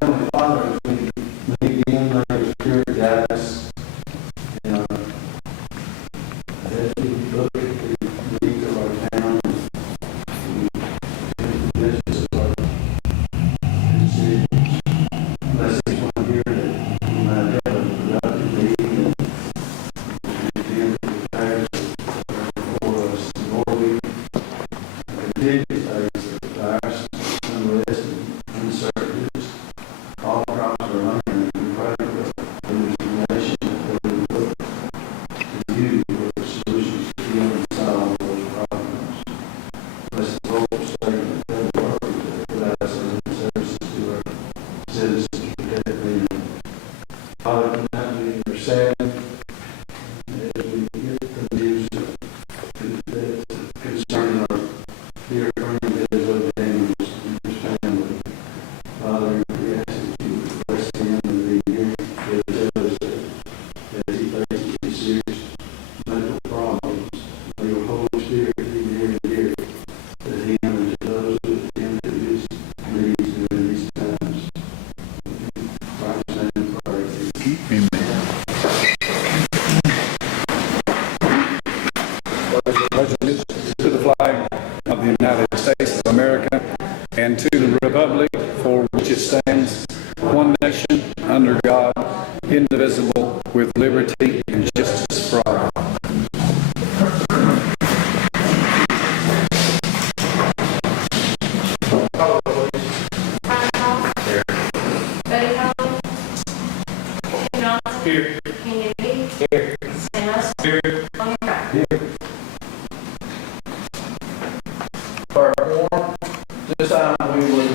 Heavenly Father, we may be in your Spirit guide us, and as we look at the needs of our town, we business of our city, bless each one here that we might have a productive meeting and be able to prepare for us. Lord, we continue to face the fires, unrest, and uncertainties all across our land, and we pray for this nation that they would look to you for the solutions to heal and solve those problems. Bless the whole statement of the work that provides services to our citizens, protect them. Father, tonight we are saddened as we get the news concerning our dear friend Israel Daniels and his family. Father, we ask that you would bless him and be here with us as he faces these serious medical problems. May your Holy Spirit be near and dear to him and to those that attend to his needs during these times. In Christ's name we pray. Amen. Allegiance to the flag of the United States of America and to the republic for which it stands, one nation, under God, indivisible, with liberty and justice for all. Here. Here. Here. For our forum, this time we would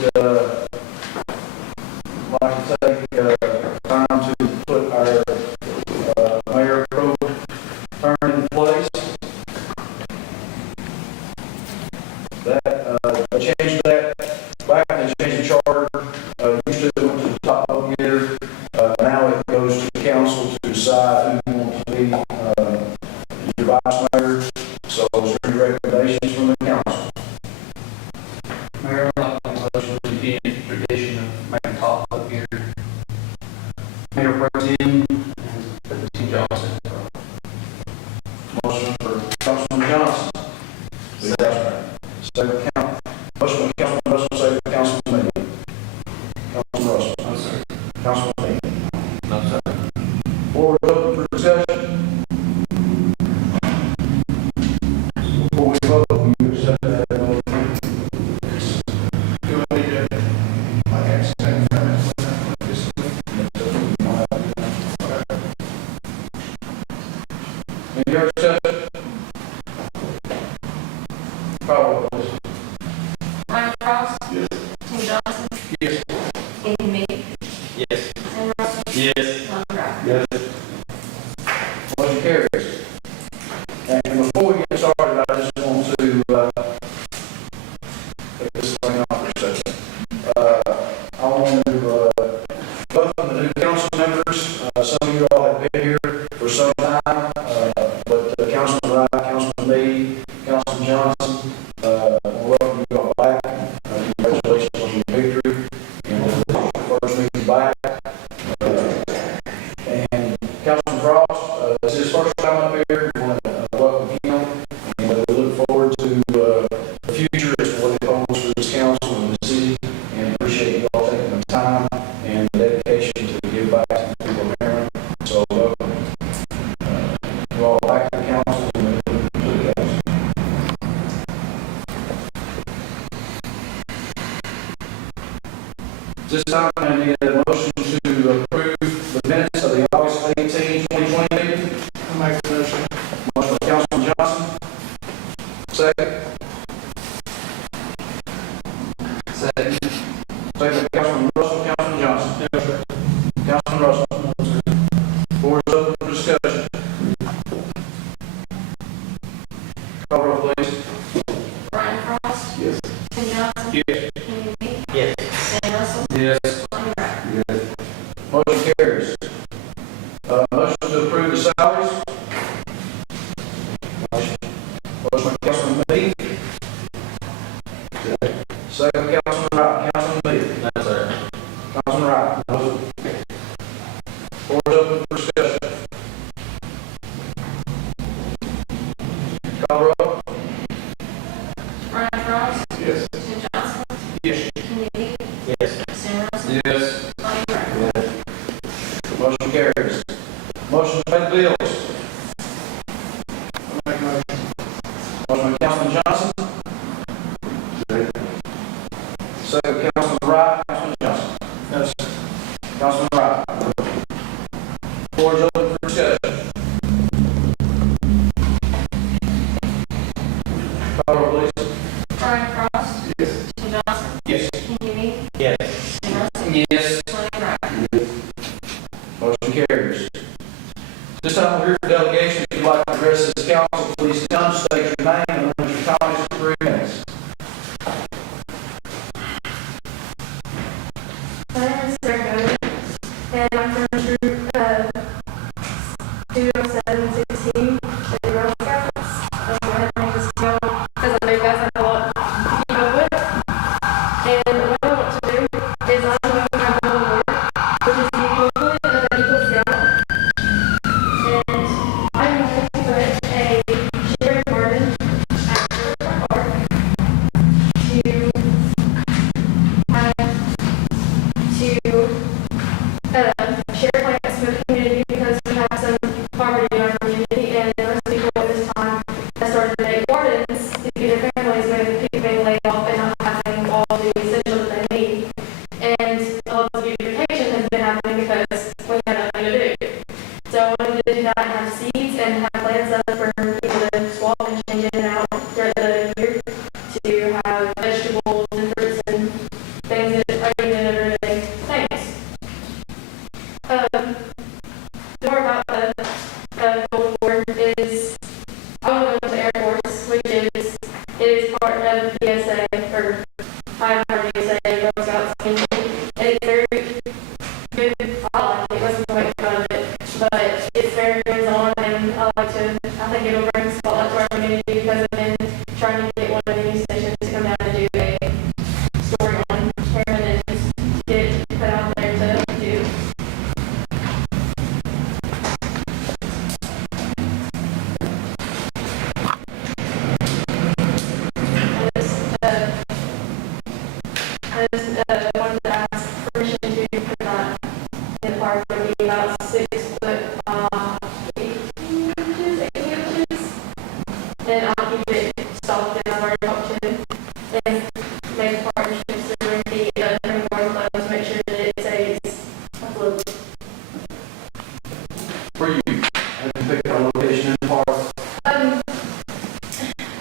like to take time to put our mayor pro term in place. That changed that back and changed the charter. Used to went to the top vote getter. Now it goes to the council to decide who wants to be your vice mayor. So is there any recommendations from the council? Mayor, I'd like to motion to begin the tradition of making top up here. Mayor Pro Tem and Tim Johnson. Motion for Councilman Johnson. Second count. Motion for Councilman Russell, second for Councilman Lee. Councilman Russell. No, sir. Councilman Lee. No, sir. Floor is open for discussion. Before we vote, we accept that motion. Any other discussion? Call roll, please. Ryan Cross? Yes. Tim Johnson? Yes. Andy Meek? Yes. Sam Russell? Yes. Tom Brown? Yes. Motion carries. And before we get started, I just want to take this thing off for a second. I want to welcome the new council members. Some of you all have been here for some time, but Councilman Wright, Councilman Lee, Councilman Johnson, welcome you all back. Congratulations on your victory and first meeting back. And Councilman Frost, this is his first time up here. We want to welcome him, and we look forward to the future as to what it holds for this council and the city, and appreciate you all taking the time and the dedication to give back to the people of Harriman. So welcome you all back to the council and to the council. This time I need a motion to approve the minutes of the August 18, 2020 meeting. I make the motion. Motion by Councilman Johnson. Second. Second. Second by Councilman Russell, Councilman Johnson. Yes, sir. Councilman Russell. Floor is open for discussion. Call roll, please. Ryan Cross? Yes. Tim Johnson? Yes. Andy Meek? Yes. Sam Russell? Yes. Tom Brown? Yes. Motion carries. Motion to approve the salaries. Motion by Councilman Lee. Second, Councilman Wright. Councilman Lee. No, sir. Councilman Wright. Floor is open for discussion. Call roll. Brian Frost. Yes. Tim Johnson. Yes. Kenny Me. Yes. Sam Russell. Yes. Lonnie Wright. Motion carries. Motion to pay the bills. Motion by Councilman Johnson. Second, Councilman Wright. Councilman Johnson. No, sir. Councilman Wright. Floor is open for discussion. Call roll, please. Brian Frost. Yes. Tim Johnson. Yes. Kenny Me. Yes. Sam Russell. Yes. Lonnie Wright. Motion carries. This time we're here for delegation. If you'd like to address this council, please come, state your name, and limit your comments to 3 minutes. My name is Sarah Bowden, and I'm from Troop 20716 at the Girl Scouts. I'll go ahead and make this go because I know you guys have a lot to keep up with. And what I want to do is I'm going to have one word, which is the equivalent of an Eagle Scout. And I'm going to put a sharing garden after the park to share plants with the community because we have some poverty in our community, and most people at this time have started to make gardens to feed their families when people being laid off and not having all the essentials that they need. And a lot of beautification has been happening because we have nothing to do. So I wanted to do that and have seeds and have plants up for people to swap and change in and out throughout the year to have vegetables and fruits and things that are needed in everyday things. More about the gold award is I want to go to the Air Force, which is it is part of PSA or I'm part of PSA Girl Scouts community, and it's very good. I like it. Wasn't the way about it, but it's very hands-on, and I think it'll bring spotlight to our community because I've been trying to get one of the news stations to come down and do a story on Harriman and just get it put out there to do. I just wanted to ask permission to put that in the park. It would be about 6 foot, 18 inches, and I'll keep it stocked, and I've already talked to him, and make partnerships to bring the garden club to make sure that it stays afloat. Where you have to pick a location in the park.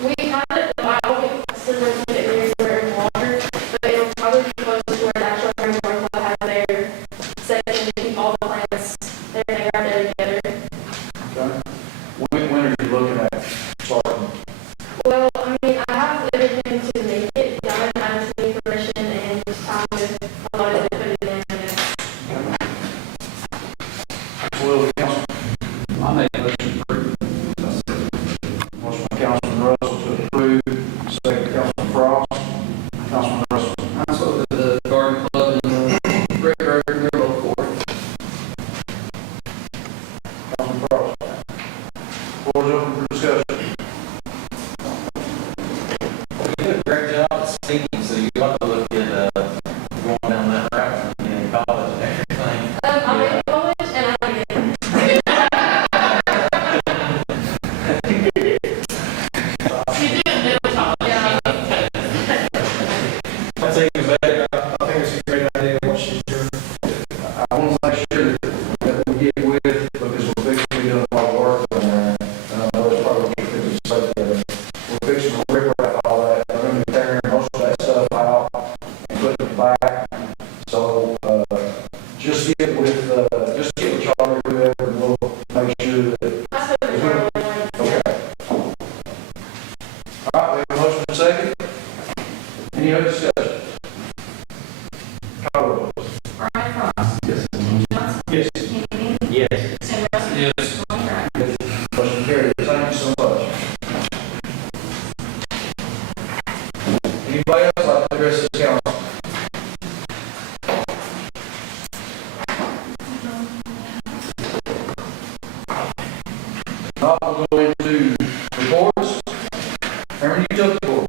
We had it, I always similar to it near where it's water, but it'll probably be close to where the actual garden club have their section to keep all the plants, everything right there together. Okay. When are you looking at starting? Well, I mean, I have everything to make it done. I just need permission and time to allow it to put it in. Will council? I make a motion to approve. Motion by Councilman Russell to approve. Second, Councilman Frost. Councilman Russell. I spoke to the garden club and the Great Road, and they're both for it. Councilman Frost. Floor is open for discussion. You did a great job at speaking, so you ought to look at going down that route in college and everything. I'm in college and I like it. You do know talk. Yeah. I think it's a great idea what she's doing. I want to make sure that we get with, because we're fixing to be doing a lot of work on there. I know it's probably going to be so together. We're fixing to rip out all that. We're going to be tearing most of that stuff out and putting it back. So, just get with Charlie, whoever, and we'll make sure that. I spoke to Charlie once. Okay. All right, we have a motion and a second. Any other discussion? Call roll, please. Brian Frost. Yes. Tim Johnson. not, we'll go into reports. Harriman, you took the board.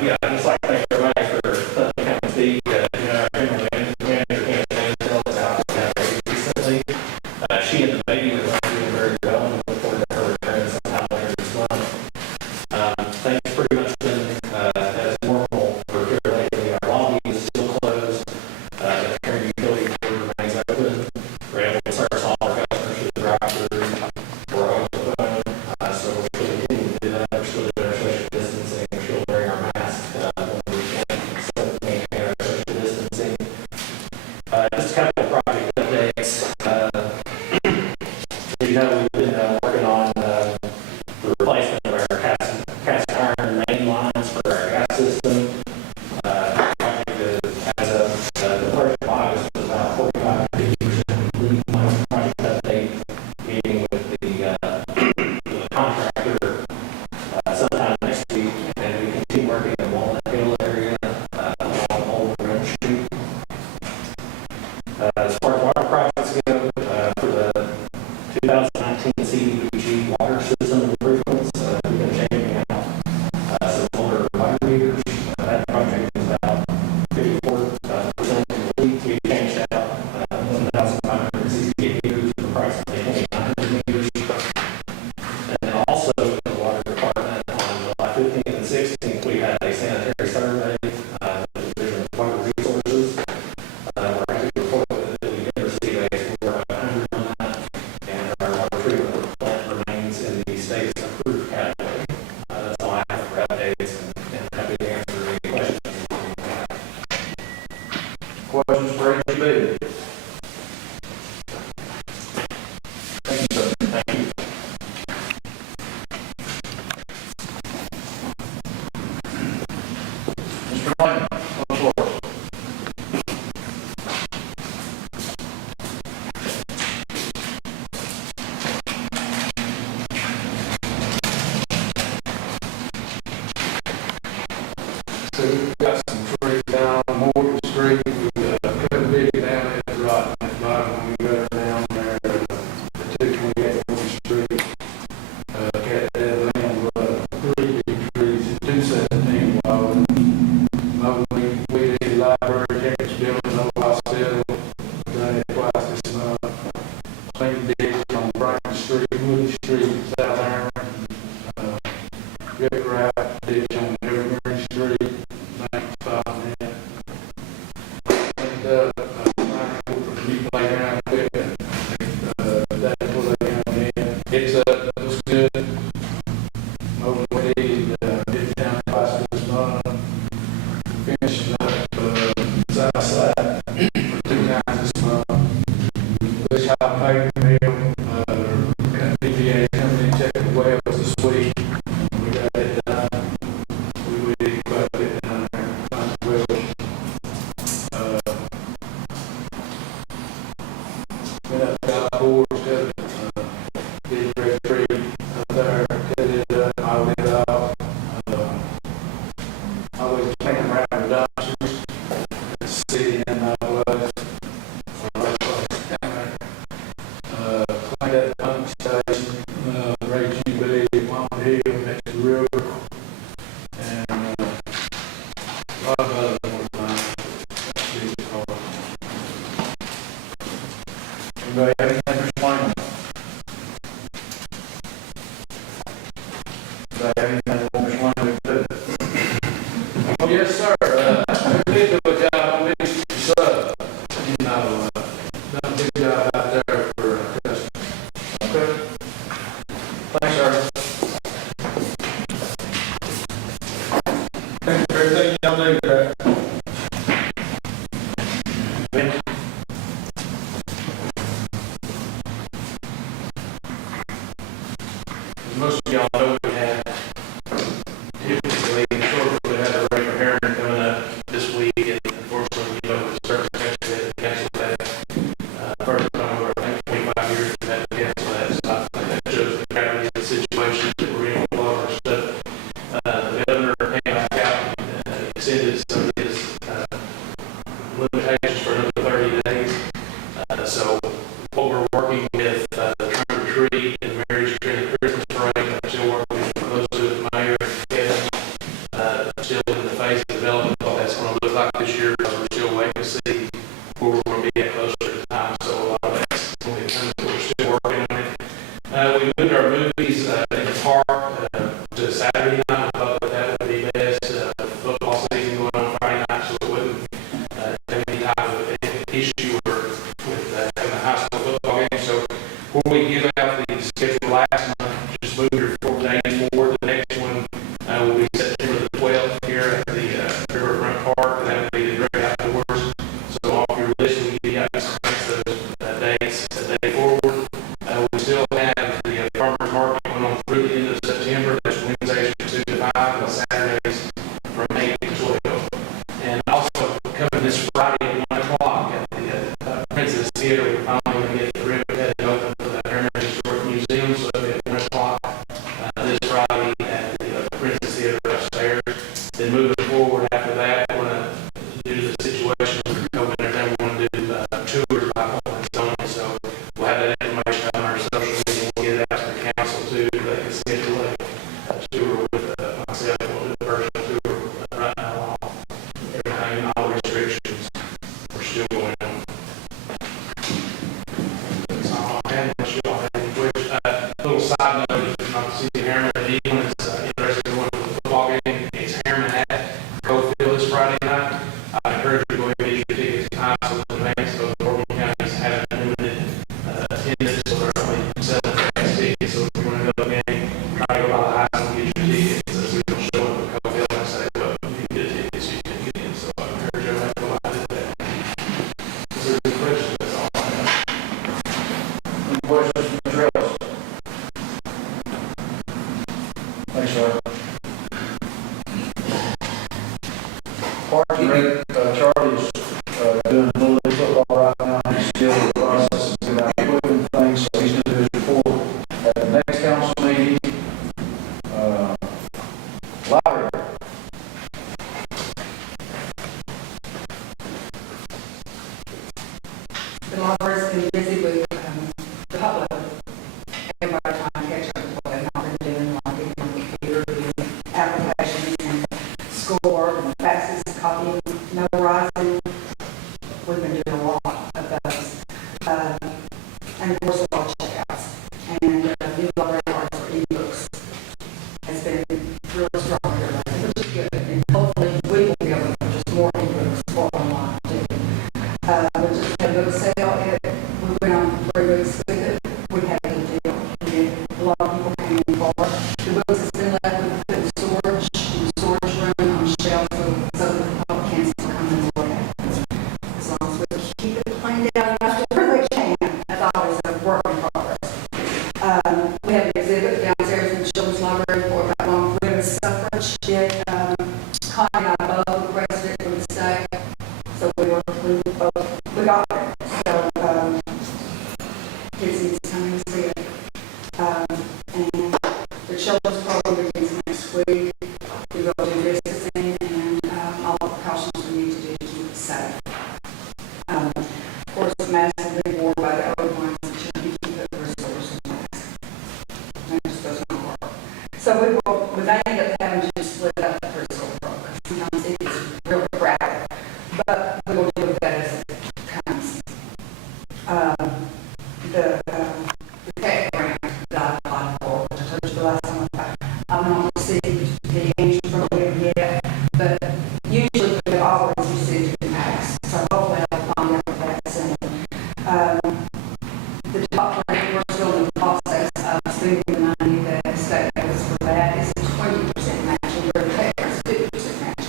Yeah, I'd just like to thank everybody for letting me come and speak. Our general manager can't stand still out recently. She and the baby are doing very well, and look forward to her return sometime later this month. Things pretty much been as normal for here lately. Our lobby is still closed. The current utility board remains open. We're able to service all our customers through the drive-through or over the phone. So we're still continuing to do that. We're still doing our social distancing. We're still wearing our masks when we can, so we maintain our social distancing. Just a couple of project updates. As you know, we've been working on the replacement of our cast iron main lines for our gas system. Project as of the 1st of August was about 45 to 50% complete. My project update meeting with the contractor sometime next week, and we continue working in Walnut Hill area along Old Run Street. As far as water projects go, for the 2019 CDBG water system improvements, we've been changing out some older water meters. That project is about 54% complete. We changed out 1,568 meters for approximately 2,900 meters. And then also in the water department on July 15th and 16th, we had a sanitary survey of the Division of Water Resources. We're happy to report that we did receive a score of 100 on that, and our water treatment plant remains in the state's approved category. That's all I have for updates, and happy to answer any questions. Questions for HB? Thank you, sir. Thank you. Mr. Lane, on the floor. So we've got some trees down Morgan Street. We cut a big down at the right, at the bottom when we got her down there, at 228 Morgan Street. Cat dead limb, three big trees, 217 low. We did the library, campus building, old hospital, done it twice this month. Clean ditch on Brighton Street, Woody Street, South Harriman. Rip Wrap ditch on Harriman Street, found it. And, for the new playground equipment, that's what they got in. It's, looks good. Over the way, did down twice this month. Finishing up, south side for 2 times this month. Bush High Paper Mill, PPA coming in, check the wells this week. We got it done. We did quite a bit down there, find the wells. Went up to the boards, did Red Creek up there, cut it up, all it out. Always clean around the dumpsters, city and my was. Cleaned up the pump station, Ray Jubilee, Mount Hill, next to the river. And a lot of other ones, anybody have anything to explain? Anybody have anything to explain? Oh, yes, sir. We did do a job on this, done a big job out there for customers. Okay. Thanks, sir. Thank you for everything y'all do, Greg. As most of y'all know, we had typically, we had a regular Harriman coming up this week, and unfortunately, with the circumstances, we had to cancel that. First time over, I think, 25 years, we had to cancel that. So I think that shows the gravity of the situation that we're in with all of our stuff. The governor came back out and extended some of his limitations for another 30 days. So what we're working with the Trump before we give out the schedule last month, just move your 4 days forward. The next one will be September the 12th here at the Riverfront Park. That will be the great outdoors. So off your list, we give you out those dates a day forward. We still have the farmers market going on through the end of September. That's Wednesdays from 2 to 5 and Saturdays from 8 to 12. And also coming this Friday at 1 o'clock at the Princess Theater, we're finally going to get the ribbon headed open for the Harriman Historic Museum. So at 1 o'clock this Friday at the Princess Theater upstairs. Then moving forward after that, we're going to do the situation with COVID and everything. We're going to do tours by appointments only. So we'll have that information on our social media. We'll get it out to the council too. They can schedule a tour with myself. We'll do the virtual tour right now. Everything, all restrictions are still going on. That's all I have. Unless you all have any questions. Little side note, not to see Harriman, if anyone is interested in going to the football game, it's Harriman at Coalfield this Friday night. I encourage you to go ahead and get your tickets in time so in advance. So Morgan County is having limited attendance, so they're only selling fast tickets. So if you want to go to the game, try to go by the high school and get your tickets. So we don't show up at Coalfield and say, well, you can get tickets, you can get in. So I encourage you to go out and do that. Is there any questions? That's all I have. Any questions from the trails? Thanks, sir. Parks and Rec, Charlie's doing a little bit of football right now. He's still in the process of getting out equipment things, so he's going to do his report at the next council meeting. Library. The library's been busy with the public. Everybody trying to catch up with what they've not been doing, like getting on the computer, doing applications and schoolwork and faxes, copying, notarizing. We've been doing a lot of those. And of course, all checkouts. And new library cards for ebooks has been really strong here lately, which is good. And hopefully, we will be able to purchase more ebooks for online too. We just had a book sale. We went on 3 weeks with it. We had a good deal. A lot of people came in for it. The books has been left with the storage room on shelves so that the public can still come and look at it. As long as we keep it cleaned out enough to where they can. That's always a work in progress. We have an exhibit downstairs in the Children's Library for about long women's suffrage. Connie and I both requested it from the state. So we got it. So kids need to come and see it. And the children's program begins next week. We go do distancing and all the precautions we need to do to keep it safe. Of course, the masks have been worn by the older ones and children keep it resources and masks. That just does not work. So we may end up having to split up the preschool program. Sometimes it gets really crowded. But we will deal with that as it comes. The tech grant that I applied for, which I told you the last time I've not received the answer from them yet, but usually we always receive the past. So hopefully I'll find out that soon. The top grant, we're still in the process of spending the money that the state gives for that. It's a 20% match, and the tech grant's 50% match.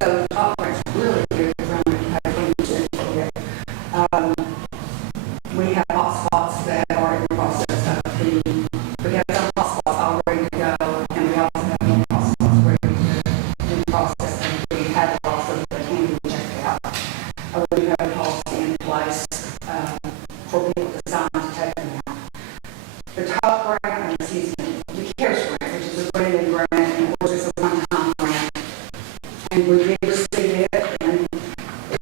So the top grant's really good for running to pay 20% for it. We have hotspots that are in the process of being, we have some hotspots all ready to go, and we also have more hotspots ready to in the process of being cataloged so that they can be checked out. We have a policy in place for people to sign to take them out. The top grant, the CARES grant, which is a brand new grant, and of course it's a one-time grant, and we did receive it, and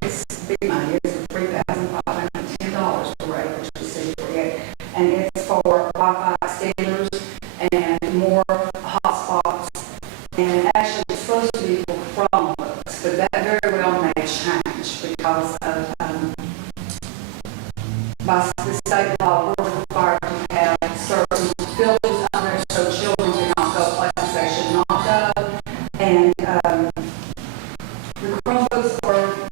it's big money. It's $3,510 for rate, which we see for it, and it's for Wi-Fi extenders and more hotspots, and actually it's supposed to be for Chromebooks, but that very well may change because of by the state law, we're required to have certain filters on there so children do not go places they should not go, and the Chromebooks are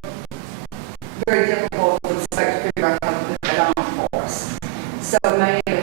very difficult for the state to figure out how to put that on for us. So maybe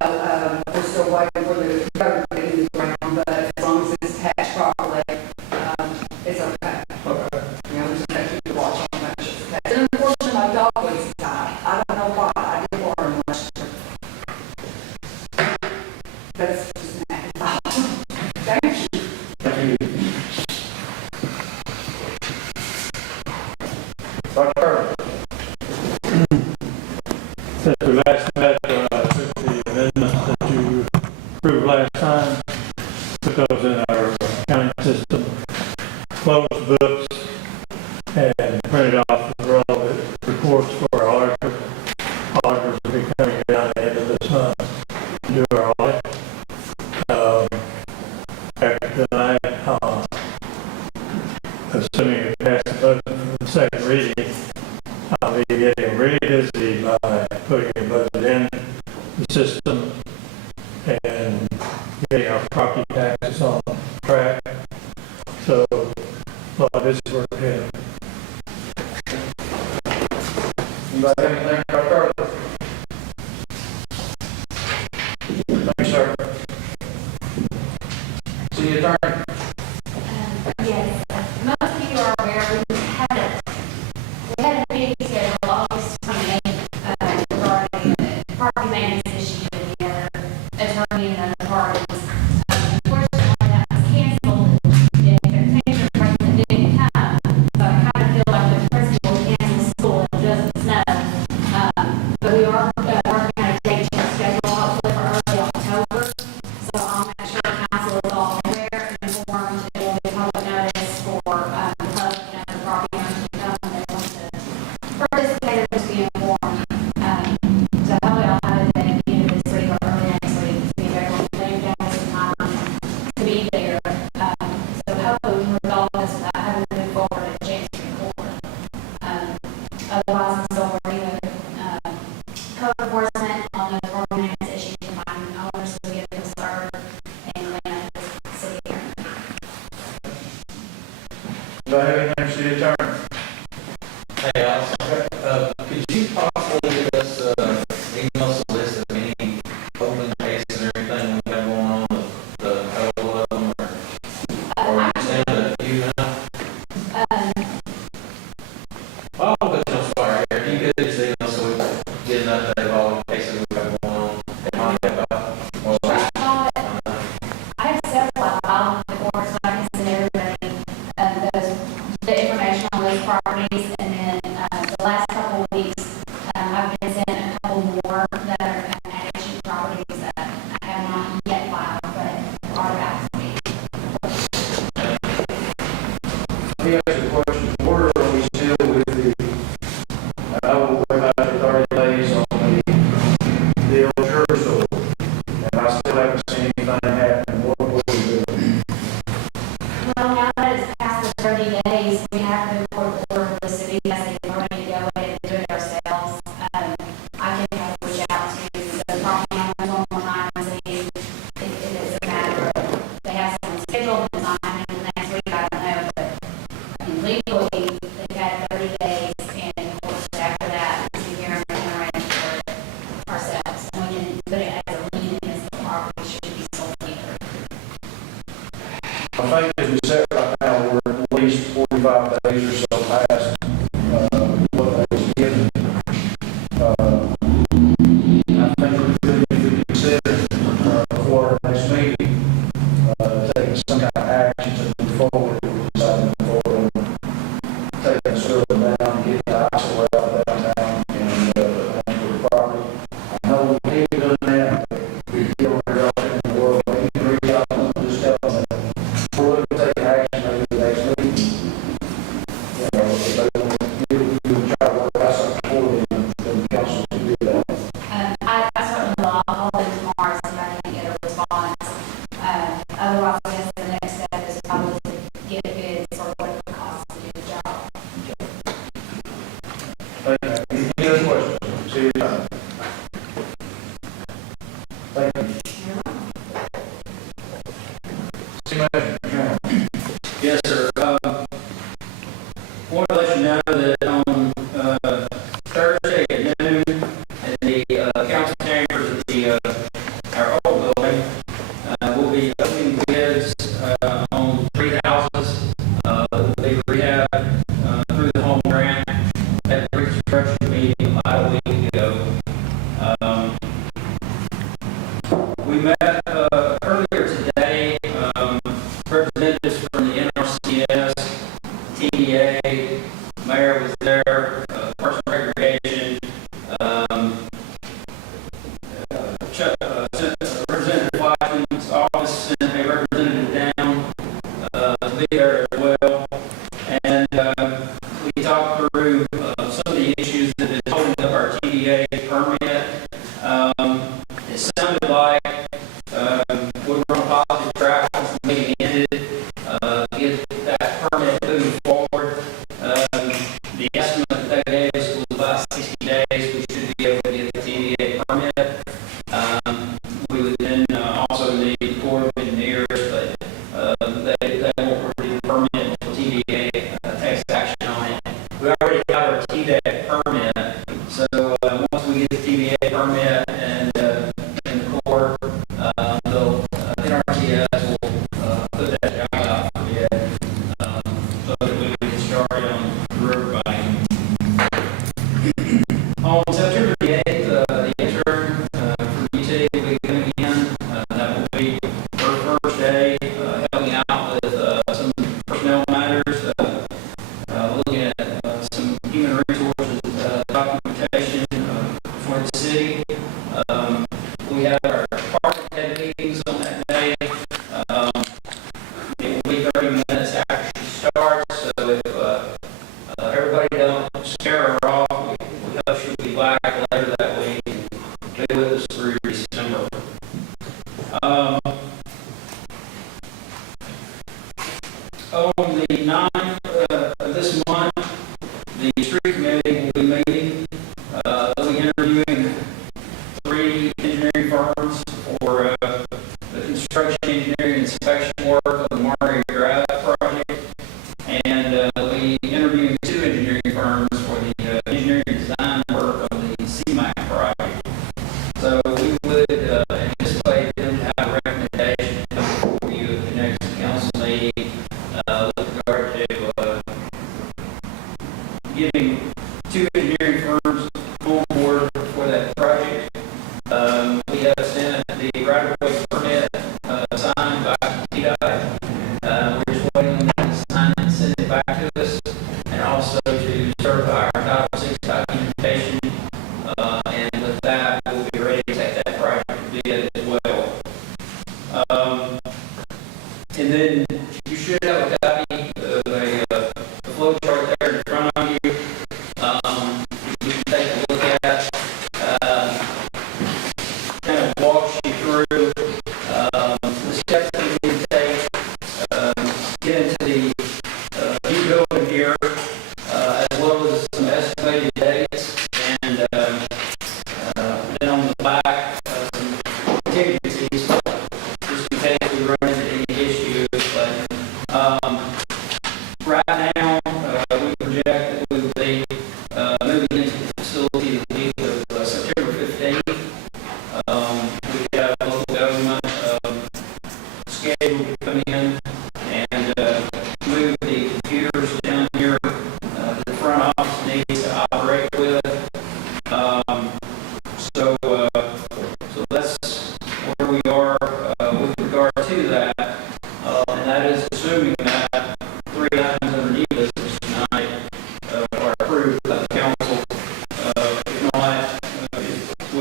no, we're still waiting for the road to get in the ground, but as long as it's attached properly, it's okay. Okay. You know, we just have to keep the watch on that. And unfortunately, my dog was died. I don't know why. I didn't water him last year. That's just that. Thank you. Thank you. Dr. Carter. Since we last met, took the amendments that you approved last time, put those in our accounting system, closed books, and printed off the relevant reports for our auditor. Auditors will be coming down at the end of this month to do our audit. After tonight, assuming it passes the budget for the second reading, I'll be getting really busy by putting a budget in the system and getting our property taxes on track. So, a lot of this work ahead. Anybody have anything, Dr. Carter? Thank you, sir. City Attorney. Yes, most of you are aware, we had a meeting scheduled August 28th regarding property maintenance issue with the other attorney and other parties. Unfortunately, that was canceled. The expectation rate that didn't come, so I kind of feel like the principal cancels school and doesn't snow. But we are working on a date schedule hopefully for early October. So I'll make sure council is all aware and informed. It will be public notice for the public and the property owners to come and they want to participate or just be informed. So hopefully I'll have it at the end of this week or early next week to see if everyone's laid down some time to be there. So hopefully we can resolve this without having to move forward at Chancery Court. Otherwise, I'm still working with code enforcement on those property maintenance issues and finding owners to get them served and clean up the city here. Anybody have anything, City Attorney? Hey, Al, could you possibly give us, email us a list of any open cases and everything we have going on with the couple of them, or just name a few now? Oh, but no, sorry, if you could just email so we can get an update of all the cases we have going on. It might be about, or I have several filed reports, so I can send everybody the information on those properties, and then the last couple of weeks, I've been sent a couple more that are action properties that I have not yet filed, but are about to be. Let me ask you a question. Where are we still with the, I know we're about to 30 days on the old jury store, and I still haven't seen anything happen. What are we doing? Well, now that it's past the 30 days, we have to move forward with the order of the city. I think we're ready to go ahead and do it ourselves. I can have to reach out to the property owners one more time and see if it's a matter of, they have something scheduled and it's not happening the next week, I don't know, but I mean, legally, they've had 30 days, and of course, after that, we can arrange for it ourselves. And we can put it as a lien as the property should be sold later. I think as we said right now, we're at least 45 days or so past what they was given. I think we could consider before our next meeting, taking some kind of action to move forward. We decide to move forward and take the sewer down, get the ice out downtown, and for the property. I know we keep doing that, but we feel we're out in the world. We can reach out and just tell them that we're looking to take action permit and the Corps, they'll, NRTS will put that job out for bid, so that we can get started on the river bank. On September the 8th, the intern for BT will be coming in. That will be her first day helping out with some personnel matters, looking at some human resources documentation for the city. We have our department head meetings on that day. It will be 30 minutes after she starts, so if everybody don't scare her off, we hope she'll be back later that week and be with us through December. On the 9th of this month, the street committee will be meeting. They'll be interviewing 3 engineering firms for the construction engineering inspection work on the Marty Drive project. And they'll be interviewing 2 engineering firms for the engineering design work on the CMAC project. So we would anticipate them to have a recommendation for you at the next council meeting with regard to getting 2 engineering firms on board for that project. We have sent the right-of-way permit signed by TDOT. We're just waiting on them to sign and send it back to us, and also to certify our Title 6 documentation. And with that, we'll be ready to take that project to bid as well. And then you should have a copy of a flow chart there in front of you. You can take a look at, kind of walks you through the steps that we need to take, get into the new building here, as well as some estimated dates, and then on the back, some contingencies, just in case we run into any issues. But right now, we project that we will be moving into the facility the week of September 15th. We have local government scheduled to come in and move the computers down here that the front office needs to operate with. So that's where we are with regard to that. And that is assuming that 3 items under new business tonight are approved by the council. If not,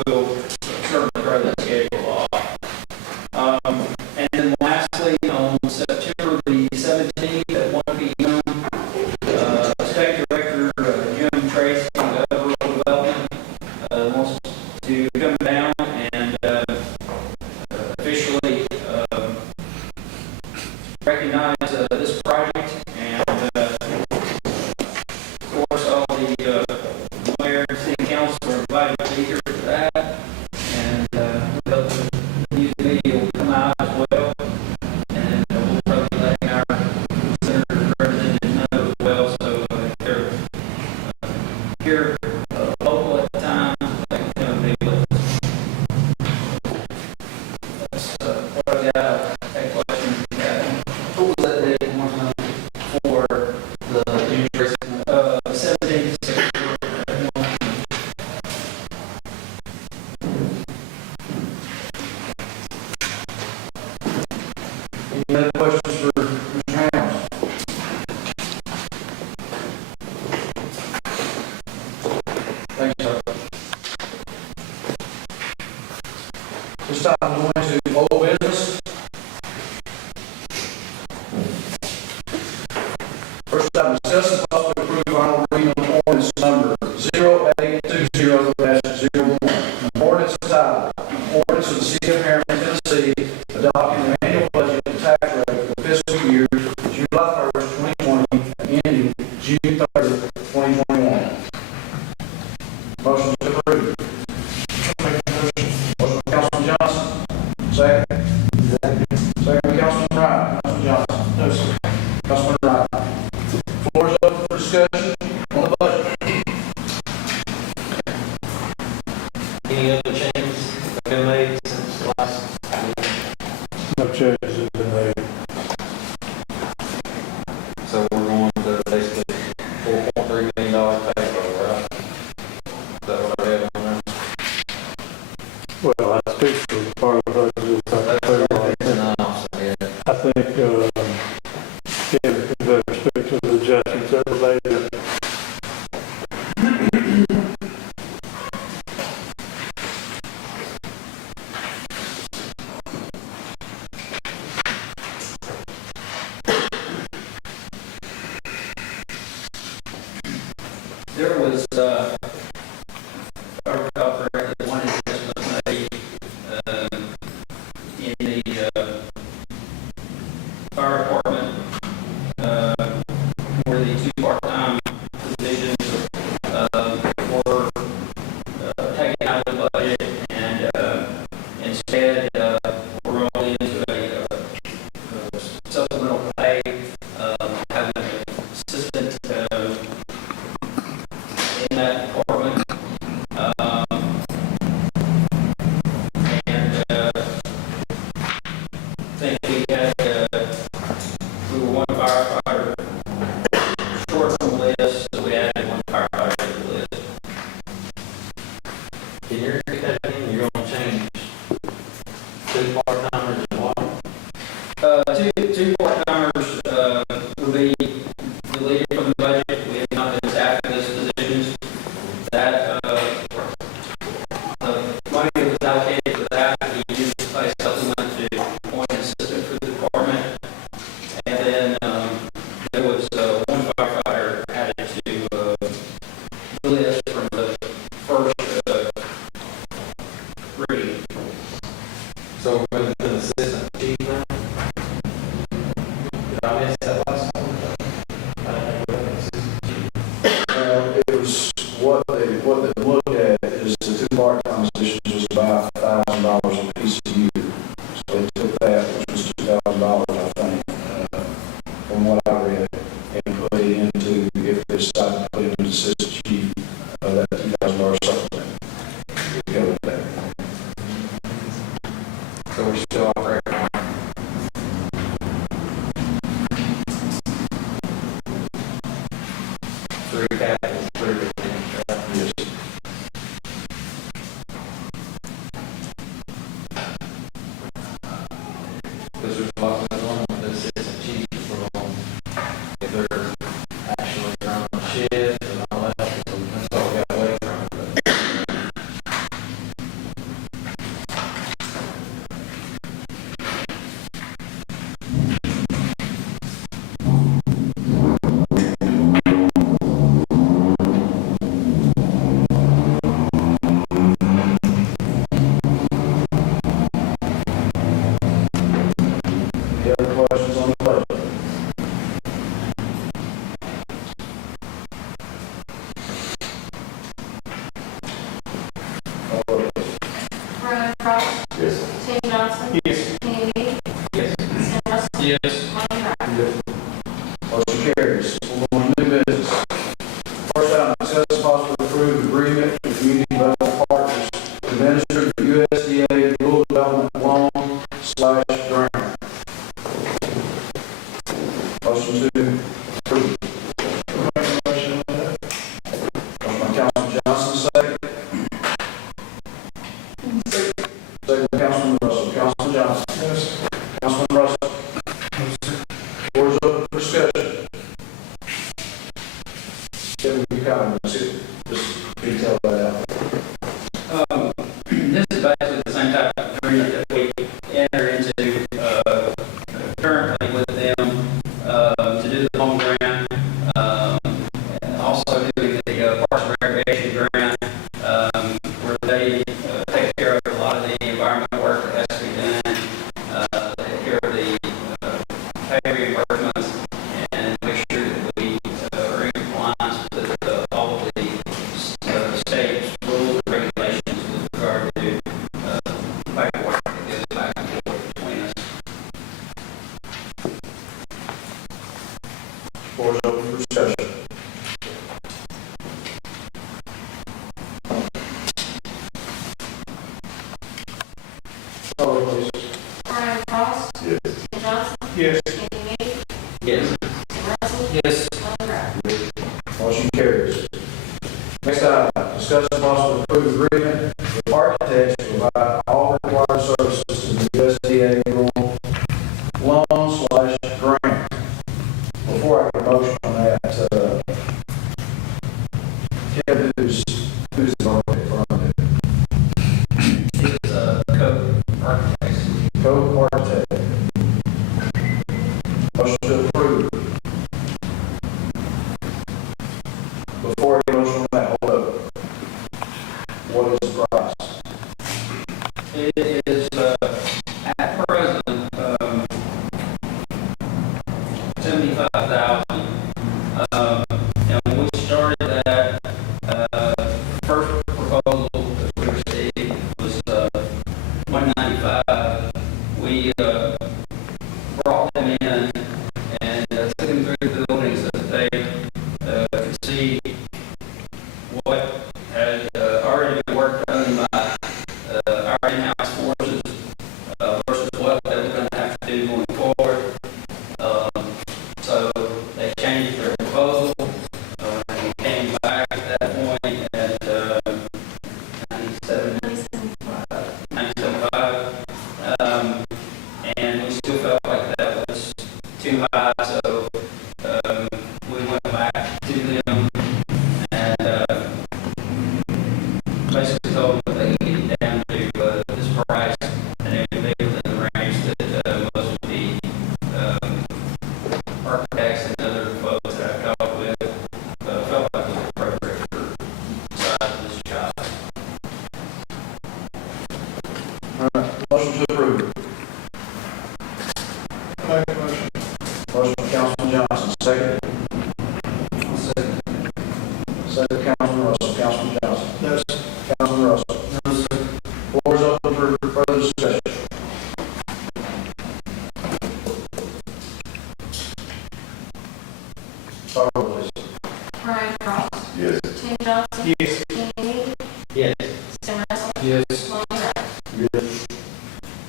we'll certainly throw that schedule off. And then lastly, on September the 17th at 1 p.m., State Director Jim Tracy of Rural Development wants to come down and officially recognize this project. And of course, all the mayor and city council are invited to be here for that. And we hope the news media will come out as well. And we'll probably let our senator representatives know as well. So if they're here local at the time, they can come and be with us. That's what I got. Take questions. What was that date one time for the interest? 17th of September. Any other questions for Mr. House? Thanks, sir. This time I'm going to old business. First item, discuss and possibly approve final reading of ordinance number 0820-01. Ordinance entitled, ordinance of the city of Harriman, Tennessee, adopting the annual budget and tax rate for the fiscal year July 1st, 2020, and ending June 30th, 2021. Motion to approve. Motion by Councilman Johnson, second. other changes that have been made since last meeting? No changes have been made. So we're going to basically $4.3 million payroll, right? Is that what I have on there? Well, I speak for part of the budget. I think, Kevin could better speak to the adjustments that were made. There was, correctly, one adjustment made, in the, fire department, where the two part-time positions, were, taken out of the budget, and, instead, we're rolling into a, supplemental pay, having an assistant, in that department. And I think we had, we were one firefighter short from the list, so we added one firefighter to the list. Can you repeat that again? You're going to change 2 part-timers and what? Two part-timers, will be deleted from the budget. We have not been staffing those positions. That, the money that was allocated for that, we used to pay supplement to appoint an assistant for the department. And then, there was, one firefighter added to, the list from the first, reading. So we're going to do an assistant chief now? Did I miss that last one? I don't think we have an assistant chief. It was, what they looked at is the two part-time positions was about $1,000 a piece a year. So they took that, which was $2,000, I think, from what I read, and put it into, if they decided to put it into assistant chief, that $2,000 supplement. We go with that. So we're still operating on three capitals, three things, right? Yes. Because there's a lot going on with the assistant chief from if they're actually on shift and all that, so that's all we got away from. Any other questions on the budget? Call the roll, please. Brian Cross, Yes. Tim Johnson, Yes. Kenny Me, Yes. Sam Russell, Yes. Lonnie Wright. Motion carries. We'll go on to new business. First item, discuss and possibly approve agreement with Community Development Partners to administer the USDA Rural Development Loan/Grant. Motion to approve. Motion by Councilman Johnson, second. Second by Councilman Russell. Councilman Johnson. Yes. Councilman Russell. Floor is open for discussion. Kevin, you comments, just detail that out. This is basically the same type of agreement that we enter into, currently with them, to do the home grant, and also doing the, Parks and Recreation grant, where they, take care of a lot of the environmental work Call roll, please. Brian Cross. Yes. Tim Johnson. Yes. Kenny Me. Yes. Tim Russell. Yes. Lonnie Wright. Motion carries. Next item, discuss and possibly approve agreement with architects to provide all required services to the USDA loan/grant. Before I get a motion on that, Kevin, who's the architect from it? It's code architects. Co-architect. Motion to approve. Before I get a motion on that, hold up. What is the price? It is, at present, 75,000. And when we started that, first proposal that we received was, 195. We, brought them in and took them through the buildings that they, could see what had, already been worked on by, our in-house forces, versus what they were going to have to do going forward. So they changed their proposal, and we came back at that point at 97.5. And we still felt like that was too high, so we went back to them and basically told them that they could get down to this price, and it would be within the range that most of the architects and other folks that I've talked with felt like was appropriate for the size of this job. All right, motion to approve. Motion from Councilman Johnson, second. Second, Councilman Russell. Councilman Johnson. Yes. Councilman Russell. Yes. Floor is open for further discussion. Call roll, please. Brian Cross. Yes. Tim Johnson. Yes. Kenny Me. Yes. Tim Russell. Yes. Lonnie Wright. Yes.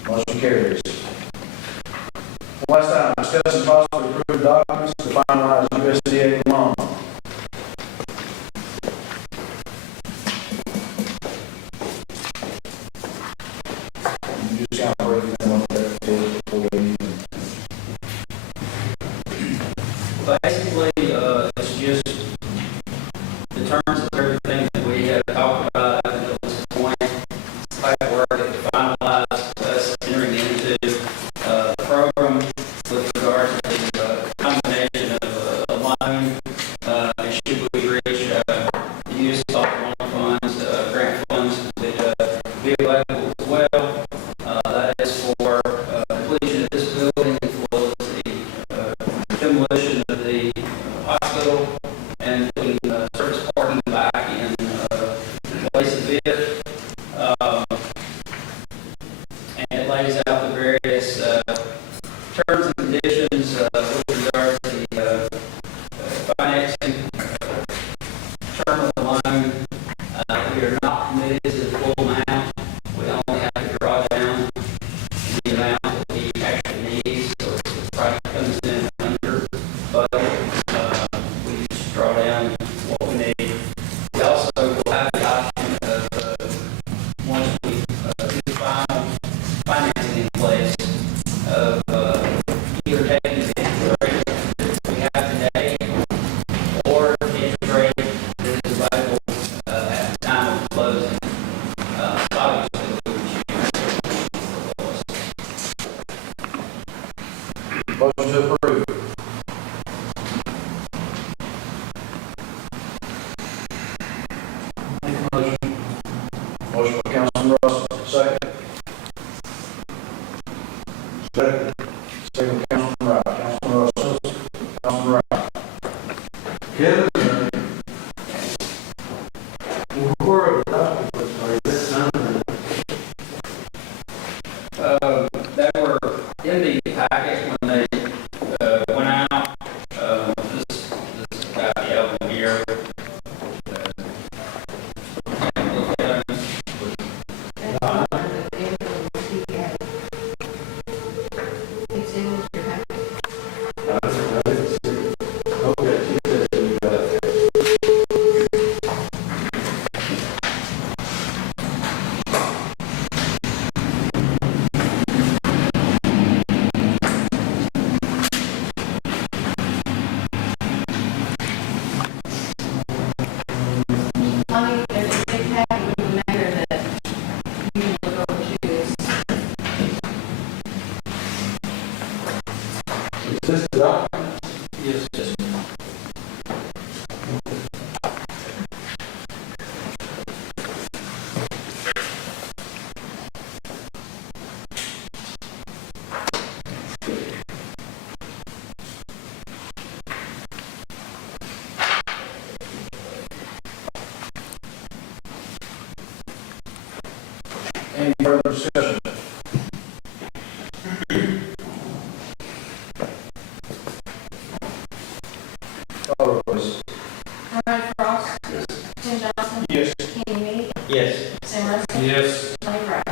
Motion carries. Last item, discuss and possibly approve documents to finalize USDA loan. You just kind of break down what that is before we Basically, it's just the terms of everything that we have talked about up until this point. It's paperwork that finalized us entering into the program with regard to the combination of a loan, and should we reach the use of loan funds, grant funds that be available as well. That is for completion of this building as well as the demolition of the hospital and putting surface parking back in place of it. And it lays out the various terms and conditions with regard to the financing term of the loan. We are not committed to the full amount. We only have to draw down the amount that we actually need. So if the project comes in under budget, we just draw down what we need. We also will have the option of, once we get the final financing in place, of either taking the interest rate that we have today or the interest rate that is available at the time of closing. Obviously, we would choose the lowest. motion to approve. Motion by Councilman Russell, second. Second. Second, Councilman Wright. Councilman Russell. Councilman Wright. Kevin, where are the documents, are they signed? That were in the packet when they went out. This got the album here. Look at them.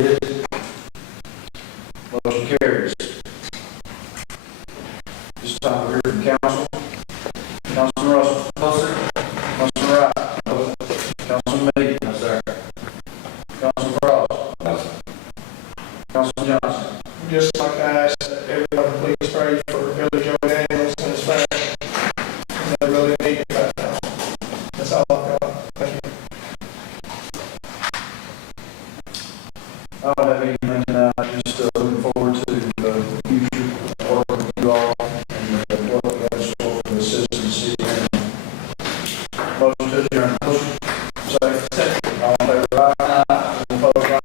Yes. Motion carries. This time we're here from council. Councilman Russell. No, sir. Councilman Wright. No. Councilman Meade. No, sir. Councilman Frost. No, sir. Councilman Johnson. Just like I asked everyone, please pray for Billy Joe Daniels and his family. They really need it right now. That's all I've got. Thank you. I don't have anything tonight, just looking forward to the future work with you all and what we have in store for the citizens of the city. Motion to adjourn. Motion. Second. All in favor, aye. Opposed, like.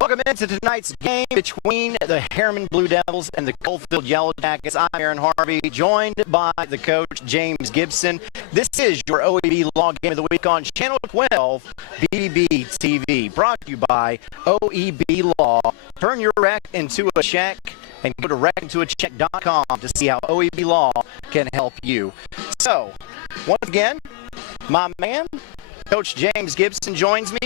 Welcome into tonight's game between the Harriman Blue Devils and the Coalfield Yellow Jackets. I'm Aaron Harvey, joined by the coach, James Gibson. This is your OEB Law Game of the Week on Channel 12, BBB TV. Brought to you by OEB Law. Turn your rec into a check and go to recintoacheck.com to see how OEB Law can help you. So, once again, my man, Coach James Gibson joins me.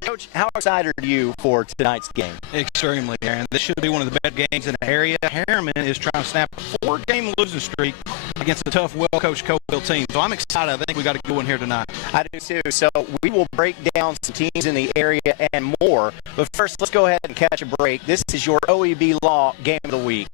Coach, how excited are you for tonight's game? Extremely, Aaron. This should be one of the better games in the area. Harriman is trying to snap a 4-game losing streak against a tough, well-coached Coalfield team. So I'm excited. I think we got a good one here tonight. I do too. So we will break down some teams in the area and more. But first, let's go ahead and catch a break. This is your OEB Law Game of the Week.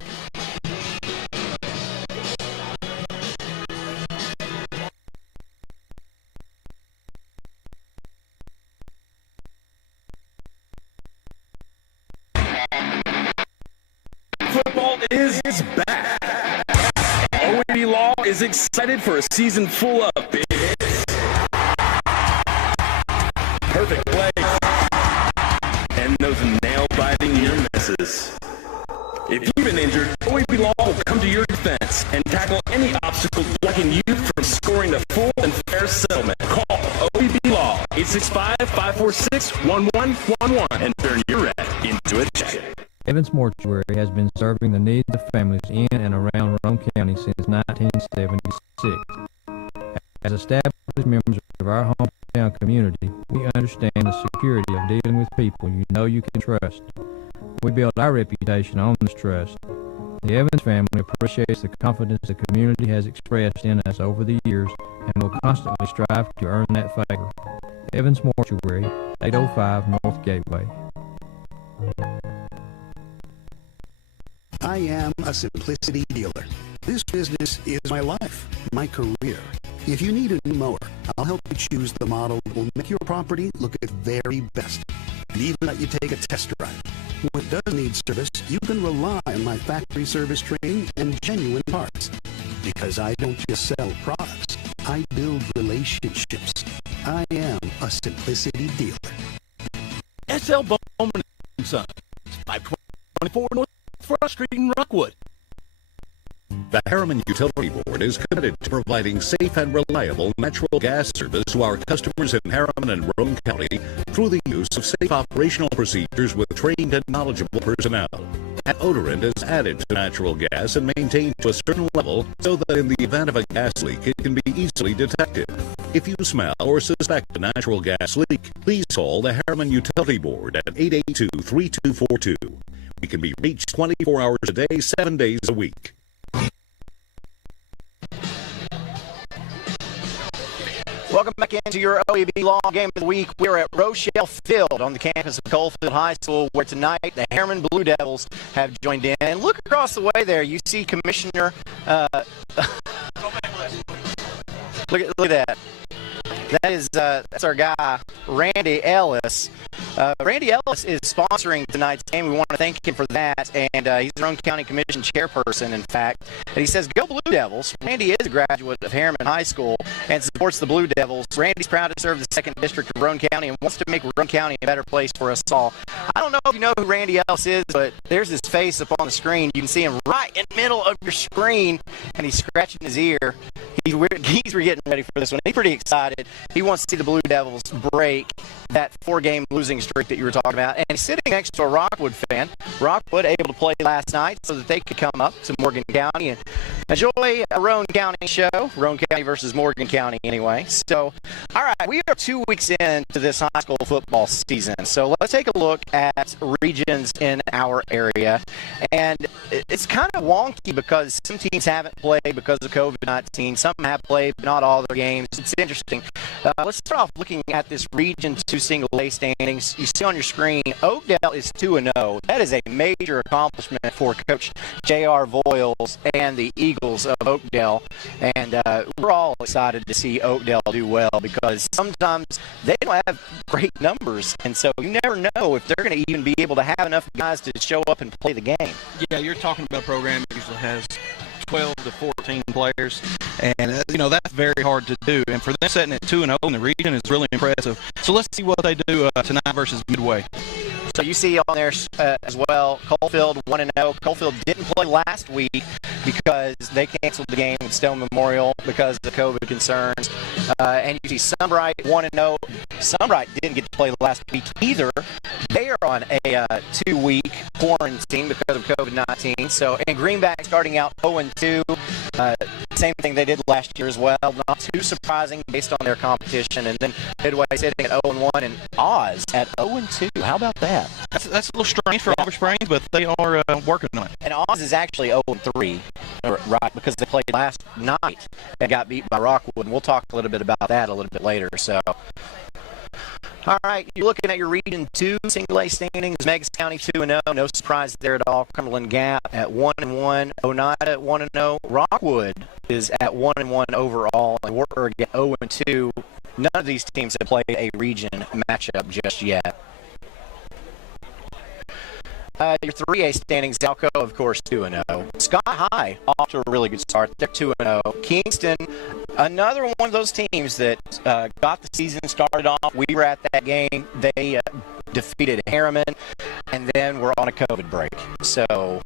Football is back. OEB Law is excited for a season full of big hits, perfect plays, and those nail-biting near misses. If you've been injured, OEB Law will come to your defense and tackle any obstacle blocking you from scoring a full and fair settlement. Call OEB Law 865-546-1111 and turn your wreck into a check. Evans Mortuary has been serving the needs of families in and around Rome County since 1976. As established members of our hometown community, we understand the security of dealing with people you know you can trust. We build our reputation on this trust. The Evans family appreciates the confidence the community has expressed in us over the years and will constantly strive to earn that favor. Evans Mortuary, 805 North Gateway. I am a Simplicity dealer. This business is my life, my career. If you need a new mower, I'll help you choose the model that will make your property look its very best, and even let you take a test drive. When it does need service, you can rely on my factory service training and genuine parts. Because I don't just sell products, I build relationships. I am a Simplicity dealer. SL Bowman & Sons, 524 North Front Street in Rockwood. The Harriman Utility Board is committed to providing safe and reliable natural gas service to our customers in Harriman and Rome County through the use of safe operational procedures with trained and knowledgeable personnel. An odorant is added to natural gas and maintained to a certain level so that in the event of a gas leak, it can be easily detected. If you smell or suspect a natural gas leak, please call the Harriman Utility Board at 882-3242. We can be reached 24 hours a day, 7 days a week. Welcome back into your OEB Law Game of the Week. We're at Rochelle Field on the campus of Coalfield High School, where tonight the Harriman Blue Devils have joined in. And look across the way there, you see Commissioner... Look at that. That's our guy, Randy Ellis. Randy Ellis is sponsoring tonight's game. We want to thank him for that. And he's the Roane County Commission chairperson, in fact. And he says, "Go Blue Devils." Randy is a graduate of Harriman High School and supports the Blue Devils. Randy's proud to serve the 2nd District of Roane County and wants to make Roane County a better place for us all. I don't know if you know who Randy Ellis is, but there's his face up on the screen. You can see him right in the middle of your screen, and he's scratching his ear. He's getting ready for this one. He's pretty excited. He wants to see the Blue Devils break that 4-game losing streak that you were talking about. And he's sitting next to a Rockwood fan. Rockwood able to play last night so that they could come up to Morgan County and enjoy a Roane County show. Roane County versus Morgan County anyway. So, all right, we are 2 weeks into this high school football season. So let's take a look at regions in our area. And it's kind of wonky because some teams haven't played because of COVID-19. Some have played, but not all their games. It's interesting. Let's start off looking at this Region 2 single A standings. You see on your screen, Oakdale is 2-0. That is a major accomplishment for Coach J.R. Voiles and the Eagles of Oakdale. And we're all excited to see Oakdale do well because sometimes they don't have great numbers. And so you never know if they're going to even be able to have enough guys to show up and play the game. Yeah, you're talking about a program that usually has 12 to 14 players, and that's very hard to do. And for them setting at 2-0 in the region is really impressive. So let's see what they do tonight versus Midway. So you see on there as well, Coalfield 1-0. Coalfield didn't play last week because they canceled the game with Stone Memorial because of the COVID concerns. And you see Sunbright 1-0. Sunbright didn't get to play last week either. They are on a 2-week quarantine because of COVID-19. So, and Greenback starting out 0-2. Same thing they did last year as well. Not too surprising based on their competition. And then Midway sitting at 0-1 and Oz at 0-2. How about that? That's a little strange for Auburn Springs, but they are working on it. And Oz is actually 0-3, right, because they played last night and got beat by Rockwood. And we'll talk a little bit about that a little bit later. So, all right, you're looking at your Region 2 single A standings. Meigs County 2-0, no surprise there at all. Cumberland Gap at 1-1. Oneida at 1-0. Rockwood is at 1-1 overall, and we're at 0-2. None of these teams have played a region matchup just yet. Your 3A standings, Alco, of course, 2-0. Scott High, off to a really good start. They're 2-0. Kingston, another one of those teams that got the season started off. We were at that game. They defeated Harriman, and then we're on a COVID break. So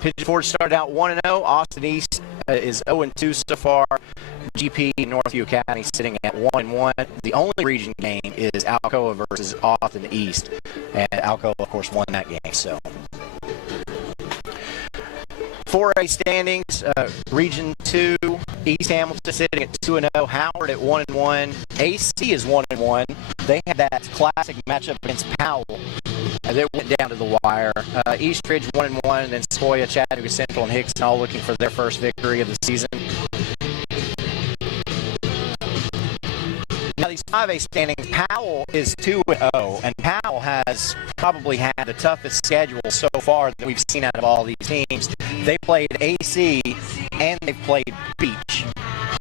Pigeon Forge started out 1-0. Austin East is 0-2 so far. GP Northview Academy sitting at 1-1. The only region game is Alcoa versus Austin East, and Alcoa, of course, won that game. So 4A standings, Region 2, East Hamilton sitting at 2-0, Howard at 1-1, AC is 1-1. They had that classic matchup against Powell. They went down to the wire. Eastridge 1-1, and then Sequoia, Chattanooga Central, and Hickson all looking for their first victory of the season. Now, these 5A standings, Powell is 2-0, and Powell has probably had the toughest schedule so far that we've seen out of all these teams. They played AC, and they played Beach.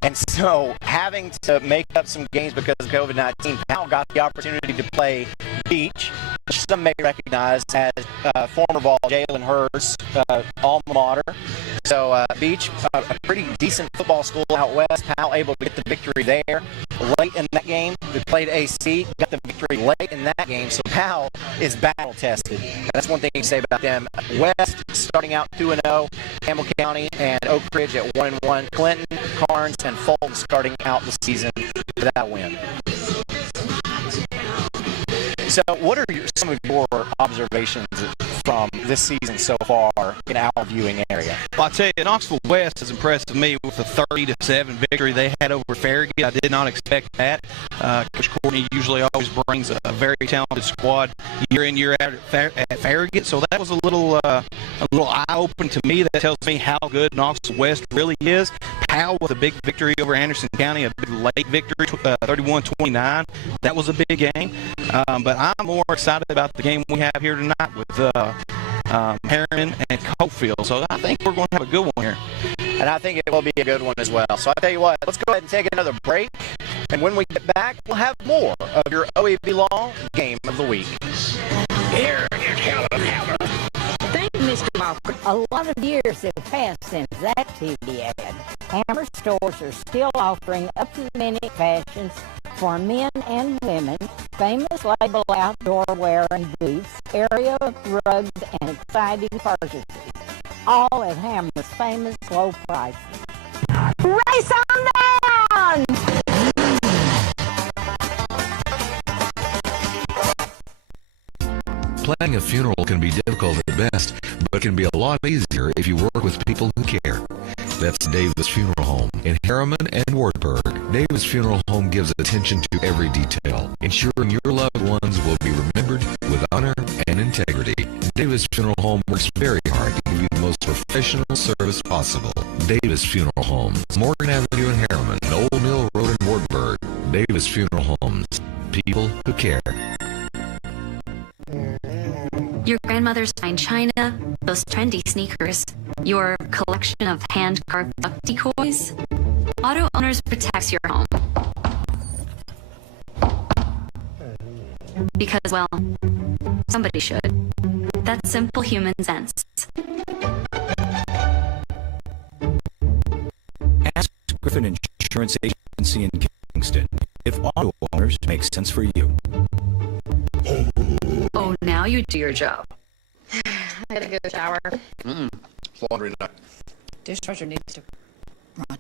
And so, having to make up some games because of COVID-19, Powell got the opportunity to play Beach, which some may recognize as former ball Jalen Hurts' alma mater. So, Beach, a pretty decent football school out west. Powell able to get the victory there. Late in that game, they played AC, got the victory late in that game. So, Powell is battle-tested. That's one thing you can say about them. West starting out 2-0, Campbell County and Oak Ridge at 1-1. Clinton, Carnes, and Fulton starting out the season with that win. So what are some of your observations from this season so far in our viewing area? Well, I tell you, Knoxville West has impressed me with a 30-7 victory they had over Farragut. I did not expect that. Coach Courtney usually always brings a very talented squad year in, year out at Farragut, so that was a little eye-opening to me. That tells me how good Knoxville West really is. Powell with a big victory over Anderson County, a big late victory, 31-29. That was a big game. But I'm more excited about the game we have here tonight with Harriman and Coalfield. So I think we're going to have a good one here. And I think it will be a good one as well. So I tell you what, let's go ahead and take another break. And when we get back, we'll have more of your OAB Law Game of the Week. Here is Helen Hammer. Thank you, Mr. Walker. A lot of years have passed since that TV ad. Hammer stores are still offering up-to-the-minute fashions for men and women, famous label outdoor wear and boots, area rugs, and exciting purchases. All at Hammer's famous low prices. Race on down! Planning a funeral can be difficult at best, but can be a lot easier if you work with people who care. That's Davis Funeral Home in Harriman and Wartburg. Davis Funeral Home gives attention to every detail, ensuring your loved ones will be remembered with honor and integrity. Davis Funeral Home works very hard to give you the most professional service possible. Davis Funeral Homes, Morgan Avenue in Harriman, and Old Mill Road in Wartburg. Davis Funeral Homes, people who care. Your grandmother's fine china, those trendy sneakers, your collection of hand-carved duck decoys. Auto Owners protects your home. Because, well, somebody should. That's simple human sense. Ask Griffin Insurance Agency in Kingston if auto owners make sense for you. Oh, now you do your job. I gotta go shower. It's laundry night. Dishwasher needs to run.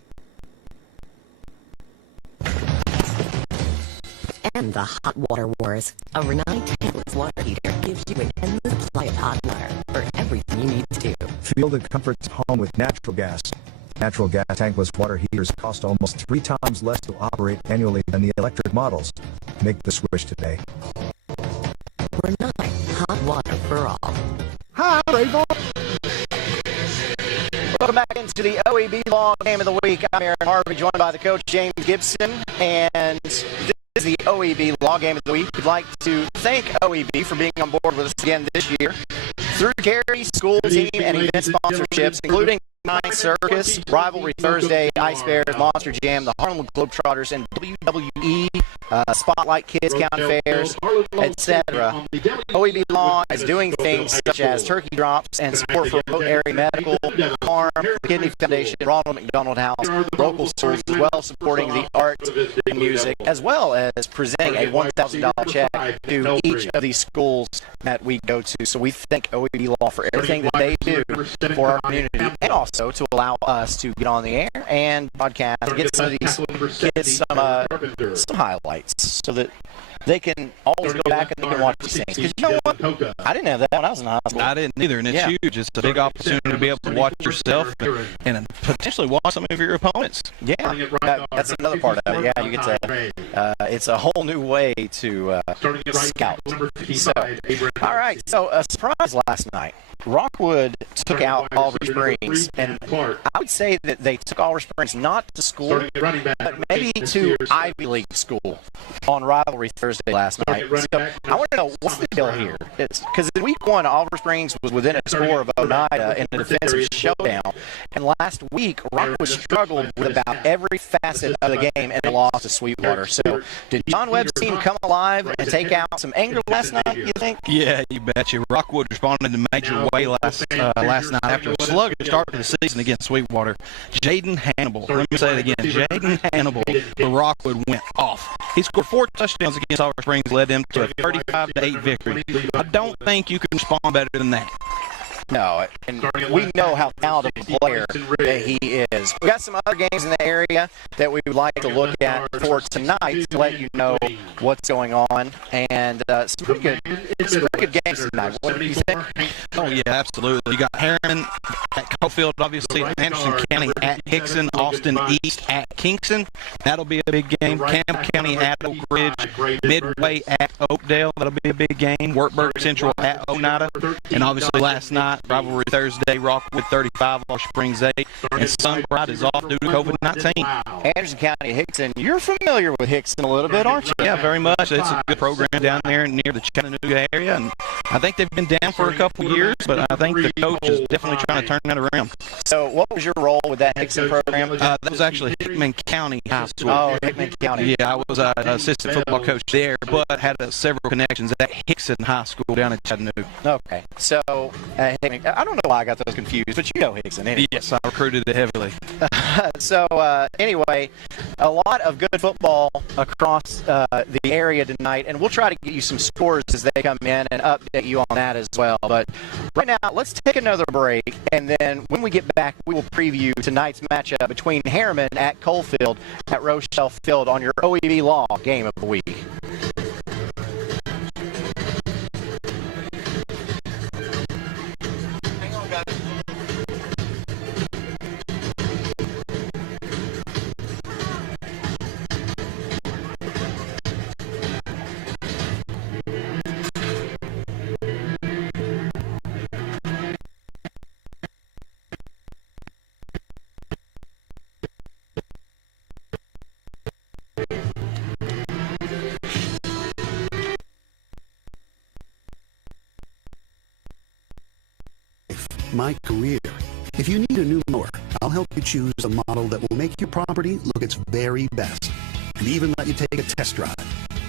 And the hot water wars. A Renai tankless water heater gives you an endless supply of hot water for everything you need to do. Feel the comforts of home with natural gas. Natural gas tankless water heaters cost almost 3 times less to operate annually than the electric models. Make the switch today. Renai, hot water for all. Hi, Rayvon. Welcome back into the OAB Law Game of the Week. I'm Aaron Harvey, joined by the coach, James Gibson, and this is the OAB Law Game of the Week. We'd like to thank OAB for being on board with us again this year through charity, school team, and event sponsorships, including Night Circus, Rivalry Thursday, Ice Bears, Monster Jam, the Harlem Globetrotters, and WWE, Spotlight Kids County Fairs, etc. OEB Law is doing things such as turkey drops and support for remote area medical, farm, the Kidney Foundation, Ronald McDonald House, local schools, as well as supporting the art and music, as well as presenting a $1,000 check to each of these schools that we go to. So we thank OEB Law for everything that they do for our community, and also to allow us to get on the air and podcast, get some of these kids some highlights so that they can always go back and they can watch these things. Because you know what? I didn't have that when I was in high school. I didn't either, and it's huge. It's a big opportunity to be able to watch yourself and potentially watch some of your opponents. Yeah, that's another part of it. Yeah, you get to, it's a whole new way to scout. So, all right, so a surprise last night. Rockwood took out Oliver Springs, and I would say that they took Oliver Springs not to school, but maybe to Ivy League school on Rivalry Thursday last night. So I want to know, what's the deal here? Because in week 1, Oliver Springs was within a score of Oneida in a defensive showdown, and last week Rockwood struggled with about every facet of the game and lost to Sweetwater. So did John Webb's team come alive and take out some anger last night, you think? Yeah, you betcha. Rockwood responded in a major way last night after a sluggish start to the season against Sweetwater. Jaden Hannibal, let me say it again, Jaden Hannibal for Rockwood went off. He scored 4 touchdowns against Oliver Springs, led them to a 35-8 victory. I don't think you can respond better than that. No, and we know how talented a player that he is. We got some other games in the area that we would like to look at for tonight to let you know what's going on, and some pretty good games tonight. What do you think? Oh, yeah, absolutely. You got Harriman at Coalfield, obviously, Anderson County at Hickson, Austin East at Kingston. That'll be a big game. Campbell County at Oak Ridge, Midway at Oakdale. That'll be a big game. Wartburg Central at Oneida. And obviously last night, Rivalry Thursday, Rockwood 35, Wash Springs 8. And Sunbright is off due to COVID-19. Anderson County, Hickson. You're familiar with Hickson a little bit, aren't you? Yeah, very much. It's a good program down there near the Chattanooga area. And I think they've been down for a couple years, but I think the coach is definitely trying to turn that around. So what was your role with that Hickson program? That was actually Hickman County High School. Oh, Hickman County. Yeah, I was an assistant football coach there, but had several connections at Hickson High School down in Chattanooga. Okay, so Hickman, I don't know why I got those confused, but you know Hickson anyway. Yes, I recruited it heavily. So anyway, a lot of good football across the area tonight, and we'll try to get you some scores as they come in and update you on that as well. But right now, let's take another break, and then when we get back, we will preview tonight's matchup between Harriman at Coalfield at Rochelle Field on your OEB Law Game of the Week. My career. If you need a new mower, I'll help you choose a model that will make your property look its very best, and even let you take a test drive.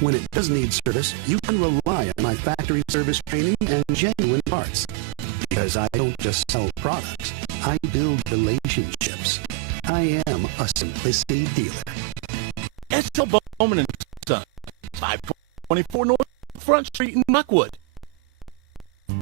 When it does need service, you can rely on my factory service training and genuine parts. Because I don't just sell products, I build relationships. I am a Simplicity dealer. S.L. Bowman and Son, 524 North Front Street in Buckwood.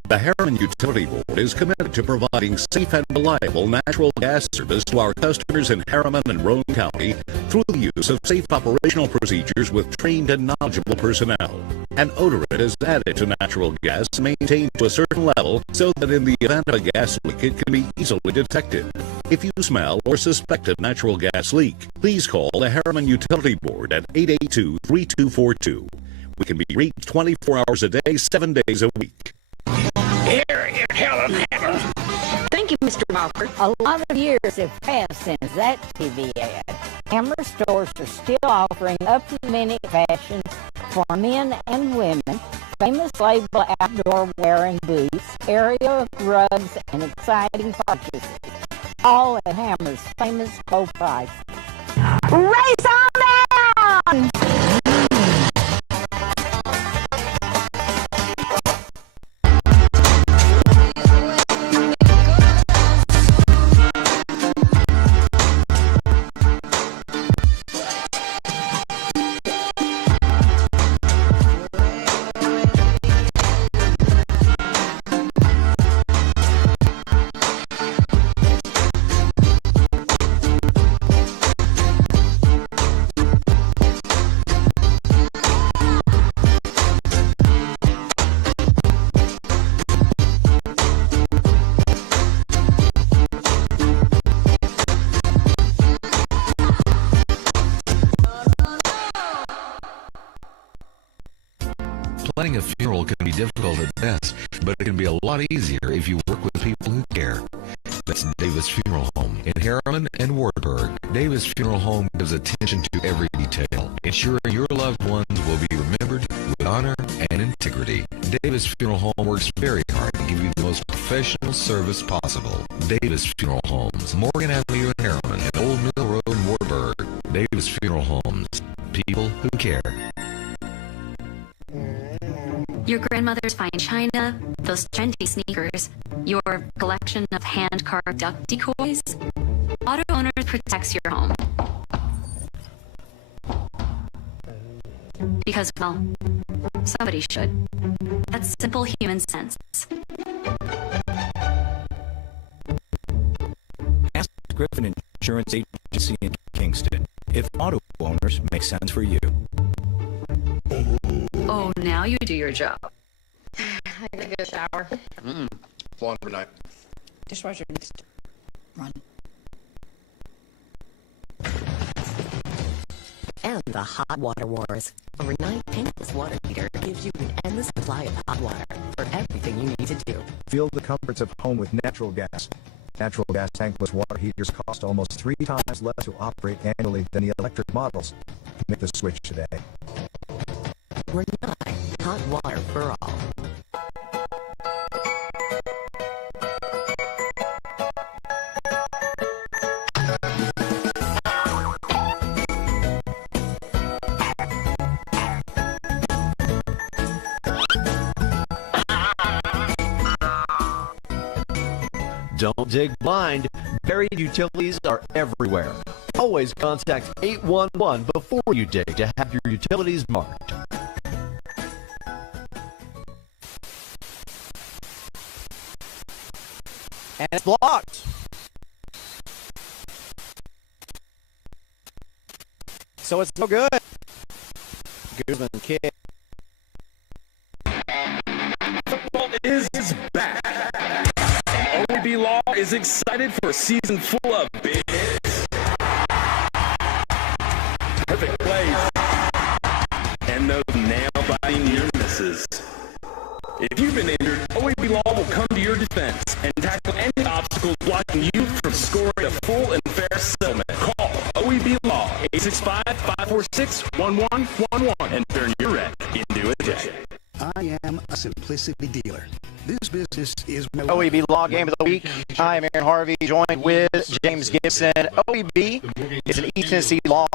The Harriman Utility Board is committed to providing safe and reliable natural gas service to our customers in Harriman and Roane County through the use of safe operational procedures with trained and knowledgeable personnel. An odorant is added to natural gas and maintained to a certain level so that in the event of a gas leak, it can be easily detected. If you smell or suspect a natural gas leak, please call the Harriman Utility Board at 882-3242. We can be reached 24 hours a day, 7 days a week. Here is Helen Hammer. Thank you, Mr. Walker. A lot of years have passed since that TV ad. Hammer stores are still offering up-to-the-minute fashions for men and women, famous label outdoor wear and boots, area rugs, and exciting purchases. All at Hammer's famous low price. Race on down! Planning a funeral can be difficult at best, but it can be a lot easier if you work with people who care. That's Davis Funeral Home in Harriman and Wartburg. Davis Funeral Home gives attention to every detail, ensuring your loved ones will be remembered with honor and integrity. Davis Funeral Home works very hard to give you the most professional service possible. Davis Funeral Homes, Morgan Avenue in Harriman and Old Mill Road in Wartburg. Davis Funeral Homes, people who care. Your grandmother's fine china, those trendy sneakers, your collection of hand-carved duck decoys. Auto Owners protects your home. Because, well, somebody should. That's simple human sense. Griffin Insurance Agency in Kingston. If auto owners make sense for you. Oh, now you do your job. I gotta get a shower. Laundry night. Dishwasher needs to run. And the hot water wars. A Renite tankless water heater gives you an endless supply of hot water for everything you need to do. Feel the comforts of home with natural gas. Natural gas tankless water heaters cost almost 3 times less to operate annually than the electric models. Make the switch today. Renite, hot water for all. Don't dig blind. Buried utilities are everywhere. Always contact 811 before you dig to have your utilities marked. And it's blocked. So it's no good. Guzman kick. Football is back. And OEB Law is excited for a season full of big hits, perfect plays, and those nail-biting near misses. If you've been injured, OEB Law will come to your defense and tackle any obstacles blocking you from scoring a full and fair settlement. Call OEB Law 865-546-1111 and turn your wreck into a day. I am a simplicity dealer. This business is my OEB Law Game of the Week. I am Aaron Harvey, joined with James Gibson. OEB is an East Tennessee law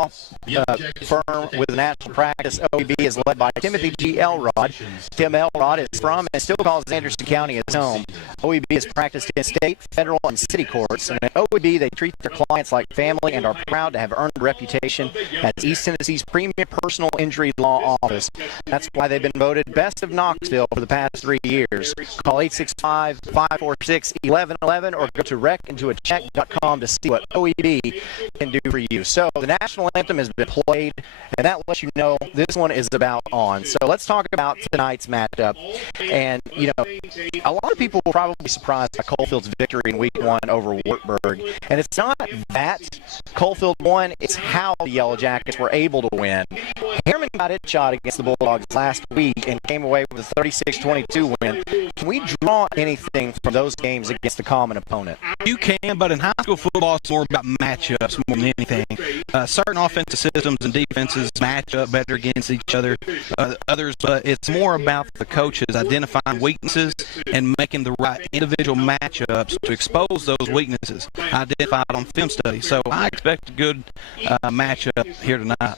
firm with a national practice. OEB is led by Timothy G. Elrod. Tim Elrod is from and still calls Anderson County his home. OEB has practiced in state, federal, and city courts. And at OEB, they treat their clients like family and are proud to have earned a reputation as East Tennessee's premier personal injury law office. That's why they've been voted Best of Knoxville for the past 3 years. Call 865-546-1111 or go to reckintoacheck.com to see what OEB can do for you. So the national anthem has been played, and that lets you know this one is about on. So let's talk about tonight's matchup. And, you know, a lot of people were probably surprised by Coalfield's victory in Week 1 over Wartburg. And it's not that Coalfield won, it's how the Yellow Jackets were able to win. Harriman got its shot against the Bulldogs last week and came away with a 36-22 win. Can we draw anything from those games against a common opponent? You can, but in high school football, it's more about matchups more than anything. Certain offensive systems and defenses match up better against each other. Others, it's more about the coaches identifying weaknesses and making the right individual matchups to expose those weaknesses identified on film study. So I expect a good matchup here tonight. All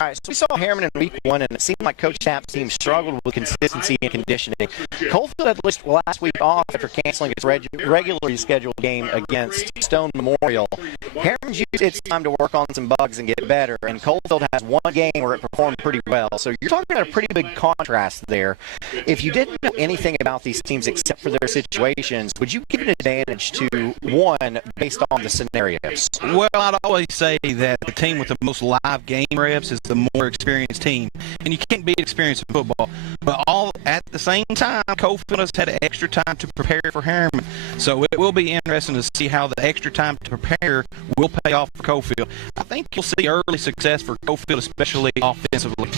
right, so we saw Harriman in Week 1, and it seemed like Coach Tapp's team struggled with consistency and conditioning. Coalfield had last week off after canceling its regularly scheduled game against Stone Memorial. Harriman's used its time to work on some bugs and get better, and Coalfield has one game where it performed pretty well. So you're talking about a pretty big contrast there. If you didn't know anything about these teams except for their situations, would you give an advantage to one based on the scenarios? Well, I'd always say that the team with the most live game reps is the more experienced team. And you can't beat experience in football. But all at the same time, Coalfield has had extra time to prepare for Harriman. So it will be interesting to see how the extra time to prepare will pay off for Coalfield. I think you'll see early success for Coalfield, especially offensively.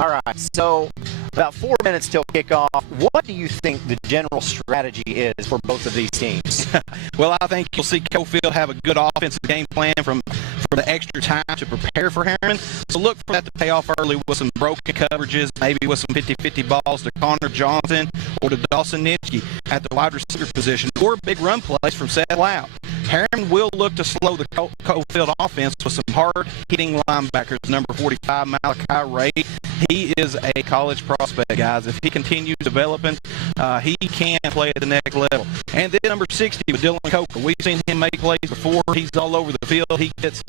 All right, so about 4 minutes till kickoff. What do you think the general strategy is for both of these teams? Well, I think you'll see Coalfield have a good offensive game plan for the extra time to prepare for Harriman. So look for that to pay off early with some broken coverages, maybe with some 50-50 balls to Connor Johnson or to Dawson Nitschke at the wide receiver position, or big run plays from Seth Loud. Harriman will look to slow the Coalfield offense with some hard-hitting linebackers. Number 45, Malachi Ray. He is a college prospect, guys. If he continues developing, he can play at the next level. And then number 60 with Dylan Coker. We've seen him make plays before. He's all over the field. He gets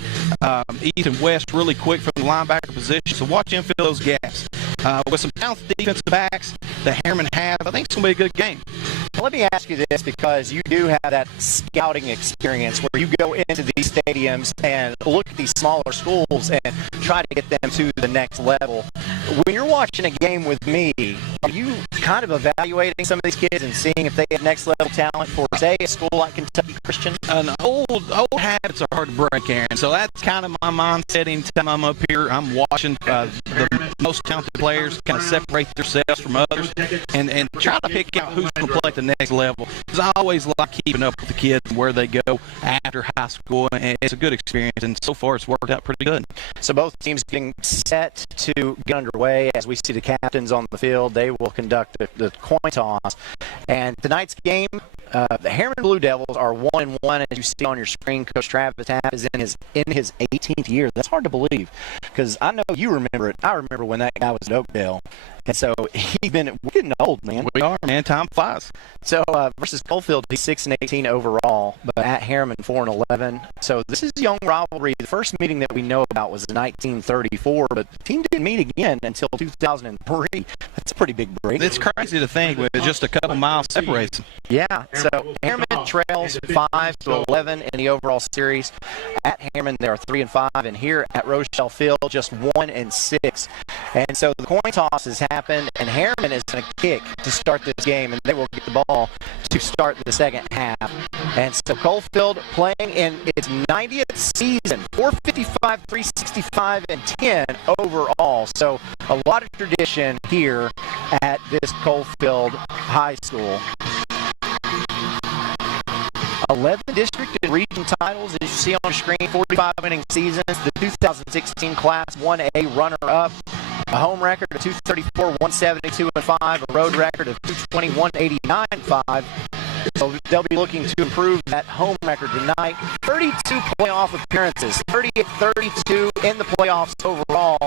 east and west really quick from the linebacker position. So watch him fill those gaps. With some talented defensive backs that Harriman has, I think it's going to be a good game. Let me ask you this, because you do have that scouting experience where you go into these stadiums and look at these smaller schools and try to get them to the next level. When you're watching a game with me, are you kind of evaluating some of these kids and seeing if they have next level talent for, say, a school like Kentucky Christian? Old habits are hard to break, Aaron. So that's kind of my mindset. Anytime I'm up here, I'm watching the most talented players kind of separate themselves from others and try to pick out who's going to play at the next level. Because I always like keeping up with the kids and where they go after high school, and it's a good experience, and so far it's worked out pretty good. So both teams getting set to get underway. As we see the captains on the field, they will conduct the coin toss. And tonight's game, the Harriman Blue Devils are 1-1, as you see on your screen. Coach Travis Tapp is in his 18th year. That's hard to believe, because I know you remember it. I remember when that guy was at Oakdale. And so we're getting old, man. We are, man. Time flies. So versus Coalfield, he's 6-18 overall, but at Harriman 4-11. So this is a young rivalry. The first meeting that we know about was in 1934, but the team didn't meet again until 2003. That's a pretty big break. It's crazy to think with just a couple miles separates them. Yeah. So Harriman trails 5-11 in the overall series. At Harriman, they are 3-5, and here at Rochelle Field, just 1-6. And so the coin toss has happened, and Harriman is going to kick to start this game, and they will get the ball to start the second half. And so Coalfield playing in its 90th season, 455, 365, and 10 overall. So a lot of tradition here at this Coalfield High School. 11 district and region titles, as you see on the screen, 45 winning seasons. The 2016 Class 1A runner-up, a home record of 234, 172, and 5, a road record of 220, 189, 5. So they'll be looking to improve that home record tonight. 32 playoff appearances, 38-32 in the playoffs overall.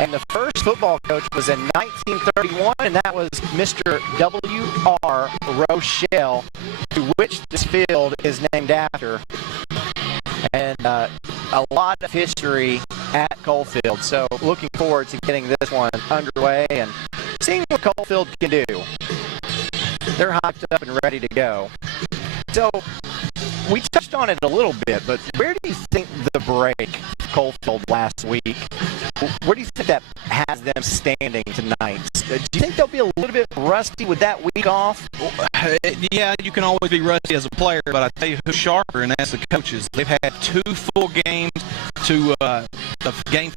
And the first football coach was in 1931, and that was Mr. W.R. Rochelle, to which this field is named after. And a lot of history at Coalfield. So looking forward to getting this one underway and seeing what Coalfield can do. They're hyped up and ready to go. So we touched on it a little bit, but where do you think the break Coalfield last week, where do you think that has them standing tonight? Do you think they'll be a little bit rusty with that week off? Yeah, you can always be rusty as a player, but I tell you who's sharper, and that's the coaches. They've had 2 full games to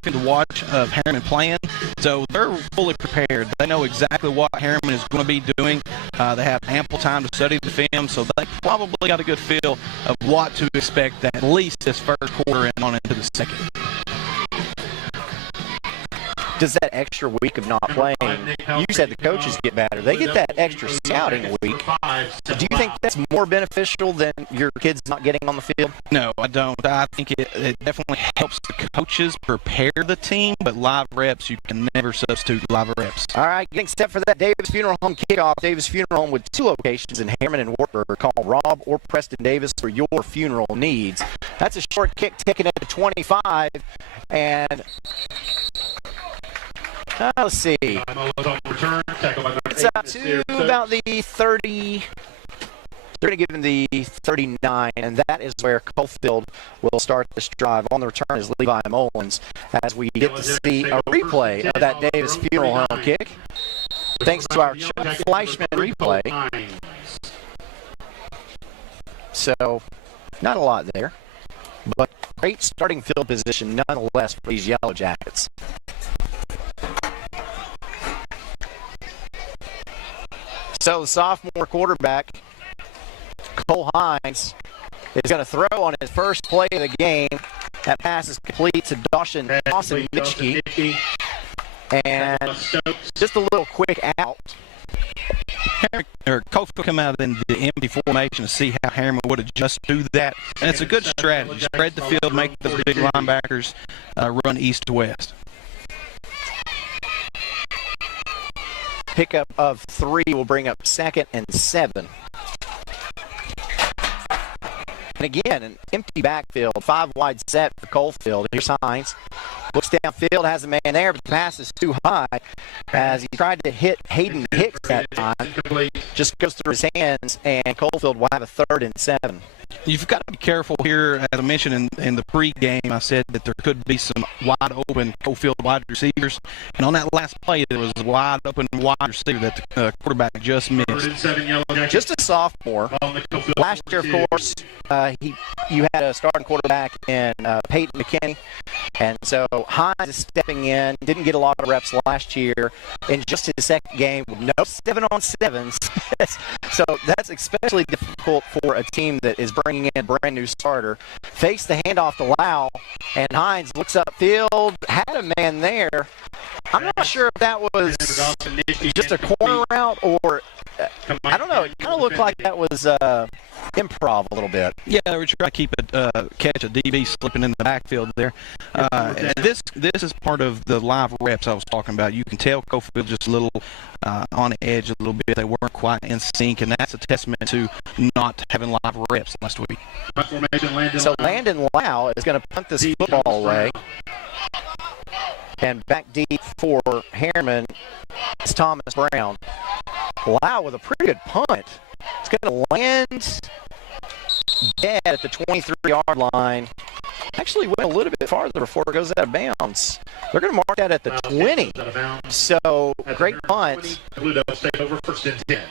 to watch of Harriman playing, so they're fully prepared. They know exactly what Harriman is going to be doing. They have ample time to study the film, so they probably got a good feel of what to expect at least this first quarter and on into the second. Does that extra week of not playing, you said the coaches get better, they get that extra scouting week. Do you think that's more beneficial than your kids not getting on the field? No, I don't. I think it definitely helps the coaches prepare the team, but live reps, you can never substitute live reps. All right, getting set for that Davis Funeral Home kickoff. Davis Funeral Home with 2 locations in Harriman and Wartburg. Call Rob or Preston Davis for your funeral needs. That's a short kick taken at the 25, and let's see. It's up to about the 30. They're going to give him the 39, and that is where Coalfield will start this drive. On the return is Levi Mullins, as we get to see a replay of that Davis Funeral Home kick. Thanks to our Chuck Fleischman replay. So, not a lot there, but great starting field position nonetheless for these Yellow Jackets. So the sophomore quarterback, Cole Hines, is going to throw on his first play of the game. That pass is complete to Dawson Mitchke. And just a little quick out. Coalfield come out in the empty formation to see how Harriman would adjust to that. And it's a good strategy. Spread the field, make the big linebackers run east to west. Pickup of 3 will bring up 2nd and 7. And again, an empty backfield, 5 wide set for Coalfield. Here's Hines. Looks downfield, has a man there, but the pass is too high as he tried to hit Hayden Hicks that time. Just goes through his hands, and Coalfield will have a 3rd and 7. You've got to be careful here. As I mentioned in the pregame, I said that there could be some wide open Coalfield wide receivers. And on that last play, there was a wide open wide receiver that the quarterback just missed. Just a sophomore. Last year, of course, you had a starting quarterback in Peyton McKinney. And so Hines is stepping in, didn't get a lot of reps last year in just his second game with no 7-on-7s. So that's especially difficult for a team that is bringing in a brand new starter. Fakes the handoff to Lau, and Hines looks upfield, had a man there. I'm not sure if that was just a corner route or I don't know. It kind of looked like that was improv a little bit. Yeah, they were trying to keep catch a DB slipping in the backfield there. And this is part of the live reps I was talking about. You can tell Coalfield just a little on edge a little bit. They weren't quite in sync, and that's a testament to not having live reps last week. So Landon Lau is going to punt this football away. And back deep for Harriman is Thomas Brown. Lau with a pretty good punt. It's going to land dead at the 23-yard line. Actually went a little bit farther before it goes out of bounds. They're going to mark that at the 20. So great punt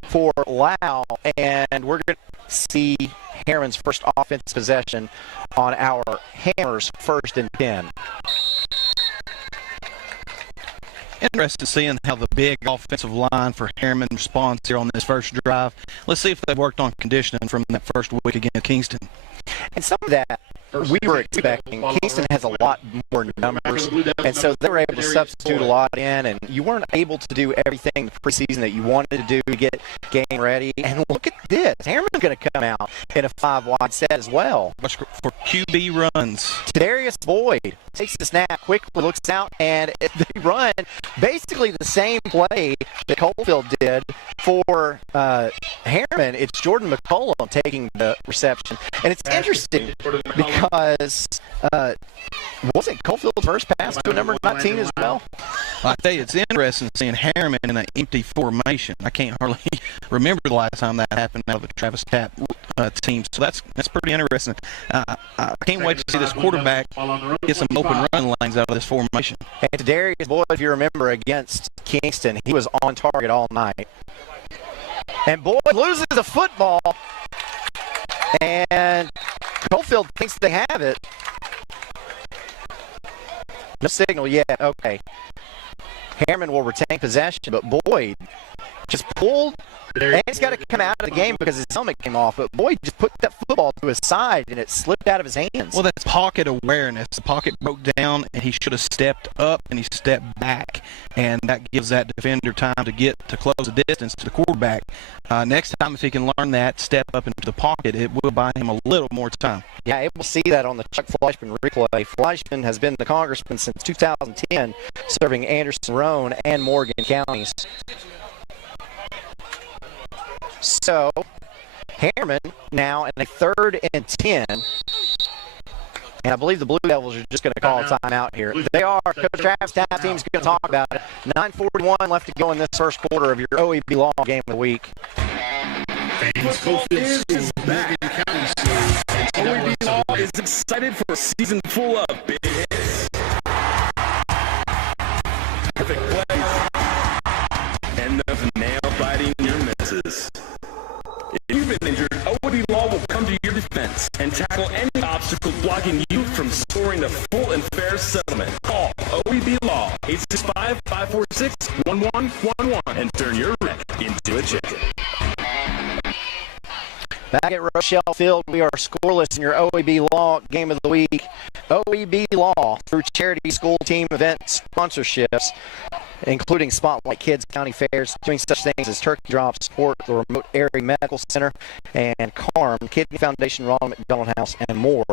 for Lau, and we're going to see Harriman's first offensive possession on our Hammers 1st and 10. Interested seeing how the big offensive line for Harriman responds here on this first drive. Let's see if they worked on conditioning from that first week against Kingston. And some of that we were expecting. Kingston has a lot more numbers, and so they were able to substitute a lot in, and you weren't able to do everything in the preseason that you wanted to do to get game ready. And look at this. Harriman's going to come out in a 5-wide set as well. For QB runs. Tadarius Boyd takes the snap, quickly looks out, and they run basically the same play that Coalfield did for Harriman. It's Jordan McCollum taking the reception. And it's interesting because wasn't Coalfield's first pass to a number 19 as well? I tell you, it's interesting seeing Harriman in an empty formation. I can't hardly remember the last time that happened out of a Travis Tapp team. So that's pretty interesting. I can't wait to see this quarterback get some open run lanes out of this formation. And Darius Boyd, if you remember, against Kingston, he was on target all night. And Boyd loses the football, and Coalfield thinks they have it. No signal yet. Okay. Harriman will retain possession, but Boyd just pulled, and he's got to come out of the game because his helmet came off, but Boyd just put that football to his side, and it slipped out of his hands. Well, that's pocket awareness. The pocket broke down, and he should have stepped up, and he stepped back, and that gives that defender time to get to close the distance to the quarterback. Next time, if he can learn that, step up into the pocket, it will buy him a little more time. Yeah, we'll see that on the Chuck Fleischman replay. Fleischman has been the congressman since 2010, serving Anderson, Roane, and Morgan counties. So, Harriman now in a 3rd and 10. And I believe the Blue Devils are just going to call a timeout here. They are. Coach Travis Tapp's team's going to talk about it. 9:41 left to go in this first quarter of your OEB Law game of the week. Coalfield is back. OEB Law is excited for a season full of big hits, perfect plays, and those nail-biting near misses. If you've been injured, OEB Law will come to your defense and tackle any obstacle blocking you from scoring a full and fair settlement. Call OEB Law 865-546-1111 and turn your wreck into a chicken. Back at Rochelle Field, we are scoreless in your OEB Law game of the week. OEB Law, through charity, school, team, event sponsorships, including Spotlight Kids County Fairs, doing such things as Turkey Drop, support the remote area medical center, and CARM, Kidney Foundation, Ronald McDonald House, and more.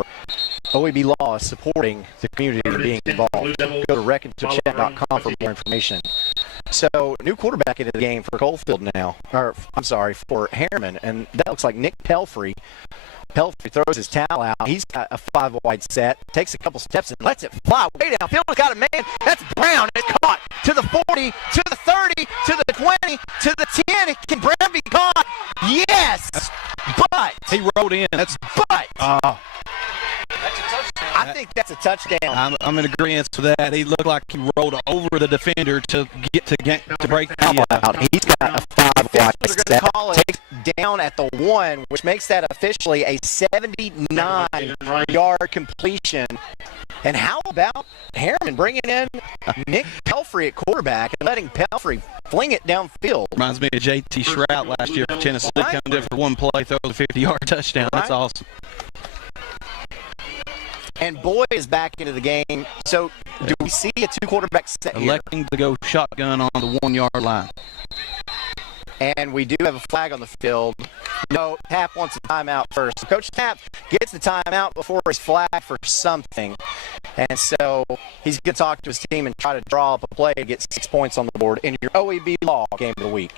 OEB Law is supporting the community and being involved. Go to recordtochat.com for more information. So, new quarterback into the game for Coalfield now. Or, I'm sorry, for Harriman. And that looks like Nick Pelfrey. Pelfrey throws his towel out. He's got a 5-wide set, takes a couple steps and lets it fly way downfield. He's got a man. That's Brown. It's caught to the 40, to the 30, to the 20, to the 10. Can Brown be caught? Yes! But he rode in. I think that's a touchdown. I'm in agreement with that. He looked like he rolled over the defender to break the out. He's got a 5-wide set. Takes down at the 1, which makes that officially a 79-yard completion. And how about Harriman bringing in Nick Pelfrey at quarterback and letting Pelfrey fling it downfield? Reminds me of J.T. Shrout last year for Tennessee. Coming in for one play, throws a 50-yard touchdown. That's awesome. And Boyd is back into the game. So do we see a 2-quarterback set here? Electing to go shotgun on the 1-yard line. And we do have a flag on the field. No, Tapp wants a timeout first. So Coach Tapp gets the timeout before he's flagged for something. And so he's going to talk to his team and try to draw up a play to get 6 points on the board in your OEB Law Game of the Week.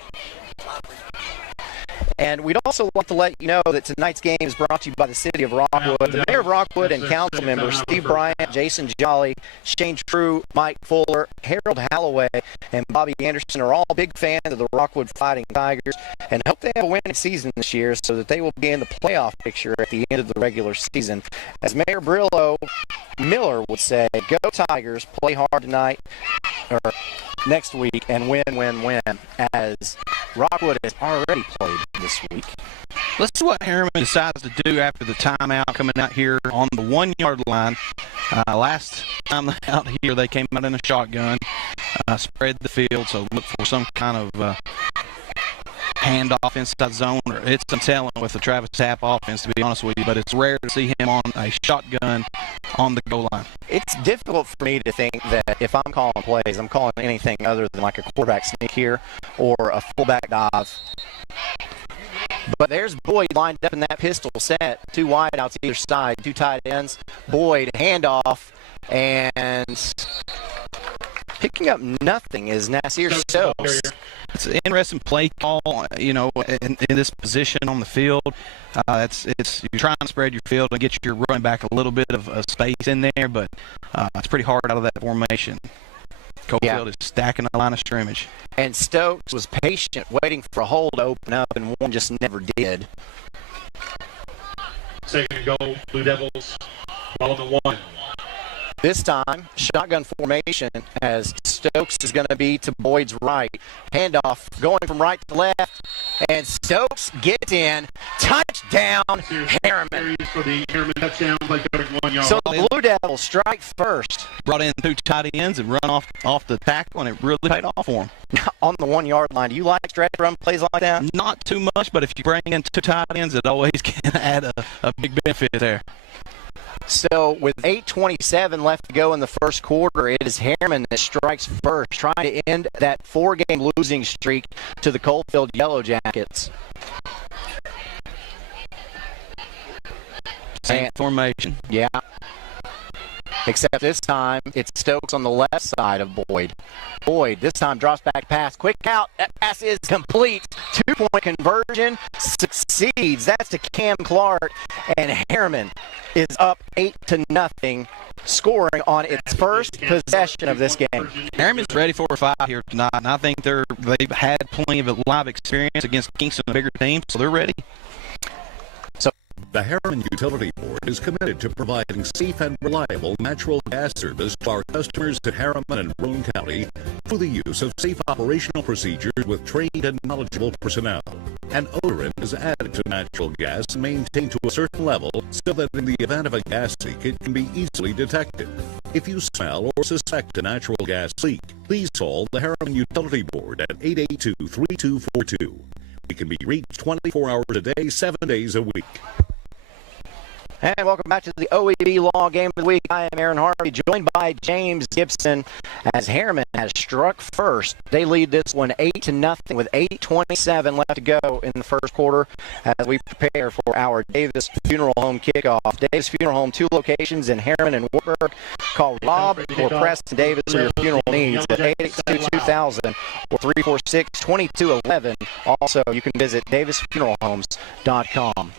And we'd also like to let you know that tonight's game is brought to you by the City of Rockwood. The Mayor of Rockwood and council members Steve Bryant, Jason Jolly, Shane True, Mike Fuller, Harold Halloway, and Bobby Anderson are all big fans of the Rockwood Fighting Tigers and hope they have a winning season this year so that they will be in the playoff picture at the end of the regular season. As Mayor Brillo Miller would say, go Tigers, play hard tonight or next week and win, as Rockwood has already played this week. Let's see what Harriman decides to do after the timeout coming out here on the 1-yard line. Last time out here, they came out in a shotgun, spread the field, so look for some kind of handoff inside zone. I'm telling with the Travis Tapp offense, to be honest with you, but it's rare to see him on a shotgun on the goal line. It's difficult for me to think that if I'm calling plays, I'm calling anything other than like a quarterback sneak here or a fullback dive. But there's Boyd lined up in that pistol set, 2 wideouts either side, 2 tight ends. Boyd, handoff, and picking up nothing is Nasir Stokes. It's an interesting play call, in this position on the field. You're trying to spread your field and get your running back a little bit of space in there, but it's pretty hard out of that formation. Coalfield is stacking the line of scrimmage. And Stokes was patient, waiting for a hole to open up, and one just never did. Second goal, Blue Devils, ball on the 1. This time, shotgun formation as Stokes is going to be to Boyd's right. Handoff going from right to left, and Stokes gets in. Touchdown, Harriman. For the Harriman touchdown, play coverage 1 yard. So the Blue Devils strike first. Brought in 2 tight ends and run off the tackle, and it really paid off for him. On the 1-yard line, do you like stretch run plays like that? Not too much, but if you bring in 2 tight ends, it always can add a big benefit there. So with 8:27 left to go in the first quarter, it is Harriman that strikes first, trying to end that 4-game losing streak to the Coalfield Yellow Jackets. Same formation. Yeah. Except this time, it's Stokes on the left side of Boyd. Boyd, this time, drops back pass. Quick out. That pass is complete. 2-point conversion succeeds. That's to Cam Clark. And Harriman is up 8-0, scoring on its first possession of this game. Harriman's ready for a fight here tonight, and I think they've had plenty of live experience against Kingston, a bigger team, so they're ready. The Harriman Utility Board is committed to providing safe and reliable natural gas service to our customers in Harriman and Roane County through the use of safe operational procedures with trained and knowledgeable personnel. An odorant is added to natural gas and maintained to a certain level so that in the event of a gas leak, it can be easily detected. If you smell or suspect a natural gas leak, please call the Harriman Utility Board at 882-3242. We can be reached 24 hours a day, 7 days a week. And welcome back to the OEB Law Game of the Week. I am Aaron Harvey, joined by James Gibson, as Harriman has struck first. They lead this one 8-0 with 8:27 left to go in the first quarter as we prepare for our Davis Funeral Home kickoff. Davis Funeral Home, 2 locations in Harriman and Wartburg. Call Rob or Preston Davis for your funeral needs at 862-2000 or 346-2211. Also, you can visit davisfuneralhomes.com.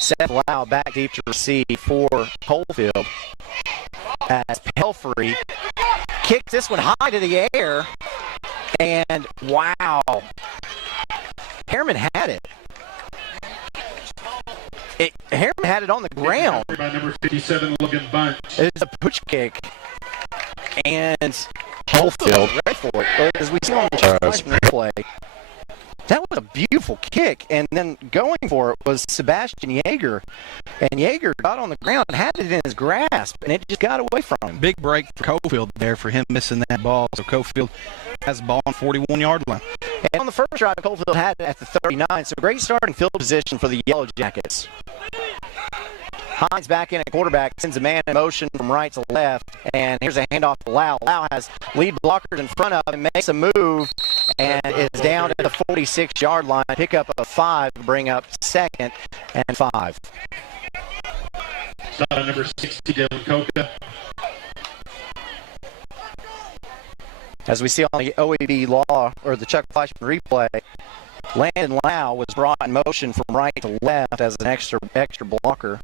Seth Lau back deep to receive for Coalfield as Pelfrey kicks this one high to the air, and wow, Harriman had it. Harriman had it on the ground. By number 57, Logan Bunch. It's a pooch kick, and Coalfield read for it. As we see on the replay, that was a beautiful kick, and then going for it was Sebastian Yeager. And Yeager got on the ground, had it in his grasp, and it just got away from him. Big break for Coalfield there for him missing that ball. So Coalfield has the ball on 41-yard line. And on the first drive, Coalfield had it at the 39, so great starting field position for the Yellow Jackets. Hines back in at quarterback, sends a man in motion from right to left, and here's a handoff to Lau. Lau has lead blockers in front of him, makes a move, and is down at the 46-yard line. Pick up a 5 to bring up 2nd and 5. Stop number 60, Dylan Coca. As we see on the OEB Law, or the Chuck Fleischman replay, Landon Lau was brought in motion from right to left as an extra blocker.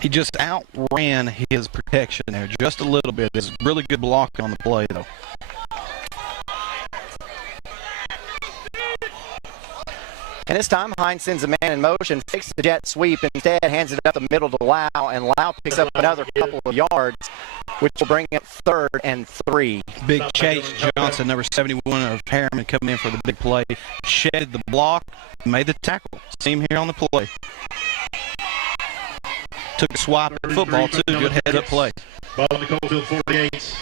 He just outran his protection there just a little bit. It's really good block on the play, though. And this time, Hines sends a man in motion, fakes the jet sweep, and instead hands it up the middle to Lau, and Lau picks up another couple of yards, which will bring up 3rd and 3. Big Chase Johnson, number 71 of Harriman, coming in for the big play. Shedded the block, made the tackle. See him here on the play. Took a swipe at the football, too. Good head-up play. Ball on the Coalfield 48.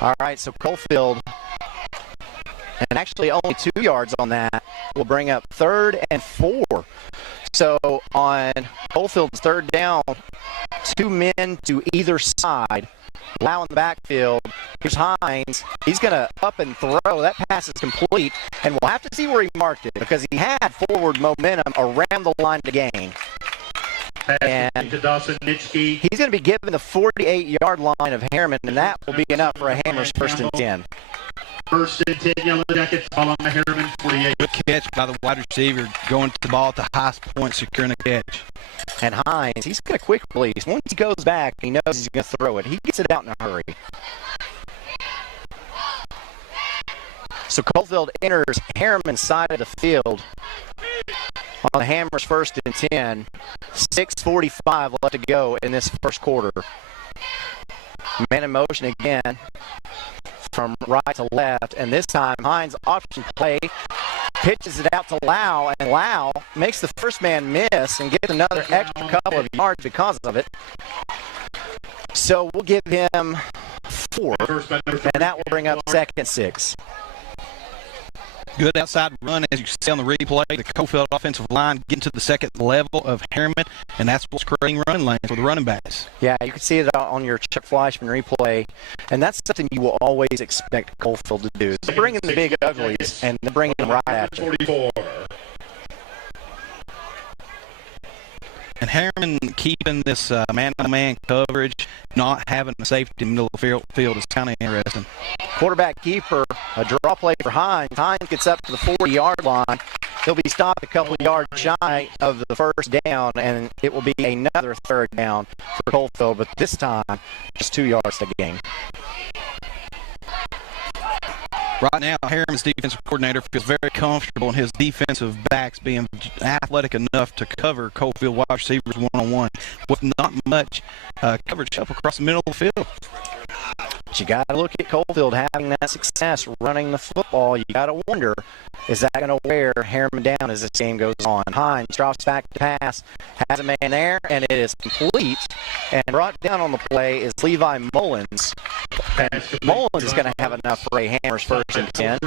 All right, so Coalfield, and actually only 2 yards on that, will bring up 3rd and 4. So on Coalfield's 3rd down, 2 men to either side. Lau in the backfield. Here's Hines. He's going to up and throw. That pass is complete, and we'll have to see where he marked it because he had forward momentum around the line to gain. And to Dawson Nitschke. He's going to be given the 48-yard line of Harriman, and that will be enough for a Hammers 1st and 10. 1st and 10, Yellow Jackets, ball on the Harriman 48. Good catch by the wide receiver, going to the ball at the highest point, securing a catch. And Hines, he's got a quick release. Once he goes back, he knows he's going to throw it. He gets it out in a hurry. So Coalfield enters Harriman's side of the field on the Hammers 1st and 10. 6:45 left to go in this first quarter. Man in motion again from right to left, and this time Hines option play, pitches it out to Lau, and Lau makes the first man miss and gets another extra couple of yards because of it. So we'll give him 4, and that will bring up 2nd and 6. Good outside run, as you see on the replay. The Coalfield offensive line getting to the 2nd level of Harriman, and that's what's creating running lanes for the running backs. Yeah, you can see it on your Chuck Fleischman replay, and that's something you will always expect Coalfield to do. They're bringing the big uglies, and they're bringing them right at you. 44. And Harriman keeping this man-on-man coverage, not having a safety in the middle of the field is kind of interesting. Quarterback keeper, a draw play for Hines. Hines gets up to the 40-yard line. He'll be stopped a couple yards shy of the 1st down, and it will be another 3rd down for Coalfield, but this time just 2 yards to gain. Right now, Harriman's defensive coordinator feels very comfortable in his defensive backs being athletic enough to cover Coalfield wide receivers one-on-one with not much coverage up across the middle of the field. But you got to look at Coalfield having that success running the football. You got to wonder, is that going to wear Harriman down as this game goes on? Hines drops back to pass, has a man there, and it is complete. And brought down on the play is Levi Mullins. And Mullins is going to have enough for a Hammers first and 10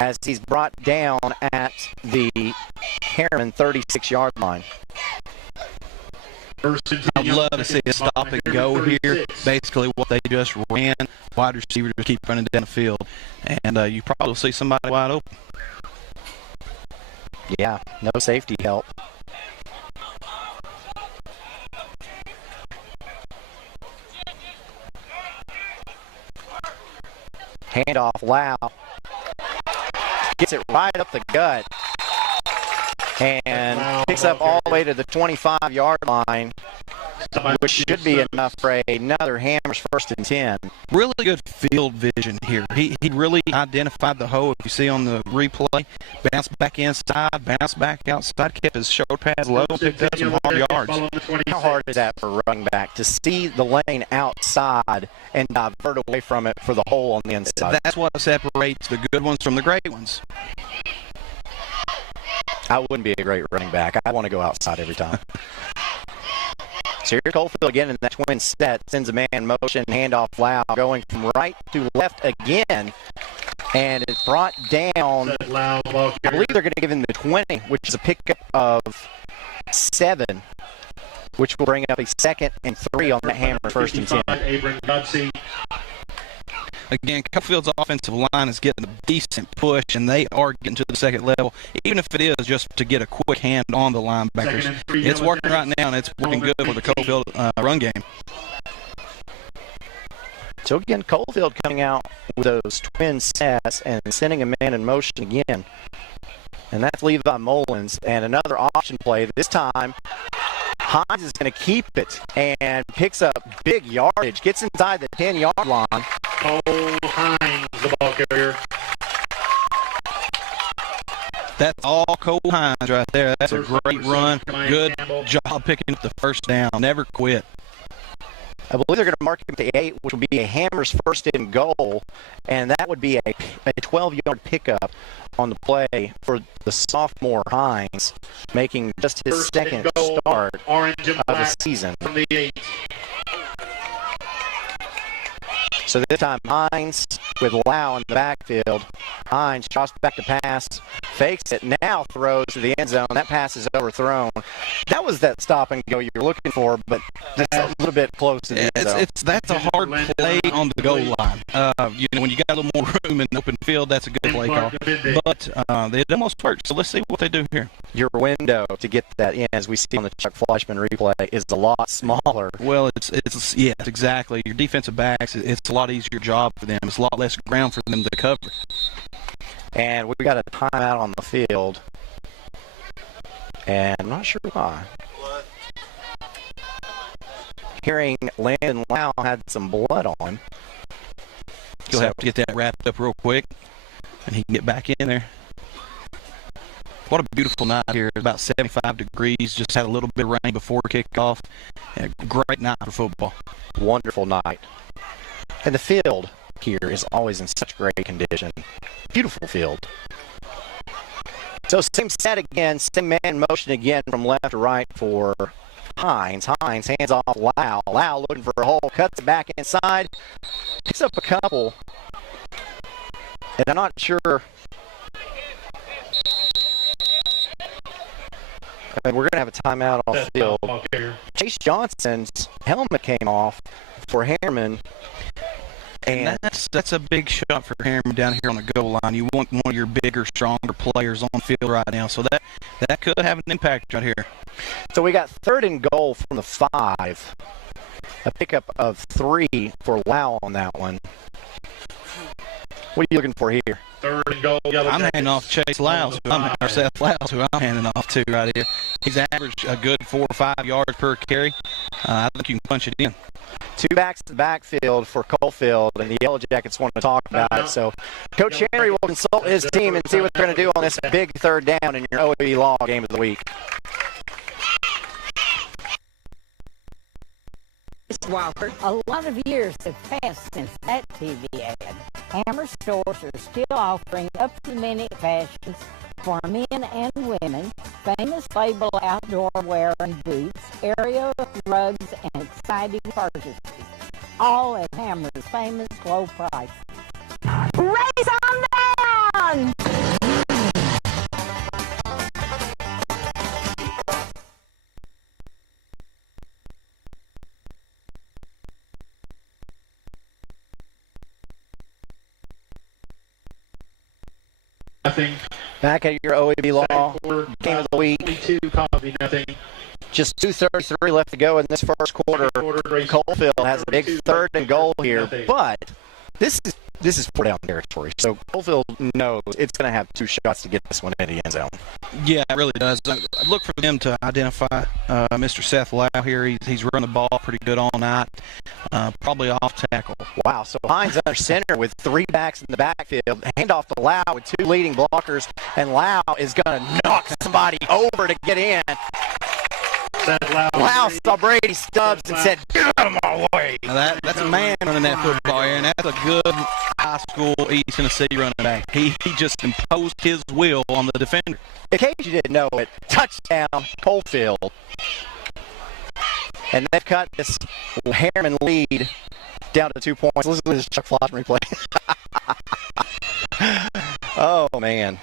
as he's brought down at the Harriman 36-yard line. I'd love to see a stop and go here. Basically what they just ran, wide receivers keep running down the field, and you probably will see somebody wide open. Yeah, no safety help. Handoff, Lau. Gets it right up the gut. And picks up all the way to the 25-yard line, which should be enough for another Hammers first and 10. Really good field vision here. He really identified the hole. If you see on the replay, bounced back inside, bounced back outside, kept his shoulder pads low, picked up some hard yards. How hard is that for a running back to see the lane outside and divert away from it for the hole on the inside? That's what separates the good ones from the great ones. I wouldn't be a great running back. I want to go outside every time. So here's Coalfield again in that twin set. Sends a man in motion, handoff Lau, going from right to left again. And it's brought down. I believe they're going to give him the 20, which is a pickup of 7, which will bring up a 2nd and 3 on that Hammer first and 10. Again, Coalfield's offensive line is getting a decent push, and they are getting to the second level, even if it is just to get a quick hand on the linebackers. It's working right now, and it's working good for the Coalfield run game. So again, Coalfield coming out with those twin sets and sending a man in motion again. And that's Levi Mullins. And another option play. This time, Hines is going to keep it and picks up big yardage. Gets inside the 10-yard line. Cole Hines, the ball carrier. That's all Cole Hines right there. That's a great run. Good job picking up the first down. Never quit. I believe they're going to mark him to 8, which will be a Hammers first and goal, and that would be a 12-yard pickup on the play for the sophomore Hines, making just his second start of the season. From the 8. So this time Hines with Lau in the backfield. Hines drops back to pass, fakes it, now throws to the end zone. That pass is overthrown. That was that stop and go you were looking for, but that's a little bit close to the end zone. That's a hard play on the goal line. When you got a little more room in the open field, that's a good play call. But it almost worked, so let's see what they do here. Your window to get that in, as we see on the Chuck Fleischman replay, is a lot smaller. Well, it's exactly. Your defensive backs, it's a lot easier job for them. It's a lot less ground for them to cover. And we got a timeout on the field, and I'm not sure why. Hearing Landon Lau had some blood on him. He'll have to get that wrapped up real quick, and he can get back in there. What a beautiful night here. About 75 degrees. Just had a little bit of rain before kickoff. A great night for football. Wonderful night. And the field here is always in such great condition. Beautiful field. So same set again, same man in motion again from left to right for Hines. Hines hands off Lau. Lau looking for a hole, cuts it back inside, picks up a couple. And I'm not sure. And we're going to have a timeout on the field. Chase Johnson's helmet came off for Harriman. And that's a big shot for Harriman down here on the goal line. You want one of your bigger, stronger players on the field right now. So that could have an impact right here. So we got 3rd and goal from the 5. A pickup of 3 for Lau on that one. What are you looking for here? 3rd and goal. I'm handing off Chase Lyles, or Seth Lyles, who I'm handing off to right here. He's averaged a good 4 or 5 yards per carry. I think you can punch it in. 2 backs in the backfield for Coalfield, and the Yellow Jackets want to talk about it. So Coach Henry will consult his team and see what they're going to do on this big 3rd down in your OAB Law game of the week. Walker. A lot of years have passed since that TV ad. Hammer stores are still offering up-to-the-minute fashions for men and women, famous label outdoor wear and boots, area rugs, and exciting purchases. All at Hammer's famous low price. Race on down! Nothing. Back at your OAB Law game of the week. 22 Coffee, nothing. Just 2:33 left to go in this first quarter. Coalfield has a big third and goal here, but this is four down territory. So Coalfield knows it's going to have two shots to get this one in the end zone. Yeah, it really does. I look for them to identify Mr. Seth Lau here. He's run the ball pretty good all night. Probably off tackle. Wow, so Hines under center with three backs in the backfield. Handoff to Lau with two leading blockers, and Lau is going to knock somebody over to get in. Lau saw Brady Stubbs and said, "Get out of my way." Now that's a man running that football here, and that's a good high school East Tennessee running back. He just imposed his will on the defender. In case you didn't know it, touchdown Coalfield. And they've cut this Harriman lead down to 2 points. Listen to this Chuck Flossman replay. Oh, man.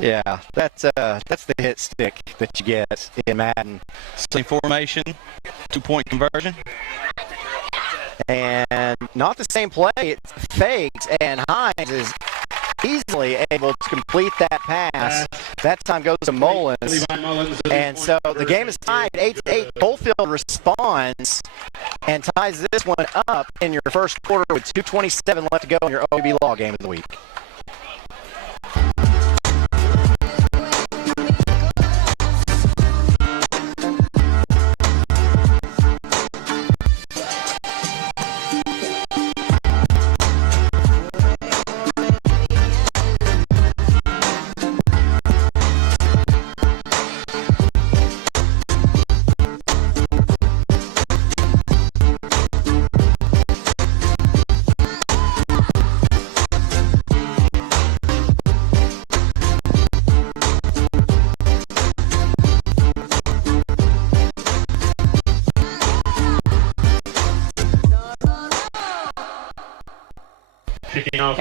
Yeah, that's the hit stick that you get in Madden. Same formation, 2-point conversion. And not the same play. It's fakes, and Hines is easily able to complete that pass. That time goes to Mullins. And so the game is tied 8-8. Coalfield responds and ties this one up in your first quarter with 2:27 left to go in your OAB Law game of the week.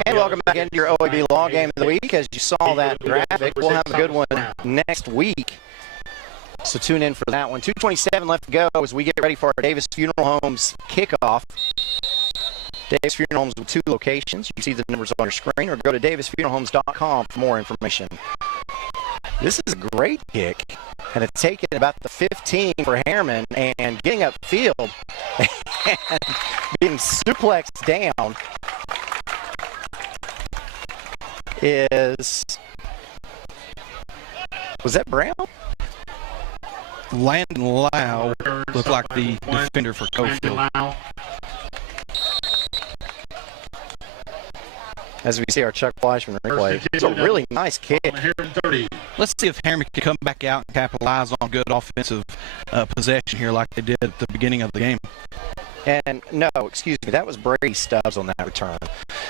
And welcome back into your OAB Law game of the week. As you saw that graphic, we'll have a good one next week. So tune in for that one. 2:27 left to go as we get ready for our Davis Funeral Homes kickoff. Davis Funeral Homes with two locations. You see the numbers on your screen, or go to davisfuneralhomes.com for more information. This is a great kick, and it's taken about the 15 for Harriman, and getting upfield and being suplexed down was that Brown? Landon Lau looked like the defender for Coalfield. As we see our Chuck Fleischman replay, it's a really nice kick. Let's see if Harriman can come back out and capitalize on good offensive possession here like they did at the beginning of the game. And no, excuse me, that was Brady Stubbs on that return.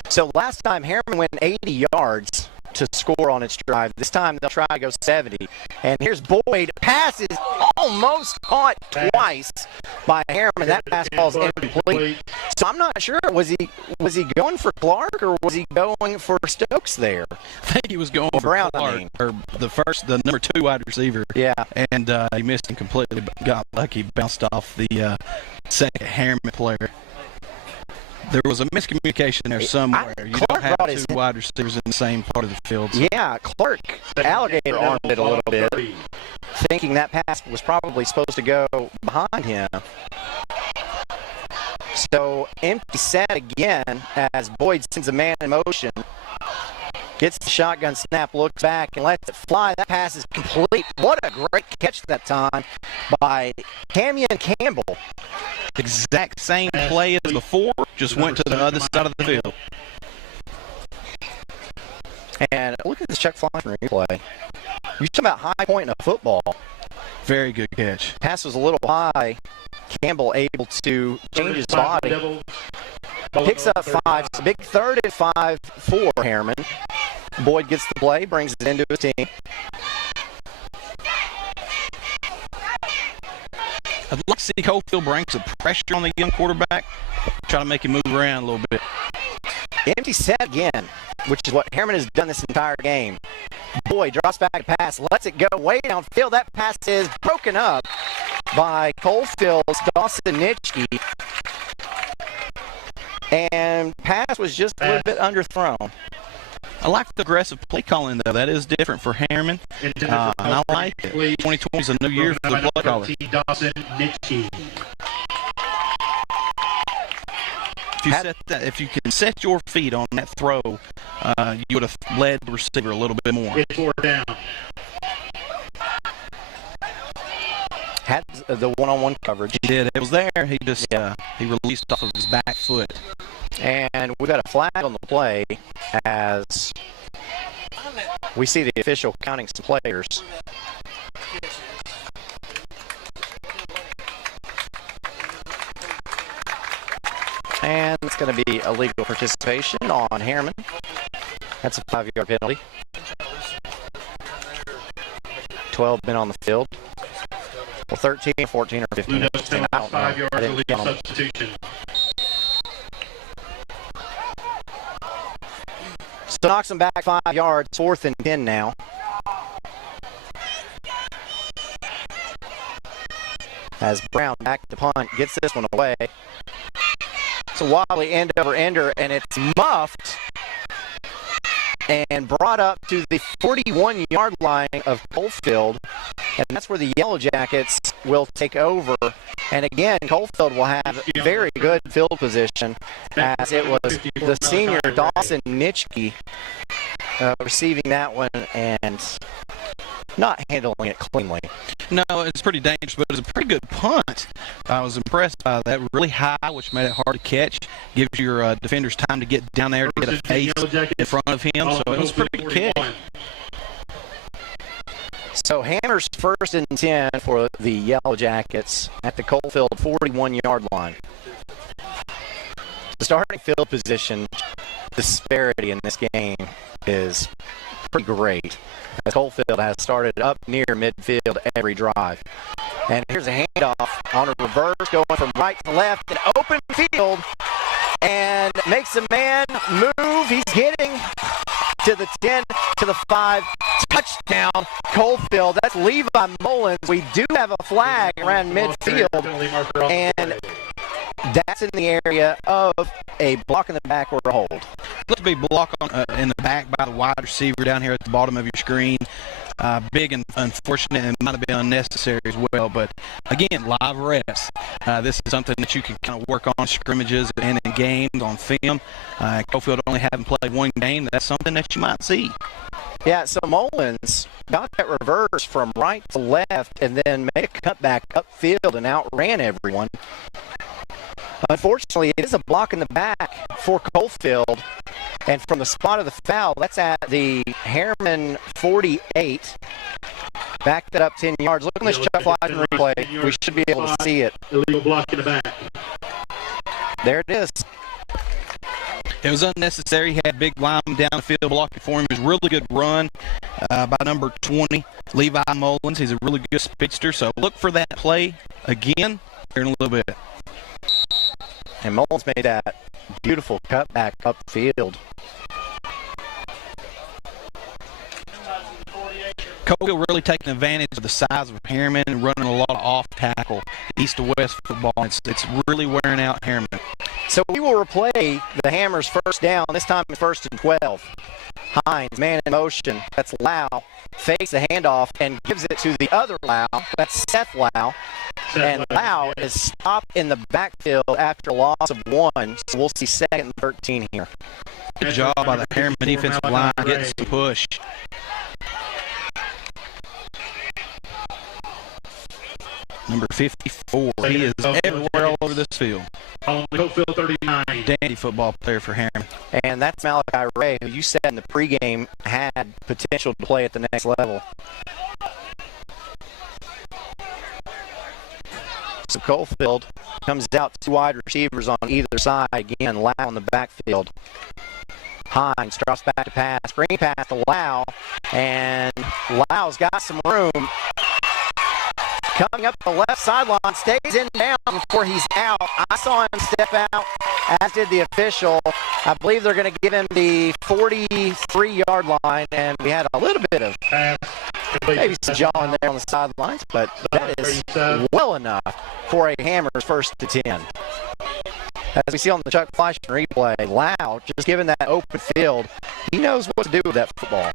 So last time Harriman went 80 yards to score on its drive. This time they'll try to go 70. And here's Boyd. Passes almost caught twice by Harriman. That pass ball's incomplete. So I'm not sure. Was he going for Clark or was he going for Stokes there? I think he was going for Brown, Clark, or the number 2 wide receiver. Yeah. And he missed him completely, but got lucky, bounced off the second Harriman player. There was a miscommunication there somewhere. You don't have two wide receivers in the same part of the field. So. Yeah, Clark alligator armed it a little bit, thinking that pass was probably supposed to go behind him. So empty set again as Boyd sends a man in motion. Gets the shotgun snap, looks back, and lets it fly. That pass is complete. What a great catch that time by Camion Campbell. Exact same play as before, just went to the other side of the field. And look at this Chuck Fleischman replay. You're talking about high point in a football. Very good catch. Pass was a little high. Campbell able to change his body. Picks up 5. It's a big 3rd and 5 for Harriman. Boyd gets the play, brings it into his team. I'd like to see Coalfield bring some pressure on the young quarterback, try to make him move around a little bit. Empty set again, which is what Harriman has done this entire game. Boyd drops back a pass, lets it go way downfield. That pass is broken up by Coalfield's Dawson Nitschke. And pass was just a little bit underthrown. I like the aggressive play calling, though. That is different for Harriman, and I like it. 2020 is a new year for the play caller. If you can set your feet on that throw, you would have led the receiver a little bit more. It's 4th down. Had the one-on-one coverage. He did. It was there. He just he released off of his back foot. And we've got a flag on the play as we see the official counting some players. And it's going to be illegal participation on Harriman. That's a 5-yard penalty. 12 men on the field. Well, 13, 14, or 15. Blue Devils come out 5 yards, illegal substitution. So knocks him back 5 yards, 4th and 10 now. As Brown back to punt, gets this one away. It's a wobbly end-over-ender, and it's muffed and brought up to the 41-yard line of Coalfield, and that's where the Yellow Jackets will take over. And again, Coalfield will have very good field position, as it was the senior Dawson Nitschke receiving that one and not handling it cleanly. No, it's pretty dangerous, but it was a pretty good punt. I was impressed by that. Really high, which made it hard to catch. Gives your defenders time to get down there to get a face in front of him. So it was a pretty good kick. So Hammers 1st and 10 for the Yellow Jackets at the Coalfield 41-yard line. The starting field position disparity in this game is pretty great, as Coalfield has started up near midfield every drive. And here's a handoff on a reverse going from right to left, an open field, and makes a man move. He's getting to the 10, to the 5, touchdown, Coalfield. That's Levi Mullins. We do have a flag around midfield, and that's in the area of a block in the back or a hold. Let's be block on, in the back by the wide receiver down here at the bottom of your screen. Big and unfortunate, and might have been unnecessary as well. But again, live reps. This is something that you can kind of work on scrimmages and in games on film. Coalfield only having played one game. That's something that you might see. Yeah, so Mullins got that reverse from right to left and then made a cutback upfield and outran everyone. Unfortunately, it is a block in the back for Coalfield, and from the spot of the foul, that's at the Harriman 48. Back that up 10 yards. Look at this Chuck Leisen replay. We should be able to see it. Illegal block in the back. There it is. It was unnecessary. He had big lineman down the field blocking for him. It was a really good run by number 20, Levi Mullins. He's a really good speedster, so look for that play again here in a little bit. And Mullins made that beautiful cutback upfield. Coalfield really taking advantage of the size of Harriman and running a lot of off-tackle, east to west football. It's really wearing out Harriman. So we will replay the Hammers first down. This time it's 1st and 12. Hines, man in motion. That's Lau. Fakes the handoff and gives it to the other Lau. That's Seth Lau. And Lau is stopped in the backfield after a loss of 1. So we'll see 2nd and 13 here. Good job by the Harriman defensive line getting some push. Number 54. He is everywhere all over this field. On the Coalfield 39. Dandy football player for Harriman. And that's Malachi Ray, who you said in the pregame had potential to play at the next level. So Coalfield comes out 2 wide receivers on either side. Again, Lau in the backfield. Hines drops back to pass. Screen pass to Lau. And Lau's got some room. Coming up the left sideline, stays in down before he's out. I saw him step out, as did the official. I believe they're going to give him the 43-yard line, and we had a little bit of maybe some jawing there on the sidelines, but that is well enough for a Hammers 1st and 10. As we see on the Chuck Fleischman replay, Lau just given that open field, he knows what to do with that football.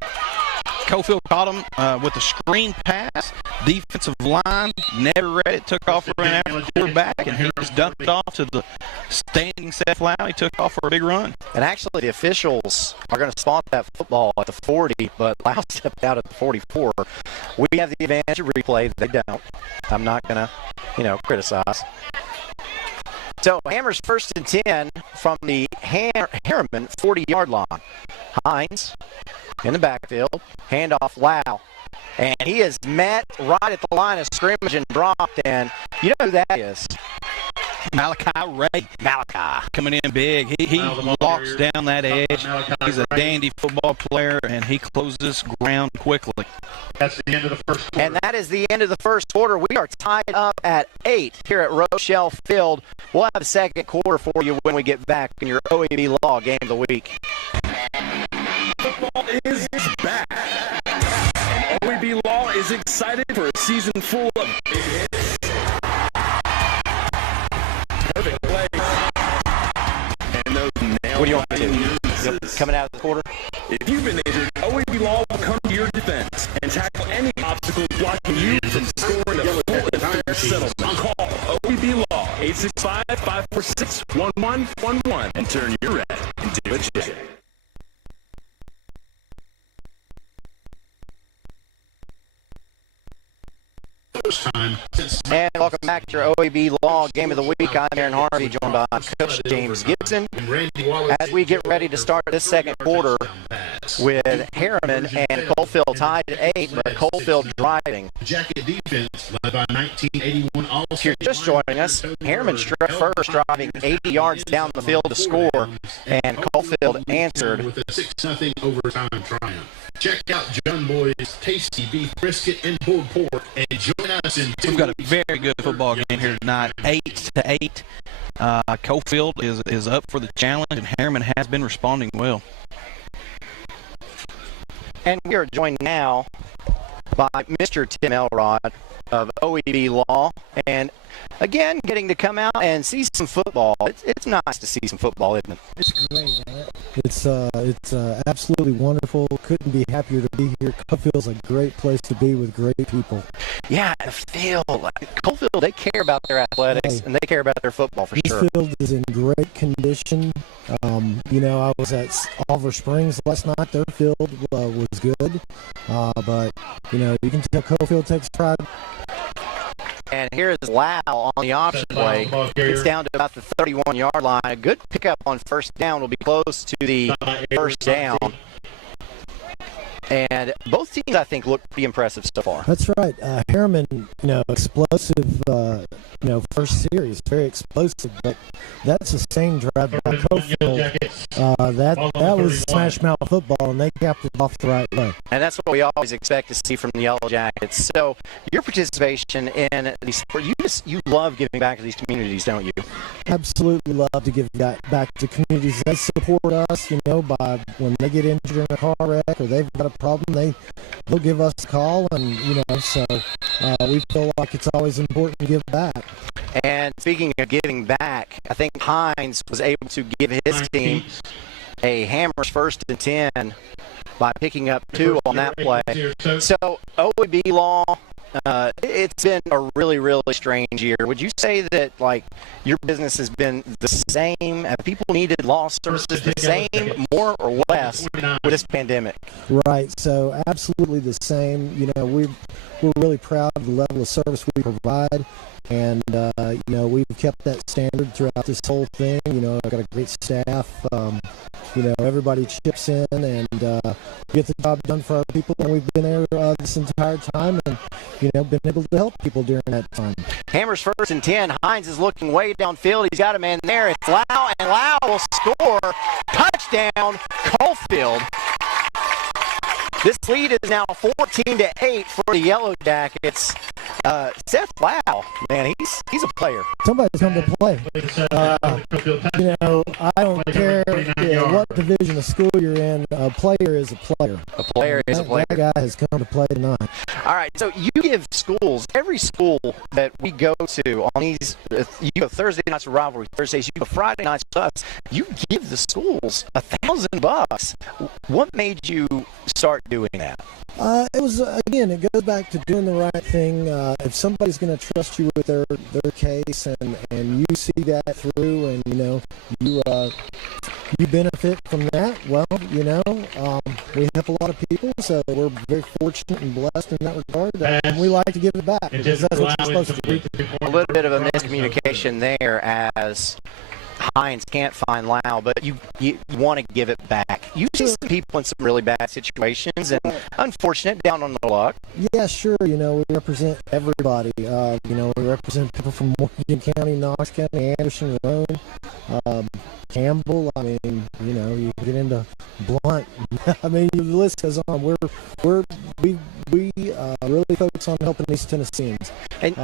Coalfield caught him with a screen pass. Defensive line never read it, took off, ran after the quarterback, and he just dumped it off to the standing Seth Lau. He took off for a big run. And actually, the officials are going to spot that football at the 40, but Lau stepped out at the 44. We have the advantage of replay. They don't. I'm not going to, criticize. So, Hammers 1st and 10 from the Harriman 40-yard line. Hines in the backfield, handoff Lau. And he is met right at the line of scrimmage and dropped, and you know who that is? Malachi Ray. Malachi. Coming in big. He walks down that edge. He's a dandy football player, and he closes ground quickly. That's the end of the first quarter. And that is the end of the first quarter. We are tied up at 8 here at Rochelle Field. We'll have the second quarter for you when we get back in your OEB Law Game of the Week. Football is back. And OEB Law is excited for a season full of big hits. Perfect plays. And those what do you want to do? Coming out of the quarter? If you've been injured, OEB Law will come to your defense and tackle any obstacles blocking you from scoring a full and fair settlement. Call OEB Law 865-546-1111 and turn your red into a check. And welcome back to your OEB Law Game of the Week. I'm Aaron Harvey, joined by Coach James Gibson. As we get ready to start this second quarter with Harriman and Coalfield tied at 8, but Coalfield driving. Jacket defense led by 1981 If you're just joining us, Harriman struck first, driving 80 yards down the field to score, and Coalfield answered with a 6-0 overtime triumph. Check out John Boy's tasty beef brisket and pulled pork, and join us in. We've got a very good football game here tonight, 8-8. Coalfield is up for the challenge, and Harriman has been responding well. And we are joined now by Mr. Tim Elrod of OEB Law, and again, getting to come out and see some football. It's nice to see some football, isn't it? It's great, man. It's absolutely wonderful. Couldn't be happier to be here. Coalfield's a great place to be with great people. Yeah, the field. Coalfield, they care about their athletics, and they care about their football for sure. This field is in great condition. I was at Oliver Springs last night. Their field was good, but you can tell Coalfield takes pride. And here is Lau on the option play. It's down to about the 31-yard line. A good pickup on first down will be close to the first down. And both teams, I think, look pretty impressive so far. That's right. Harriman, explosive, first series, very explosive. But that's the same drive by Coalfield. That was smash mouth football, and they capped it off the right way. And that's what we always expect to see from the Yellow Jackets. So your participation in these sports, you love giving back to these communities, don't you? Absolutely love to give back to communities. They support us, by when they get injured in a car wreck or they've got a problem, they'll give us a call, and so we feel like it's always important to give back. And speaking of giving back, I think Hines was able to give his team a Hammers 1st and 10 by picking up 2 on that play. So OEB Law, it's been a really, really strange year. Would you say that your business has been the same? Have people needed law services the same, more or less, with this pandemic? Right. So absolutely the same. We're really proud of the level of service we provide. And, we've kept that standard throughout this whole thing. I've got a great staff. Everybody chips in and get the job done for our people. And we've been there this entire time and, been able to help people during that time. Hammers 1st and 10. Hines is looking way downfield. He's got a man there. It's Lau, and Lau will score. Touchdown, Coalfield. This lead is now 14-8 for the Yellow Jackets. Seth Lau, man, he's a player. Somebody's come to play. I don't care what division of school you're in. A player is a player. A player is a player. That guy has come to play tonight. All right, so you give schools, every school that we go to on these, you go Thursday nights for Rivalry Thursdays, you go Friday nights for us, you give the schools $1,000. What made you start doing that? It was, again, it goes back to doing the right thing. If somebody's going to trust you with their case and you see that through and, you benefit from that, well, we help a lot of people, so we're very fortunate and blessed in that regard, and we like to give it back because that's what you're supposed to do. A little bit of a miscommunication there as Hines can't find Lau, but you want to give it back. You see some people in some really bad situations and unfortunate, down on the luck. Yeah, sure. We represent everybody. We represent people from Morgan County, Knox County, Anderson, Roane, Campbell. You get into Blunt. The list goes on. We really focus on helping these Tennesseans. And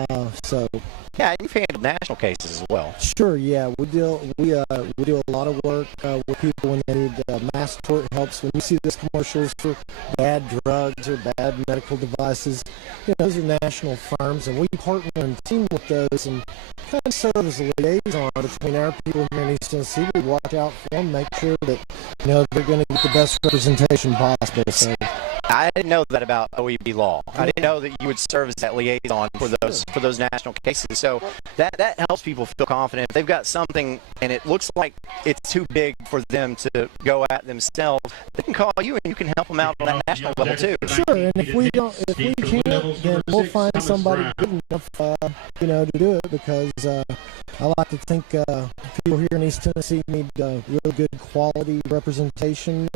yeah, you've handled national cases as well. Sure. Yeah, we do a lot of work with people when they need mass tort helps. When you see these commercials for bad drugs or bad medical devices, those are national firms, and we partner and team with those and kind of serve as a liaison between our people here in East Tennessee. We watch out for them, make sure that they're going to get the best representation possible. So I didn't know that about OEB law. I didn't know that you would serve as that liaison for those national cases. So that helps people feel confident. If they've got something and it looks like it's too big for them to go at themselves, they can call you and you can help them out on that national level too. Sure, and if we can't, then we'll find somebody good enough, to do it, because I like to think people here in East Tennessee need real good quality representation.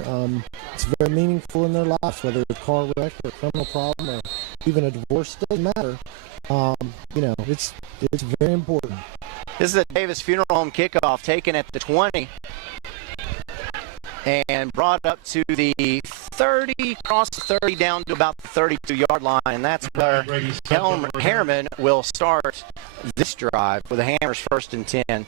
It's very meaningful in their lives, whether it's a car wreck or a criminal problem or even a divorce, doesn't matter. It's very important. This is a Davis Funeral Home kickoff taken at the 20 and brought up to the 30, across the 30 down to about the 32-yard line, and that's where Harriman will start this drive with the Hammers 1st and 10.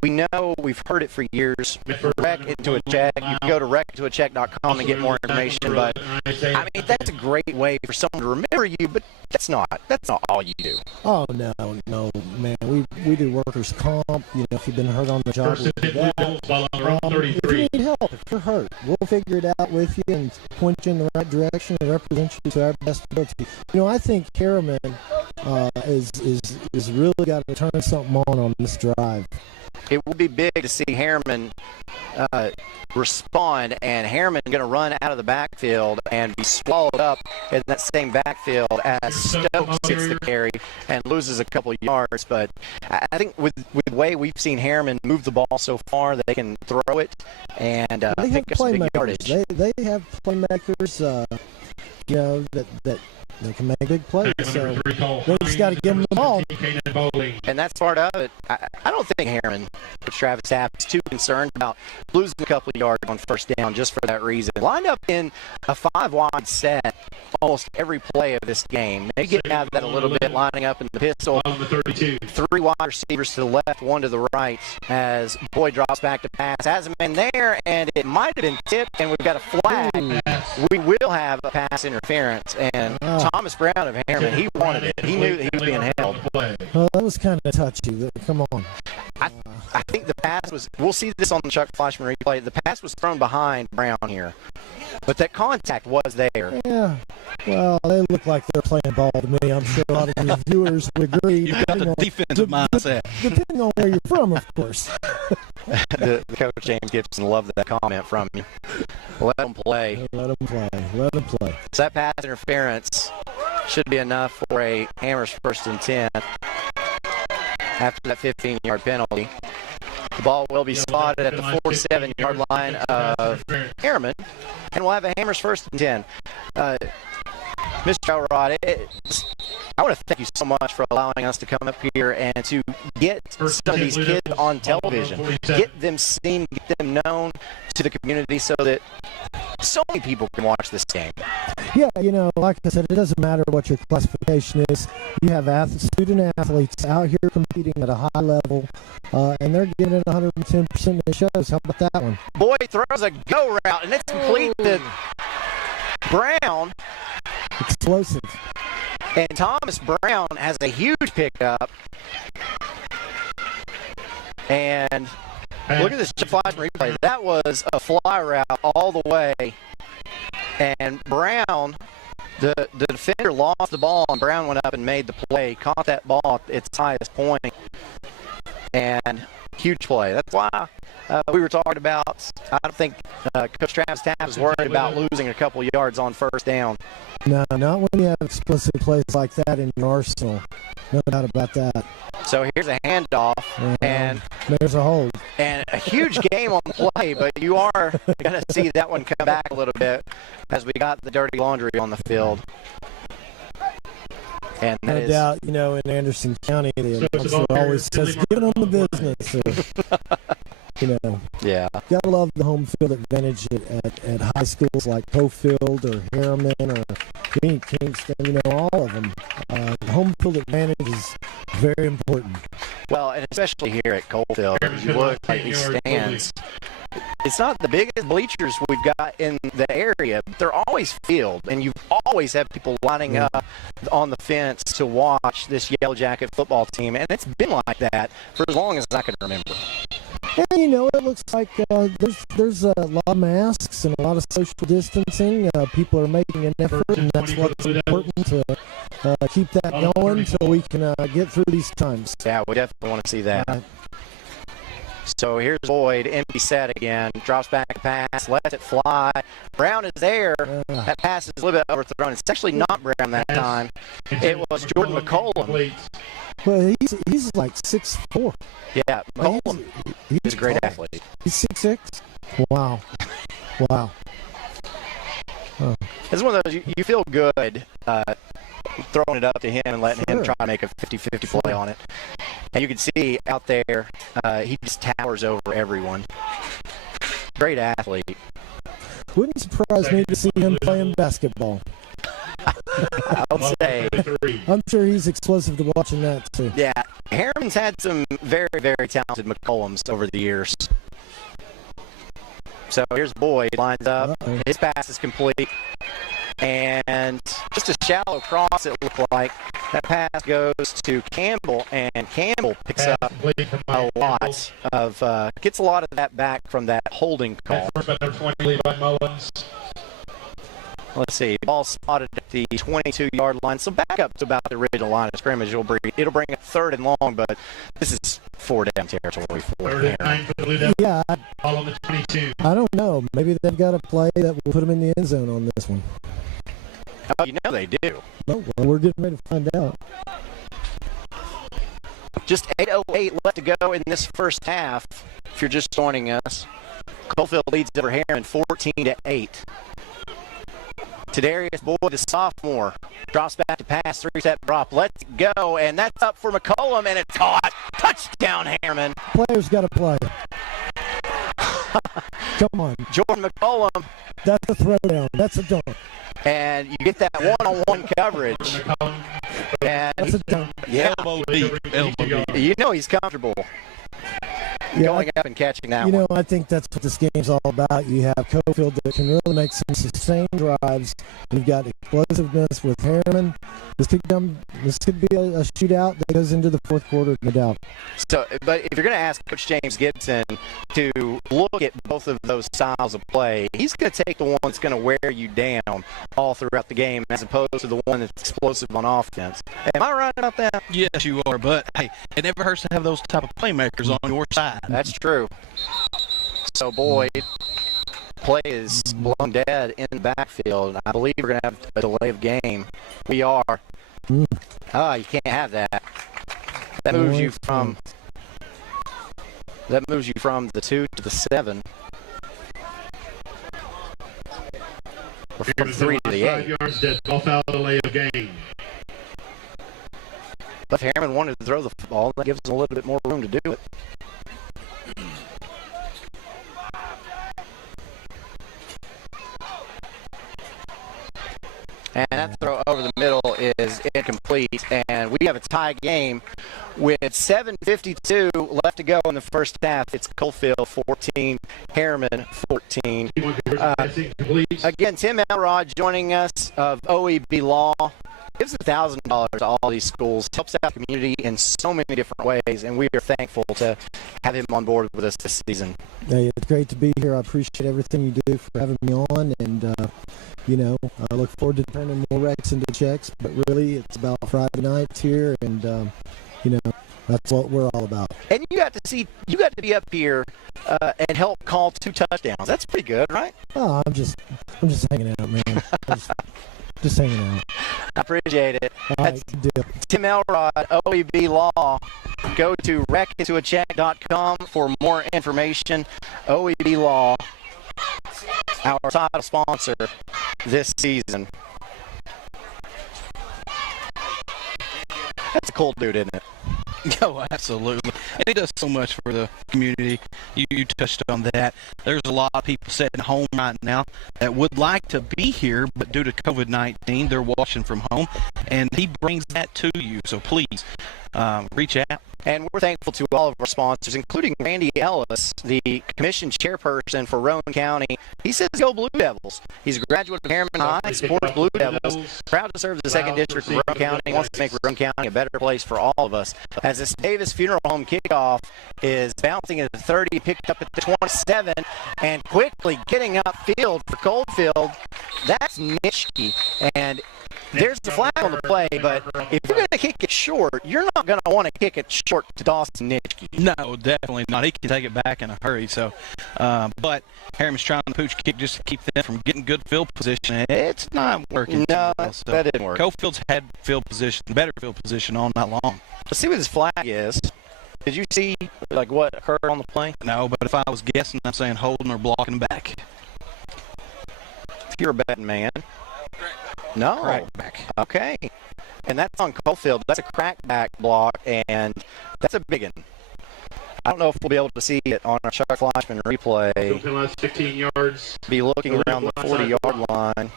We know, we've heard it for years. Rec into a check. You can go to recintoacheck.com and get more information. But that's a great way for someone to remember you. But that's not all you do. Oh no, man. We do workers' comp. If you've been hurt on the job, we do that. If you need help, if you're hurt, we'll figure it out with you and point you in the right direction and represent you to our best ability. I think Harriman is really got to turn something on this drive. It will be big to see Harriman respond, and Harriman going to run out of the backfield and be swallowed up in that same backfield as Stokes gets the carry and loses a couple yards. But I think with the way we've seen Harriman move the ball so far, they can throw it and pick up some big yardage. They have playmakers, that they can make big plays, so they just got to give them the ball. And that's part of it. I don't think Harriman, Coach Travis Tapp, is too concerned about losing a couple of yards on first down just for that reason. Lined up in a 5-wide set almost every play of this game. They get out of that a little bit, lining up in the pistol. 3 wide receivers to the left, 1 to the right, as Boyd drops back to pass. Has a man there, and it might have been tipped, and we've got a flag. We will have a pass interference, and Thomas Brown of Harriman, he wanted it. He knew that he was being held. Well, that was kind of touchy. Come on. I think the pass was, we'll see this on the Chuck Flashman replay, the pass was thrown behind Brown here. But that contact was there. Yeah. Well, they look like they're playing ball to me. I'm sure a lot of your viewers would agree. You got a defensive mindset. Depending on where you're from, of course. the Coach James Gibson loved that comment from you. Let them play. Let them play. Let them play. So that pass interference should be enough for a Hammers 1st and 10. after that 15-yard penalty. The ball will be spotted at the 47-yard line of Harriman, and we'll have a Hammers first and 10. Mr. Elrod, I want to thank you so much for allowing us to come up here and to get some of these kids on television, get them seen, get them known to the community so that so many people can watch this game. Yeah, like I said, it doesn't matter what your classification is. You have student athletes out here competing at a high level, and they're giving it 110% in the shows. How about that one? Boyd throws a go route, and it's complete to Brown. Explosive. And Thomas Brown has a huge pickup. And look at this flash replay. That was a fly route all the way. And Brown, the defender lost the ball, and Brown went up and made the play, caught that ball at its highest point. And huge play. That's why we were talking about, I don't think Coach Travis Tapp is worried about losing a couple yards on first down. No, not when you have explosive plays like that in your arsenal. No doubt about that. So here's a handoff, and there's a hold. And a huge game on the play, but you are going to see that one come back a little bit as we got the dirty laundry on the field. And that no doubt, in Anderson County, the announcer always says, giving them the business. Yeah. Gotta love the home field advantage at high schools like Coalfield or Harriman or Kingston, all of them. Home field advantage is very important. Well, and especially here at Coalfield, you look at these stands. It's not the biggest bleachers we've got in the area, but they're always filled, and you always have people lining up on the fence to watch this Yellow Jacket football team, and it's been like that for as long as I can remember. And it looks like there's a lot of masks and a lot of social distancing. People are making an effort, and that's what's important to keep that going so we can get through these times. Yeah, we definitely want to see that. So here's Boyd, empty set again, drops back a pass, lets it fly. Brown is there. That pass is a little bit overthrown. It's actually not Brown that time. It was Jordan McCollum. Well, he's like 6'4". Yeah, McCollum. He's a great athlete. He's 6'6". Wow. Wow. Oh. It's one of those, you feel good throwing it up to him and letting him try to make a 50-50 play on it. And you can see out there, he just towers over everyone. Great athlete. Wouldn't surprise me to see him playing basketball. I'll say. I'm sure he's explosive to watching that, too. Yeah, Harriman's had some very, very talented McCollums over the years. So here's Boyd, lines up. His pass is complete. And just a shallow cross, it looked like. That pass goes to Campbell, and Campbell picks up a lot of, gets a lot of that back from that holding call. Let's see, ball spotted at the 22-yard line. So back up to about the original line of scrimmage. It'll bring it third and long, but this is 4-down territory for Harriman. Yeah, I don't know. Maybe they've got a play that will put them in the end zone on this one. Oh, they do. Oh, well, we're getting ready to find out. Just 8:08 left to go in this first half. If you're just joining us, Coalfield leads over Harriman 14-8. Tadarius Boyd, the sophomore, drops back to pass, three-step drop, lets it go, and that's up for McCollum, and it's caught. Touchdown, Harriman. Players got to play. Come on. Jordan McCollum. That's a throwdown. That's a dunk. And you get that one-on-one coverage. And that's a dunk. Yeah. Elbow deep. He's comfortable. Yeah, going up and catching that one. I think that's what this game's all about. You have Coalfield that can really make some sustained drives. You've got explosiveness with Harriman. This could be a shootout that goes into the fourth quarter, no doubt. So, but if you're going to ask Coach James Gibson to look at both of those styles of play, he's going to take the one that's going to wear you down all throughout the game as opposed to the one that's explosive on offense. Am I right about that? Yes, you are. But, hey, it never hurts to have those type of playmakers on your side. That's true. So, Boyd, play is blown dead in the backfield. I believe we're going to have a delay of game. We are. You can't have that. That moves you from the 2 to the 7. Or from 3 to the 8. 5 yards, dead ball foul, delay of game. But if Harriman wanted to throw the ball, that gives them a little bit more room to do it. And that throw over the middle is incomplete. And we have a tie game with 7:52 left to go in the first half. It's Coalfield 14, Harriman 14. Again, Tim Elrod joining us of OEB Law. Gives $1,000 to all these schools, helps out the community in so many different ways, and we are thankful to have him on board with us this season. Hey, it's great to be here. I appreciate everything you do for having me on, and I look forward to turning more wrecks into checks, but really it's about Friday nights here, and that's what we're all about. And you got to be up here and help call 2 touchdowns. That's pretty good, right? Oh, I'm just hanging out, man. Just hanging out. I appreciate it. That's Tim Elrod, OEB Law. Go to wreckintoacheck.com for more information. OEB Law, our title sponsor this season. That's a cool dude, isn't it? Oh, absolutely. And he does so much for the community. You touched on that. There's a lot of people sitting at home right now that would like to be here, but due to COVID-19, they're watching from home, and he brings that to you. So please, reach out. And we're thankful to all of our sponsors, including Randy Ellis, the commission chairperson for Rowan County. He says go Blue Devils. He's a graduate of Harriman High, supports Blue Devils, proud to serve the 2nd District of Rowan County, wants to make Rowan County a better place for all of us. As this Davis Funeral Home kickoff is bouncing at the 30, picked up at the 27, and quickly getting upfield for Coalfield. That's Nitschke. And there's the flag on the play, but if you're going to kick it short, you're not going to want to kick it short to Dawson Nitschke. No, definitely not. He can take it back in a hurry. So, but Harriman's trying to pooch kick just to keep them from getting good field position. It's not working. No, well, so that didn't work. Coalfield's had better field position all night long. Let's see what his flag is. Did you see what occurred on the play? No, but if I was guessing, I'm saying holding or blocking back. If you're a betting man. No. Crackback. Okay. And that's on Coalfield. That's a crackback block, and that's a big one. I don't know if we'll be able to see it on our Chuck Fleischman replay. 15 yards. Be looking around the 40-yard line.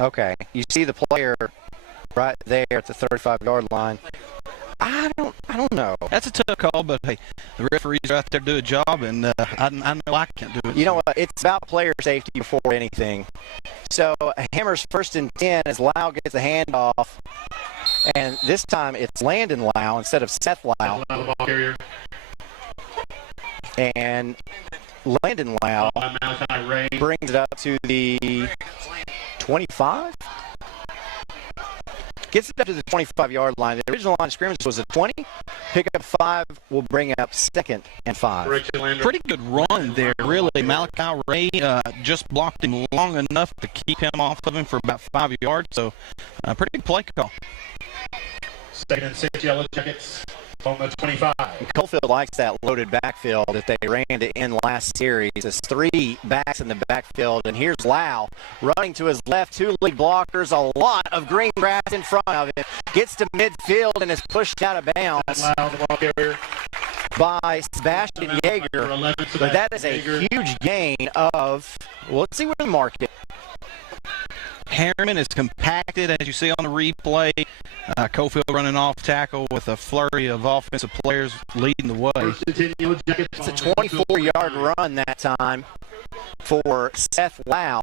Okay. You see the player right there at the 35-yard line. I don't know. That's a tough call, but hey, the referees are out there to do a job, and I know I can't do it. You know what? It's about player safety before anything. So Hammer's 1st and 10 as Lau gets the handoff, and this time it's Landon Lau instead of Seth Lau. And Landon Lau brings it up to the 25. Gets it up to the 25-yard line. The original line of scrimmage was a 20. Pick up 5 will bring up 2nd and 5. Pretty good run there, really. Malachi Ray just blocked him long enough to keep him off of him for about 5 yards. So, pretty good play call. 2nd and 6 Yellow Jackets on the 25. Coalfield likes that loaded backfield that they ran to end last series. There's 3 backs in the backfield, and here's Lau running to his left, 2 lead blockers, a lot of green grass in front of him. Gets to midfield and is pushed out of bounds by Sebastian Yeager. But that is a huge gain of, well, let's see where they mark it. Harriman is compacted, as you see on the replay. Coalfield running off tackle with a flurry of offensive players leading the way. It's a 24-yard run that time for Seth Lau.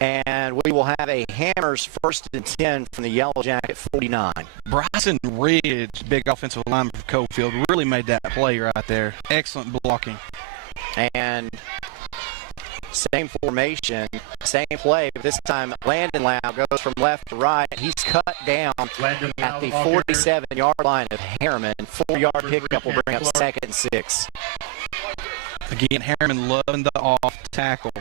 And we will have a Hammers 1st and 10 from the Yellow Jacket 49. Bryson Ridge, big offensive lineman for Coalfield, really made that play right there. Excellent blocking. And same formation, same play, but this time Landon Lau goes from left to right. He's cut down at the 47-yard line of Harriman. 4-yard pickup will bring up 2nd and 6. Again, Harriman loving the off tackle.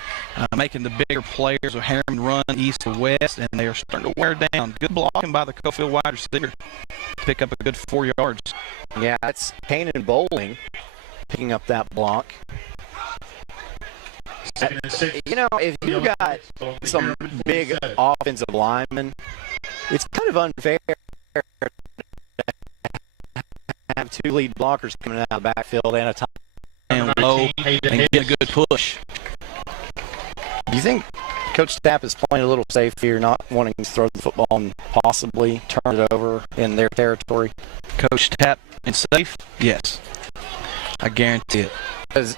making the bigger players of Harriman run east to west, and they are starting to wear down. Good blocking by the Coalfield wide receiver. Pick up a good 4 yards. Yeah, it's Kanan Bowling picking up that block. You know, if you got some big offensive linemen, it's kind of unfair to have 2 lead blockers coming out of the backfield and a time and low and get a good push. Do you think Coach Tapp is playing a little safe here, not wanting to throw the football and possibly turn it over in their territory? Coach Tapp and safe? Yes. I guarantee it. Because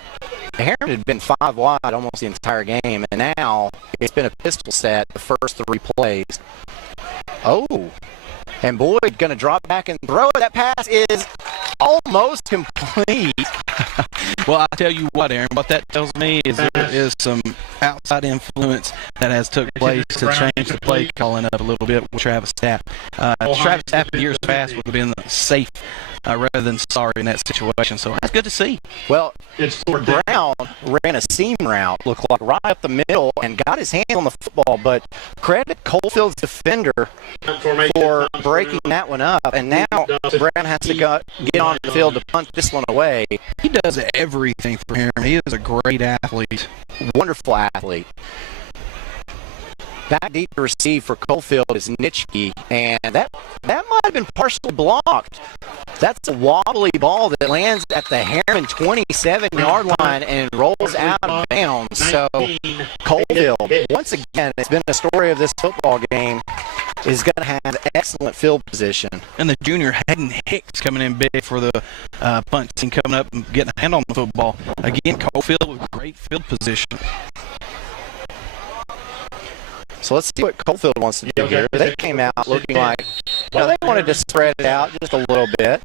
Harriman had been 5 wide almost the entire game, and now it's been a pistol set the first 3 plays. Oh, and Boyd going to drop back and throw it. That pass is almost complete. Well, I tell you what, Aaron, what that tells me is there is some outside influence that has took place to change the play calling up a little bit with Travis Tapp. Travis Tapp in years past would have been safe rather than sorry in that situation, so that's good to see. Well, Brown ran a seam route, looked like right up the middle, and got his hand on the football, but credit Coalfield's defender for breaking that one up, and now Brown has to get on the field to punt this one away. He does everything for him. He is a great athlete. Wonderful athlete. Back deep to receive for Coalfield is Nitschke, and that might have been partially blocked. That's a wobbly ball that lands at the Harriman 27-yard line and rolls out of bounds. So Coalfield, once again, it's been a story of this football game, is going to have excellent field position. And the junior Hayden Hicks coming in big for the punt team, coming up and getting a hand on the football. Again, Coalfield with great field position. So let's see what Coalfield wants to do here. They came out looking like, they wanted to spread it out just a little bit.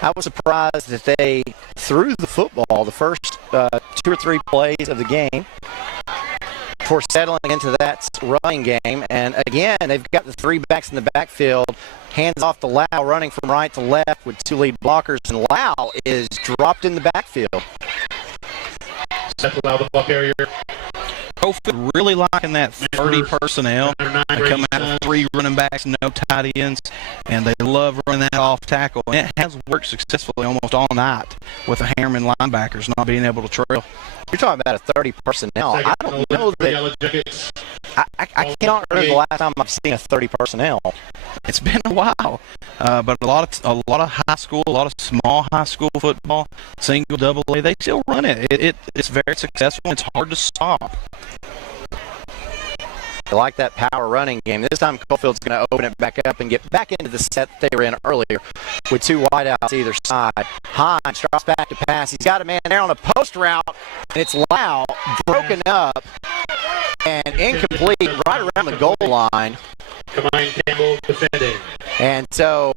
I was surprised that they threw the football the first 2 or 3 plays of the game before settling into that running game. And again, they've got the 3 backs in the backfield. Hands off to Lau, running from right to left with 2 lead blockers, and Lau is dropped in the backfield. Seth Lau, the ball carrier. Coalfield really liking that 30 personnel. They come out of 3 running backs, no tight ends, and they love running that off tackle. And it has worked successfully almost all night with the Harriman linebackers not being able to trail. You're talking about a 30 personnel. I don't know that. I cannot remember the last time I've seen a 30 personnel. It's been a while, but a lot of high school, a lot of small high school football, single, double A, they still run it. It's very successful. It's hard to stop. I like that power running game. This time Coalfield's going to open it back up and get back into the set they were in earlier with 2 wideouts either side. Hines drops back to pass. He's got a man there on a post route, and it's Lau, broken up and incomplete right around the goal line. Kamine Campbell defending. And so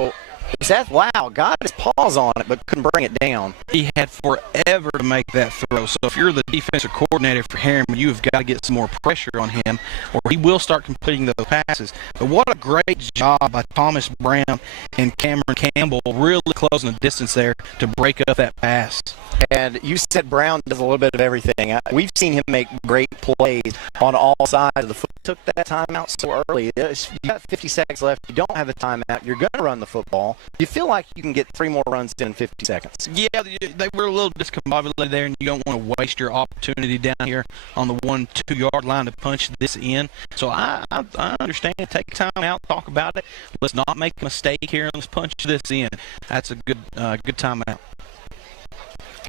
Seth Lau got his paws on it but couldn't bring it down. He had forever to make that throw. So if you're the defensive coordinator for Harriman, you've got to get some more pressure on him or he will start completing those passes. But what a great job by Thomas Brown and Cameron Campbell really closing the distance there to break up that pass. And you said Brown does a little bit of everything. We've seen him make great plays on all sides of the foot. Took that timeout so early. You got 50 seconds left. You don't have a timeout. You're going to run the football. You feel like you can get 3 more runs in 50 seconds. Yeah, they were a little discombobulated there, and you don't want to waste your opportunity down here on the 1-2 yard line to punch this in. So I understand. Take time out, talk about it. Let's not make a mistake here. Let's punch this in. That's a good timeout.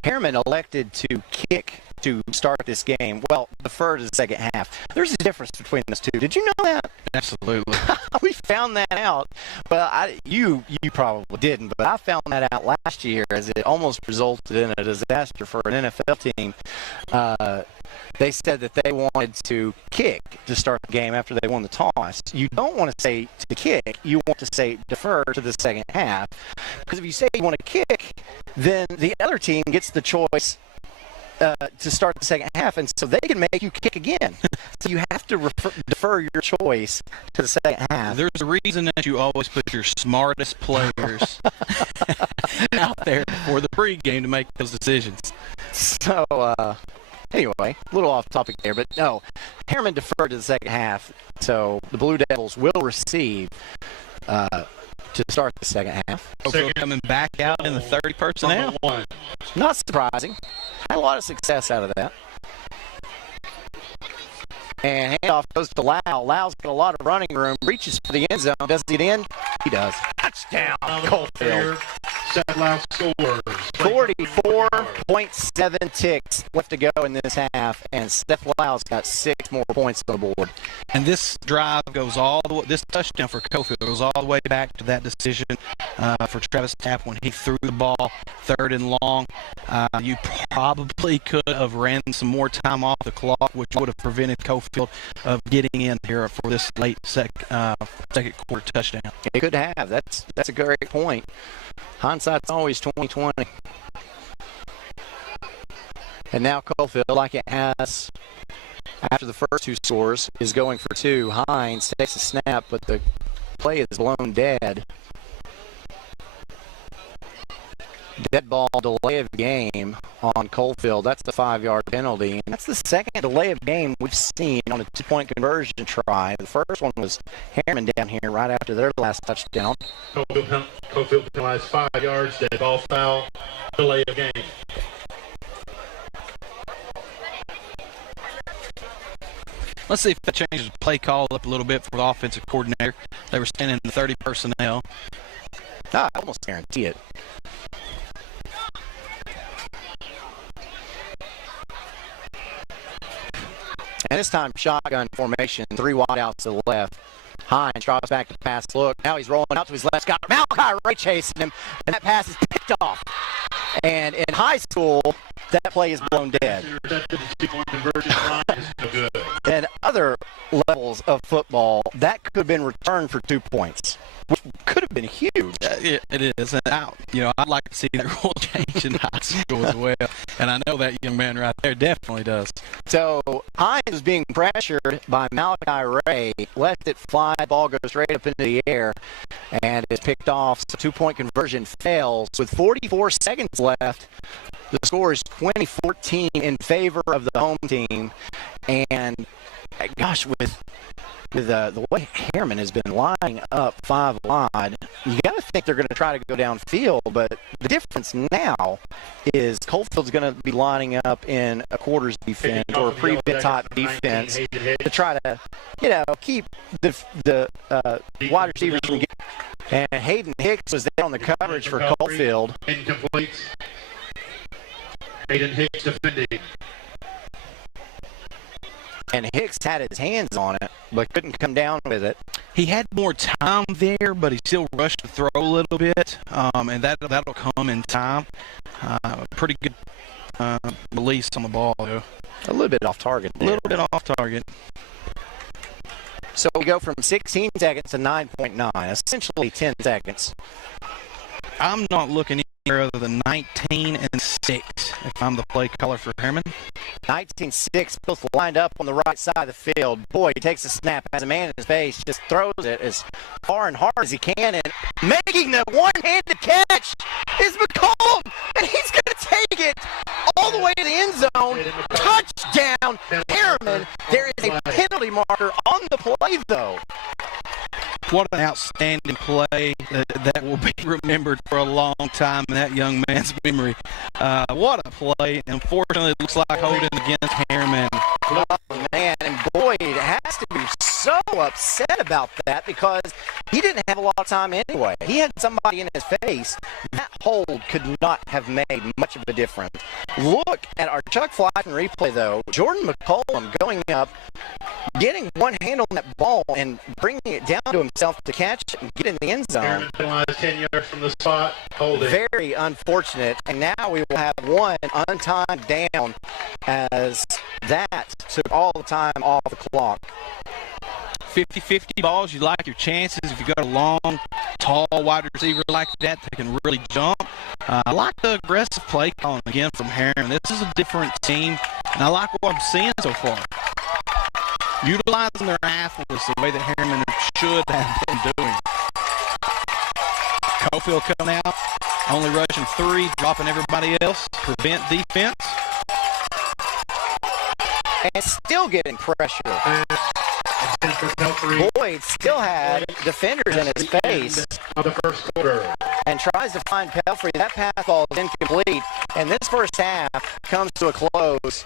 Harriman elected to kick to start this game. Well, defer to the second half. There's a difference between those two. Did you know that? Absolutely. We found that out. Well, you probably didn't, but I found that out last year as it almost resulted in a disaster for an NFL team. They said that they wanted to kick to start the game after they won the toss. You don't want to say to kick. You want to say defer to the second half. Because if you say you want to kick, then the other team gets the choice to start the second half, and so they can make you kick again. So you have to defer your choice to the second half. There's a reason that you always put your smartest players out there for the pregame to make those decisions. So, Anyway, a little off topic there, but no, Harriman deferred to the second half, so the Blue Devils will receive to start the second half. Coalfield coming back out in the 30 personnel. Not surprising. Had a lot of success out of that. And handoff goes to Lau. Lau's got a lot of running room. Reaches for the end zone. Does he get in? He does. Touchdown, Coalfield. Seth Lau scores. 44.7 ticks left to go in this half, and Seth Lau's got 6 more points on the board. And this drive goes all the way, this touchdown for Coalfield goes all the way back to that decision for Travis Tapp when he threw the ball 3rd and long. You probably could have ran some more time off the clock, which would have prevented Coalfield of getting in here for this late second quarter touchdown. It could have. That's a great point. Hindsight's always 20/20. And now Coalfield, like it has after the first 2 scores, is going for 2. Hines takes a snap, but the play is blown dead. Dead ball, delay of game on Coalfield. That's the 5-yard penalty. And that's the second delay of game we've seen on a 2-point conversion try. The first one was Harriman down here right after their last touchdown. Coalfield penalized 5 yards, dead ball foul, delay of game. Let's see if that changes the play call up a little bit for the offensive coordinator. They were standing in the 30 personnel. I almost guarantee it. And this time, shotgun formation, 3 wide outs to the left. Hines drops back to pass look. Now he's rolling out to his left. Got Malachi Ray chasing him, and that pass is picked off. And in high school, that play is blown dead. And other levels of football, that could have been returned for 2 points, which could have been huge. It is. And I'd like to see the rule change in high school as well. And I know that young man right there definitely does. So Hines was being pressured by Malachi Ray, left it fly, ball goes straight up into the air, and is picked off. So 2-point conversion fails. With 44 seconds left, the score is 20-14 in favor of the home team. And gosh, with the way Harriman has been lining up 5 wide, you got to think they're going to try to go downfield. But the difference now is Coalfield's going to be lining up in a quarters defense or a pre-bit type defense to try to, keep the wide receivers from getting. And Hayden Hicks was there on the coverage for Coalfield. Incomplete. Hayden Hicks defending. And Hicks had his hands on it, but couldn't come down with it. He had more time there, but he still rushed to throw a little bit, and that'll come in time. Pretty good release on the ball, though. A little bit off target. A little bit off target. So we go from 16 seconds to 9.9, essentially 10 seconds. I'm not looking anywhere other than 19-6 if I'm the play caller for Harriman. 19-6, both lined up on the right side of the field. Boy, he takes a snap, has a man in his face, just throws it as far and hard as he can, and making the one-handed catch is McCollum, and he's going to take it all the way to the end zone. Touchdown, Harriman. There is a penalty marker on the play, though. What an outstanding play that will be remembered for a long time in that young man's memory. What a play. Unfortunately, it looks like holding against Harriman. Oh, man, and Boyd has to be so upset about that because he didn't have a lot of time anyway. He had somebody in his face. That hold could not have made much of a difference. Look at our Chuck Flatten replay, though. Jordan McCollum going up, getting one hand on that ball and bringing it down to himself to catch it and get in the end zone. Penalized 10 yards from the spot. Holding. Very unfortunate. And now we will have one untimed down as that took all the time off the clock. 50-50 balls, you like your chances. If you got a long, tall wide receiver like that can really jump. I like the aggressive play calling again from Harriman. This is a different team, and I like what I'm seeing so far. Utilizing their athletes the way that Harriman should have been doing. Coalfield coming out, only rushing 3, dropping everybody else, prevent defense. and still getting pressure. Boyd still had defenders in his face of the first quarter and tries to find Pelfrey. That pass ball is incomplete, and this first half comes to a close.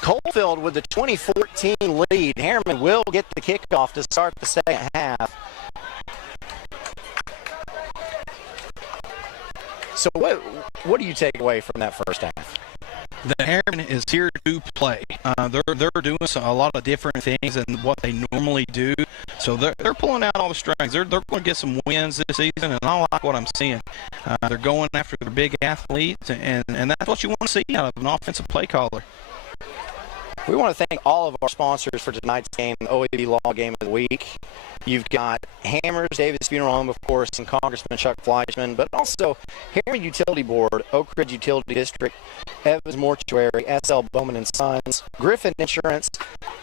Coalfield with the 2014 lead. Harriman will get the kickoff to start the second half. So what do you take away from that first half? The Harriman is here to play. They're doing a lot of different things than what they normally do. So they're pulling out all the strings. They're going to get some wins this season, and I like what I'm seeing. They're going after their big athletes, and that's what you want to see out of an offensive play caller. We want to thank all of our sponsors for tonight's game, the OAB Law Game of the Week. You've got Hammers, Davis Funeral Home, of course, and Congressman Chuck Fleischman, but also Harriman Utility Board, Oak Ridge Utility District, Evans Mortuary, SL Bowman & Sons, Griffin Insurance,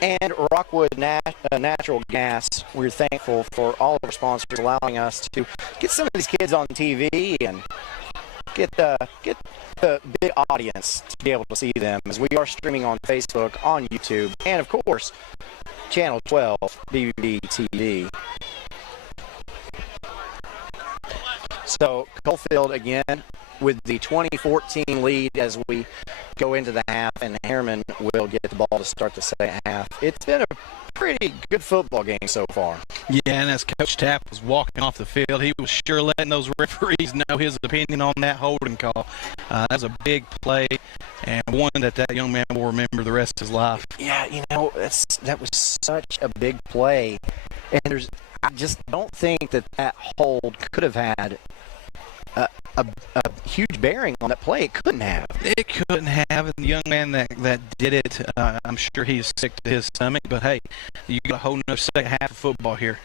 and Rockwood Natural Gas. We're thankful for all of our sponsors allowing us to get some of these kids on TV and get the big audience to be able to see them, as we are streaming on Facebook, on YouTube, and of course, Channel 12, BBB TV. So Coalfield again with the 2014 lead as we go into the half, and Harriman will get the ball to start the second half. It's been a pretty good football game so far. Yeah, and as Coach Tapp was walking off the field, he was sure letting those referees know his opinion on that holding call. That was a big play, and one that young man will remember the rest of his life. Yeah, that was such a big play, and I just don't think that hold could have had a huge bearing on that play. It couldn't have. It couldn't have. And the young man that did it, I'm sure he's sick to his stomach. But hey, you got a whole nother second half of football here.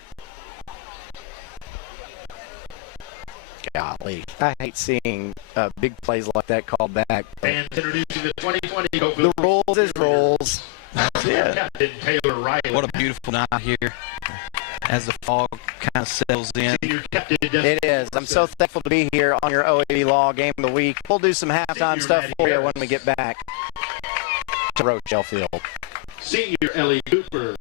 Golly, I hate seeing big plays like that called back. And introducing the 2020 The rules is rules. That's it. Captain Taylor Riley. What a beautiful night here as the fog kind of settles in. It is. I'm so thankful to be here on your OAB Law Game of the Week. We'll do some halftime stuff for you when we get back to Rochelle Field. Senior Ellie Cooper.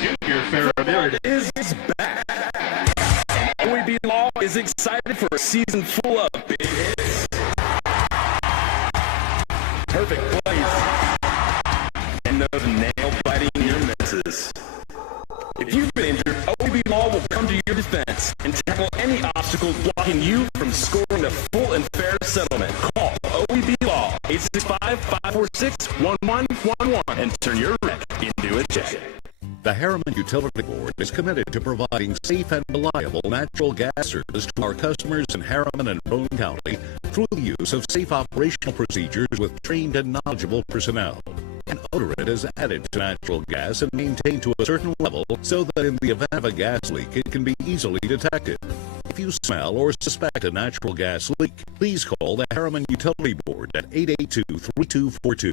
Junior Farrah Meredith is back. OAB Law is excited for a season full of big hits, perfect plays, and those nail-biting near misses. If you've been injured, OAB Law will come to your defense and tackle any obstacle blocking you from scoring a full and fair settlement. Call OAB Law 865-546-1111 and turn your wreck into a check. The Harriman Utility Board is committed to providing safe and reliable natural gas service to our customers in Harriman and Roane County through the use of safe operational procedures with trained and knowledgeable personnel. An odorant is added to natural gas and maintained to a certain level so that in the event of a gas leak, it can be easily detected. If you smell or suspect a natural gas leak, please call the Harriman Utility Board at 882-3242.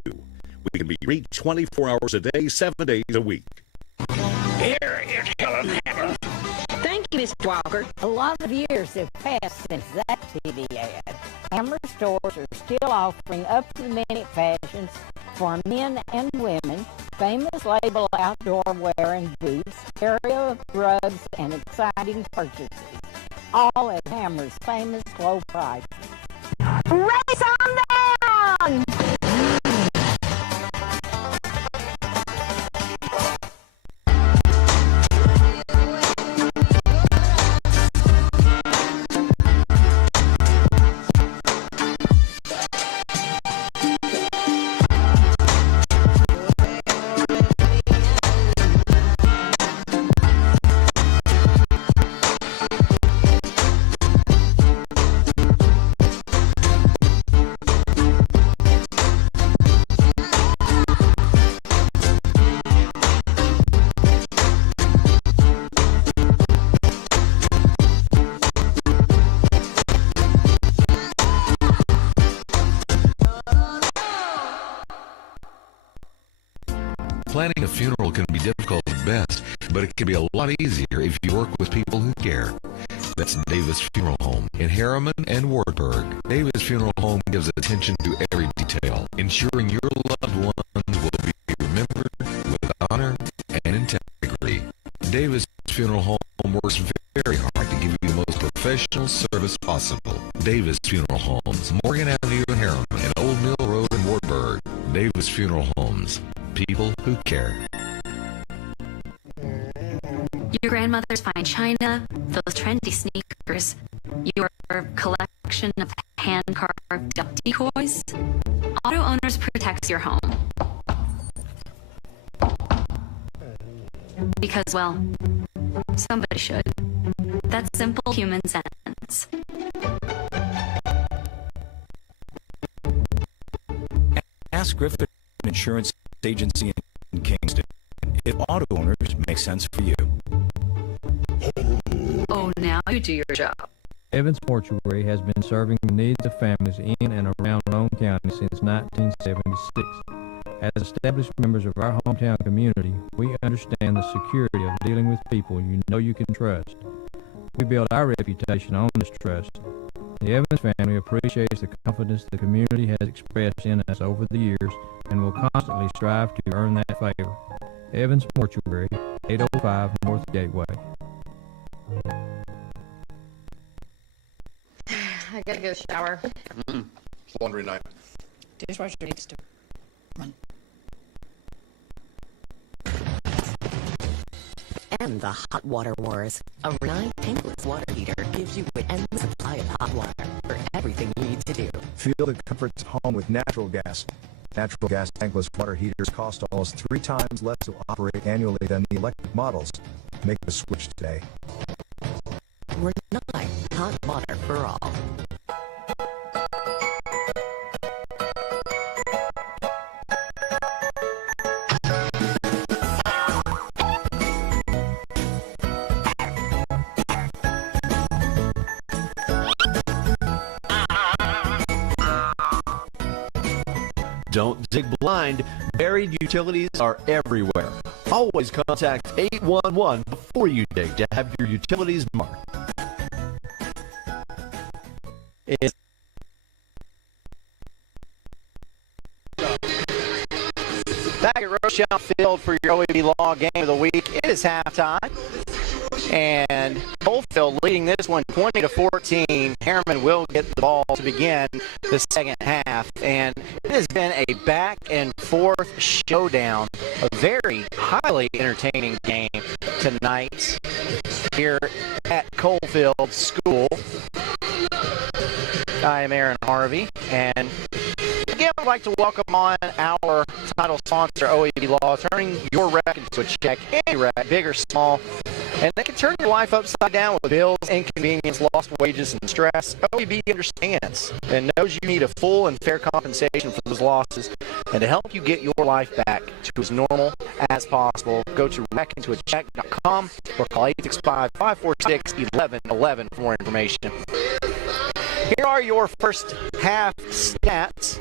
We can be reached 24 hours a day, 7 days a week. Here is Helen Hammer. Thank you, Mr. Walker. A lot of years have passed since that TV ad. Hammer stores are still offering up-to-the-minute fashions for men and women, famous label outdoor wear and boots, area rugs, and exciting purchases. All at Hammer's famous low price. Race on down! Planning a funeral can be difficult at best, but it can be a lot easier if you work with people who care. That's Davis Funeral Home in Harriman and Wartburg. Davis Funeral Home gives attention to every detail, ensuring your loved ones will be remembered with honor and integrity. Davis Funeral Home works very hard to give you the most professional service possible. Davis Funeral Homes, Morgan Avenue in Harriman and Old Mill Road in Wartburg. Davis Funeral Homes, people who care. Your grandmother's fine china, those trendy sneakers, your collection of hand-carved duck decoys. Auto Owners protects your home. Because, well, somebody should. That's simple human sense. Ask Griffin Insurance Agency in Kingston if auto owners make sense for you. Oh, now you do your job. Evans Mortuary has been serving the needs of families in and around Rome County since 1976. As established members of our hometown community, we understand the security of dealing with people you know you can trust. We build our reputation on this trust. The Evans family appreciates the confidence the community has expressed in us over the years and will constantly strive to earn that favor. Evans Mortuary, 805 North Gateway. I gotta go shower. It's laundry night. Dishwasher needs to run. And the hot water wars. A Renai tankless water heater gives you an endless supply of hot water for everything you need to do. Feel the comforts of home with natural gas. Natural gas tankless water heaters cost almost 3 times less to operate annually than the electric models. Make the switch today. Renai, hot water for all. Don't dig blind. Buried utilities are everywhere. Always contact 811 before you dig to have your utilities marked. Back at Rochelle Field for your OEB Law Game of the Week. It is halftime. And Coalfield leading this one 20-14. Harriman will get the ball to begin the second half. And it has been a back and forth showdown. A very highly entertaining game tonight here at Coalfield School. I am Aaron Harvey, and again, I'd like to welcome on our title sponsor, OEB Law, turning your wreck into a check, any wreck, big or small, and they can turn your life upside down with bills, inconvenience, lost wages, and stress. OEB understands and knows you need a full and fair compensation for those losses, and to help you get your life back to as normal as possible, go to wreckintoacheck.com or call 865-546-1111 for more information. Here are your first half stats.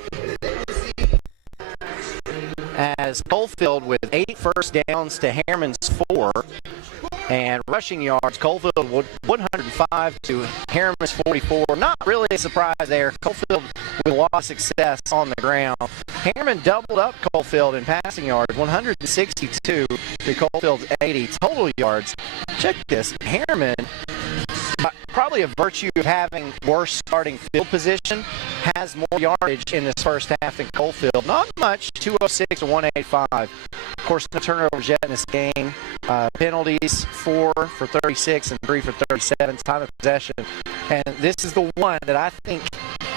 As Coalfield with 8 first downs to Harriman's 4, and rushing yards, Coalfield 105 to Harriman's 44. Not really a surprise there. Coalfield with a lot of success on the ground. Harriman doubled up Coalfield in passing yards, 162 to Coalfield's 80 total yards. Check this, Harriman, probably a virtue of having worse starting field position, has more yardage in this first half than Coalfield. Not much, 206 to 185. Of course, no turnovers yet in this game. Penalties, 4 for 36 and 3 for 37. Time of possession. And this is the one that I think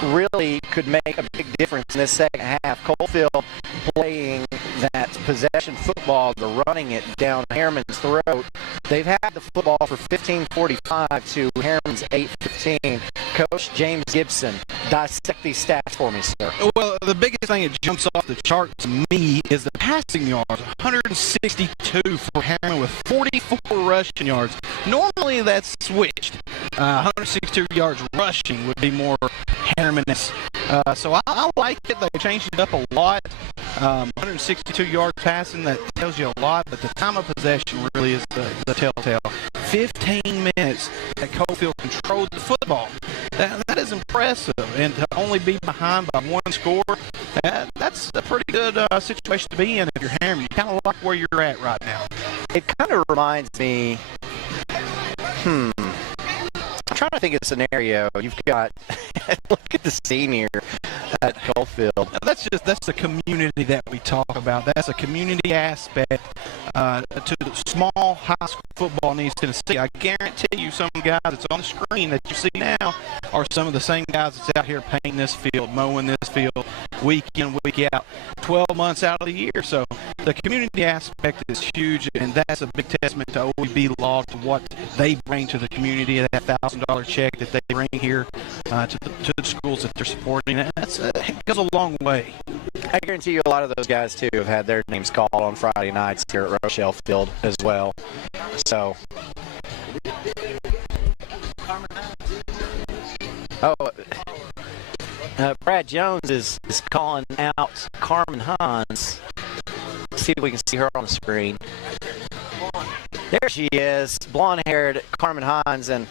really could make a big difference in this second half. Coalfield playing that possession football, the running it down Harriman's throat. They've had the football for 15:45 to Harriman's 8:15. Coach James Gibson, dissect these stats for me, sir. Well, the biggest thing that jumps off the chart to me is the passing yards. 162 for Harriman with 44 rushing yards. Normally that's switched. 162 yards rushing would be more Harriman-esque. So I like it. They changed it up a lot. 162 yards passing, that tells you a lot, but the time of possession really is the telltale. 15 minutes that Coalfield controlled the football. That is impressive, and to only be behind by one score, that's a pretty good situation to be in if you're Harriman. You kind of like where you're at right now. It kind of reminds me, I'm trying to think of a scenario. You've got, look at the scene here at Coalfield. That's the community that we talk about. That's a community aspect to small high school football in East Tennessee. I guarantee you some guys that's on the screen that you see now are some of the same guys that's out here painting this field, mowing this field week in, week out, 12 months out of the year. So the community aspect is huge, and that's a big testament to OEB Law, to what they bring to the community, that $1,000 check that they bring here to the schools that they're supporting. It goes a long way. I guarantee you a lot of those guys, too, have had their names called on Friday nights here at Rochelle Field as well. So, Brad Jones is calling out Carmen Hans. Let's see if we can see her on the screen. There she is, blonde-haired Carmen Hans. And,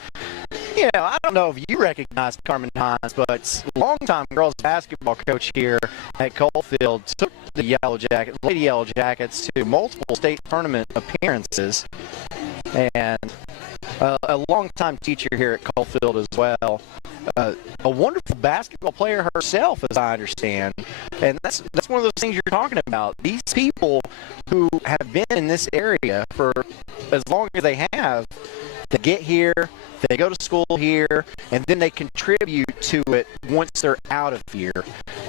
you know, I don't know if you recognize Carmen Hans, but longtime girls basketball coach here at Coalfield took the Lady Yellow Jackets to multiple state tournament appearances. And a longtime teacher here at Coalfield as well. A wonderful basketball player herself, as I understand. And that's one of those things you're talking about. These people who have been in this area for as long as they have, they get here, they go to school here, and then they contribute to it once they're out of here.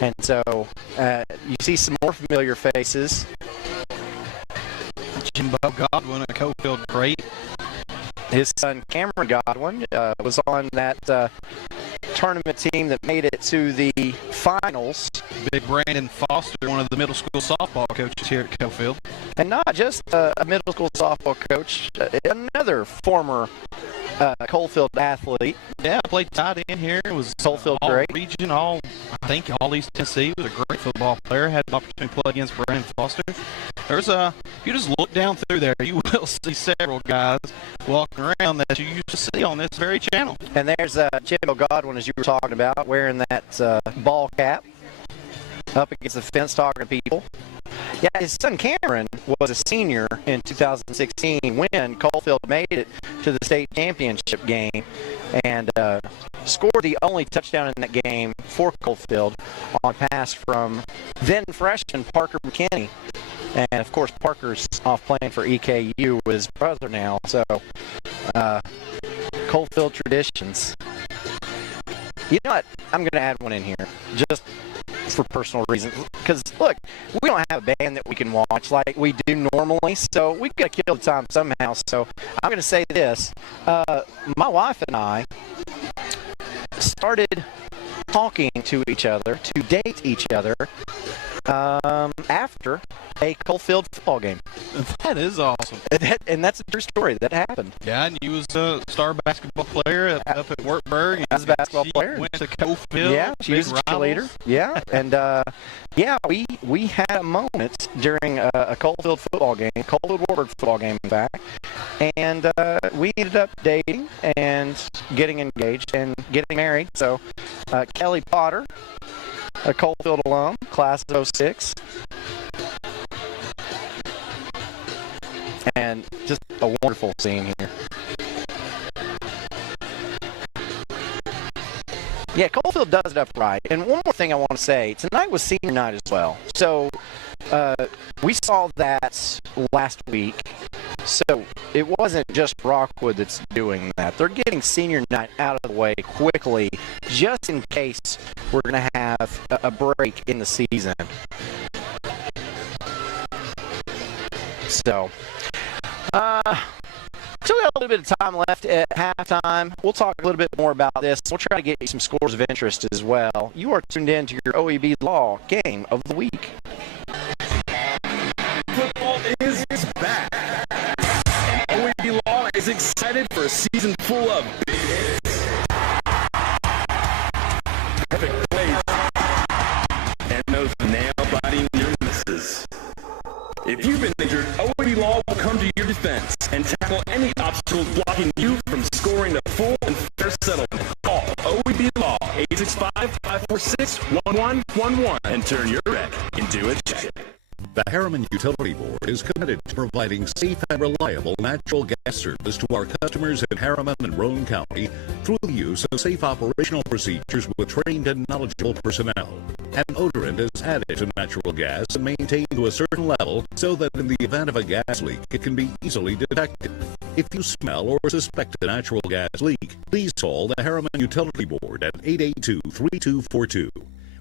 And so you see some more familiar faces. Jimbo Godwin at Coalfield, great. His son Cameron Godwin was on that tournament team that made it to the finals. Big Brandon Foster, one of the middle school softball coaches here at Coalfield. And not just a middle school softball coach, another former Coalfield athlete. Yeah, played tight end here. It was Coalfield all great. Region, all East Tennessee. Was a great football player. Had the opportunity to play against Brandon Foster. If you just look down through there, you will see several guys walking around that you used to see on this very channel. And there's Jimbo Godwin, as you were talking about, wearing that ball cap up against the fence talking to people. Yeah, his son Cameron was a senior in 2016 when Coalfield made it to the state championship game and scored the only touchdown in that game for Coalfield on a pass from then freshman Parker McKinney. And, of course, Parker's off playing for EKU with his brother now. So, Coalfield traditions. You know what? I'm going to add one in here just for personal reasons. Because, look, we don't have a band that we can watch like we do normally. So, we've got to kill the time somehow. So, I'm going to say this. My wife and I started talking to each other, to date each other, after a Coalfield football game. That is awesome. And that's a true story. That happened. Yeah, and you was a star basketball player up at Wartburg. I was a basketball player. Went to Coalfield. Yeah, she was a cheerleader. Yeah, and we had a moment during a Coalfield football game, Coalfield Wartburg football game, in fact, and we ended up dating and getting engaged and getting married. So Kelly Potter, a Coalfield alum, class of 06. And just a wonderful scene here. Yeah, Coalfield does it up right. And one more thing I want to say. Tonight was senior night as well. So we saw that last week. So it wasn't just Rockwood that's doing that. They're getting senior night out of the way quickly just in case we're going to have a break in the season. So, still got a little bit of time left at halftime. We'll talk a little bit more about this. We'll try to get you some scores of interest as well. You are tuned in to your OEB Law Game of the Week. Football is back. And OEB Law is excited for a season full of big hits, perfect plays, and those nail-biting near misses. If you've been injured, OEB Law will come to your defense and tackle any obstacle obstacle blocking you from scoring a full and fair settlement. Call OEB Law 865-546-1111 and turn your wreck into a check. The Harriman Utility Board is committed to providing safe and reliable natural gas service to our customers in Harriman and Roane County through the use of safe operational procedures with trained and knowledgeable personnel. An odorant is added to natural gas and maintained to a certain level so that in the event of a gas leak, it can be easily detected. If you smell or suspect a natural gas leak, please call the Harriman Utility Board at 882-3242.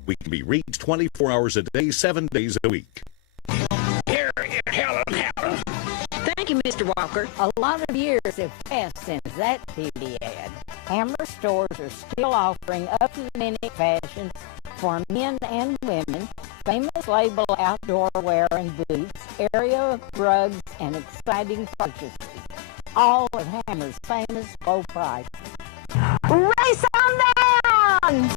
We can be reached 24 hours a day, 7 days a week. Thank you, Mr. Walker. A lot of years have passed since that TV ad. Hammer stores are still offering up-to-the-minute fashions for men and women, famous label outdoor wear and boots, area rugs, and exciting purchases. All at Hammer's famous low price. Race on down!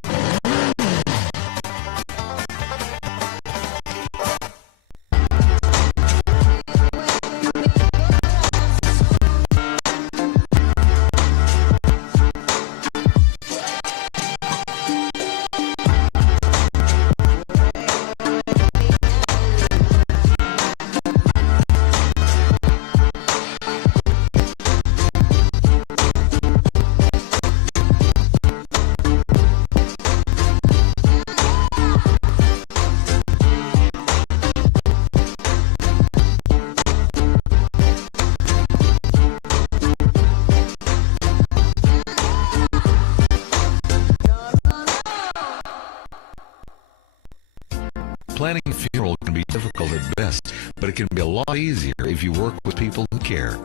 Planning a funeral can be difficult at best, but it can be a lot easier if you work with people who care.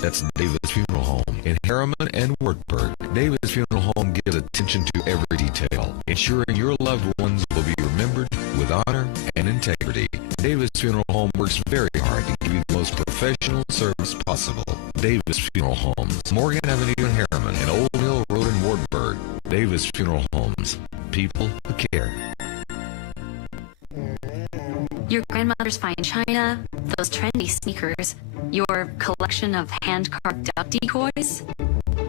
That's Davis Funeral Home in Harriman and Wartburg. Davis Funeral Home gives attention to every detail, ensuring your loved ones will be remembered with honor and integrity. Davis Funeral Home works very hard to give you the most professional service possible. Davis Funeral Homes, Morgan Avenue in Harriman and Old Mill Road in Wartburg. Davis Funeral Homes, people who care. Your grandmother's fine china, those trendy sneakers, your collection of hand-carved duck decoys.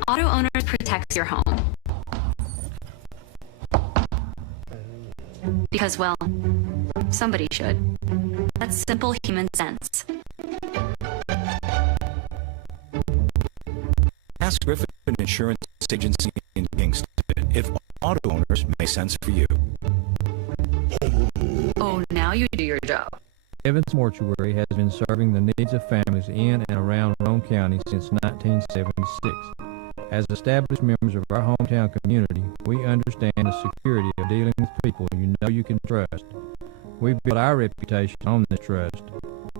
Auto Owners protects your home. Because, well, somebody should. That's simple human sense. Ask Griffin Insurance Agency in Kingston if auto owners make sense for you. Oh, now you do your job. Evans Mortuary has been serving the needs of families in and around Roane County since 1976. As established members of our hometown community, we understand the security of dealing with people you know you can trust. We've built our reputation on this trust.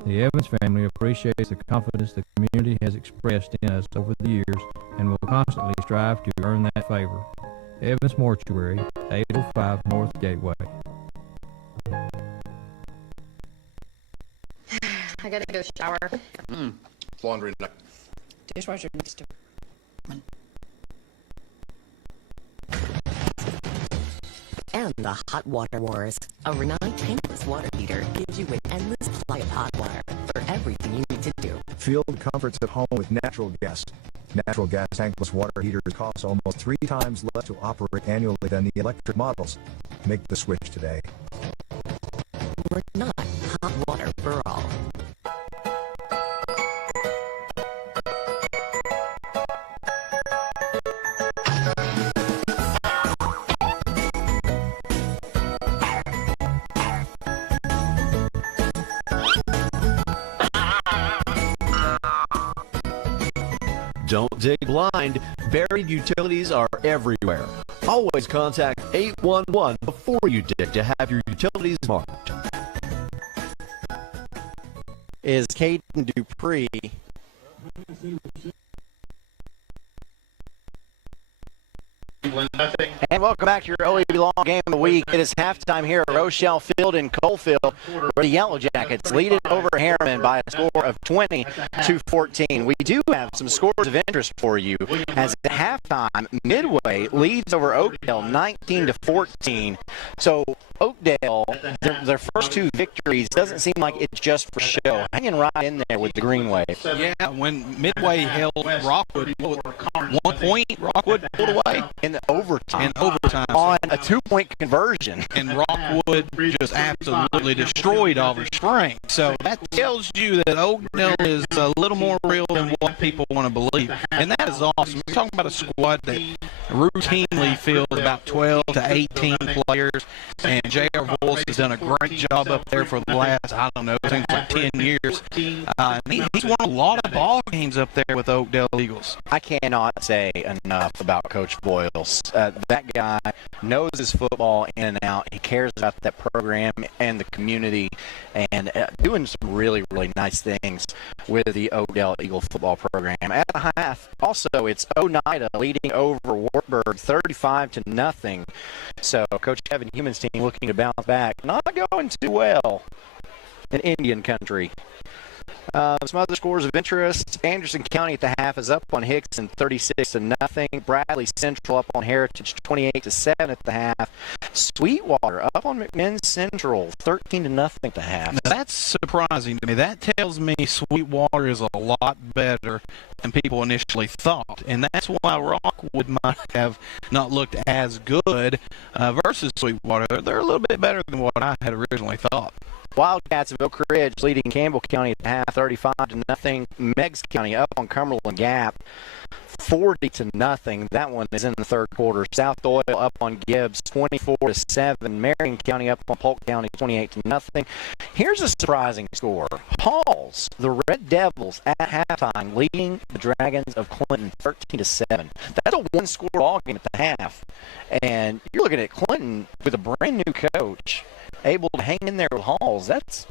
The Evans family appreciates the confidence the community has expressed in us over the years and will constantly strive to earn that favor. Evans Mortuary, 805 North Gateway. I gotta go shower. Laundry night. Dishwasher needs to run. And the hot water wars. A Renai tankless water heater gives you an endless supply of hot water for everything you need to do. Feel the comforts at home with natural gas. Natural gas tankless water heaters cost almost 3 times less to operate annually than the electric models. Make the switch today. Renai, hot water for all. Don't dig blind. Buried utilities are everywhere. Always contact 811 before you dig to have your utilities marked. Is Caden Dupree And welcome back to your OEB Law Game of the Week. It is halftime here at Rochelle Field in Coalfield, where the Yellow Jackets lead it over Harriman by a score of 20-14. We do have some scores of interest for you, as at halftime, Midway leads over Oakdale 19-14. So Oakdale, their first two victories, doesn't seem like it's just for show. Hanging right in there with the Green Wave. Yeah, when Midway held Rockwood, 1 point, Rockwood pulled away. In overtime. On a 2-point conversion. And Rockwood just absolutely destroyed Oliver Springs. So that tells you that Oakdale is a little more real than what people want to believe. And that is awesome. We're talking about a squad that routinely fields about 12 to 18 players. And J.R. Voice has done a great job up there for the last, I don't know, I think like 10 years. He's won a lot of ball games up there with Oakdale Eagles. I cannot say enough about Coach Boyles. That guy knows his football in and out. He cares about that program and the community, and doing some really, really nice things with the Oakdale Eagle football program. At the half, also, it's Oneida leading over Wartburg 35-0. So Coach Kevin Human's team looking to bounce back. Not going too well in Indian country. Some other scores of interest. Anderson County at the half is up on Hickson 36-0. Bradley Central up on Heritage 28-7 at the half. Sweetwater up on McMinn Central 13-0 at the half. Now, that's surprising to me. That tells me Sweetwater is a lot better than people initially thought, and that's why Rockwood might have not looked as good versus Sweetwater. They're a little bit better than what I had originally thought. Wildcats of Oak Ridge leading Campbell County at the half 35-0. Meigs County up on Cumberland Gap 40-0. That one is in the third quarter. South Doyle up on Gibbs 24-7. Marion County up on Polk County 28-0. Here's a surprising score. Halls, the Red Devils at halftime leading the Dragons of Clinton 13-7. That's a one-score ball game at the half. And you're looking at Clinton with a brand new coach able to hang in there with Halls. That's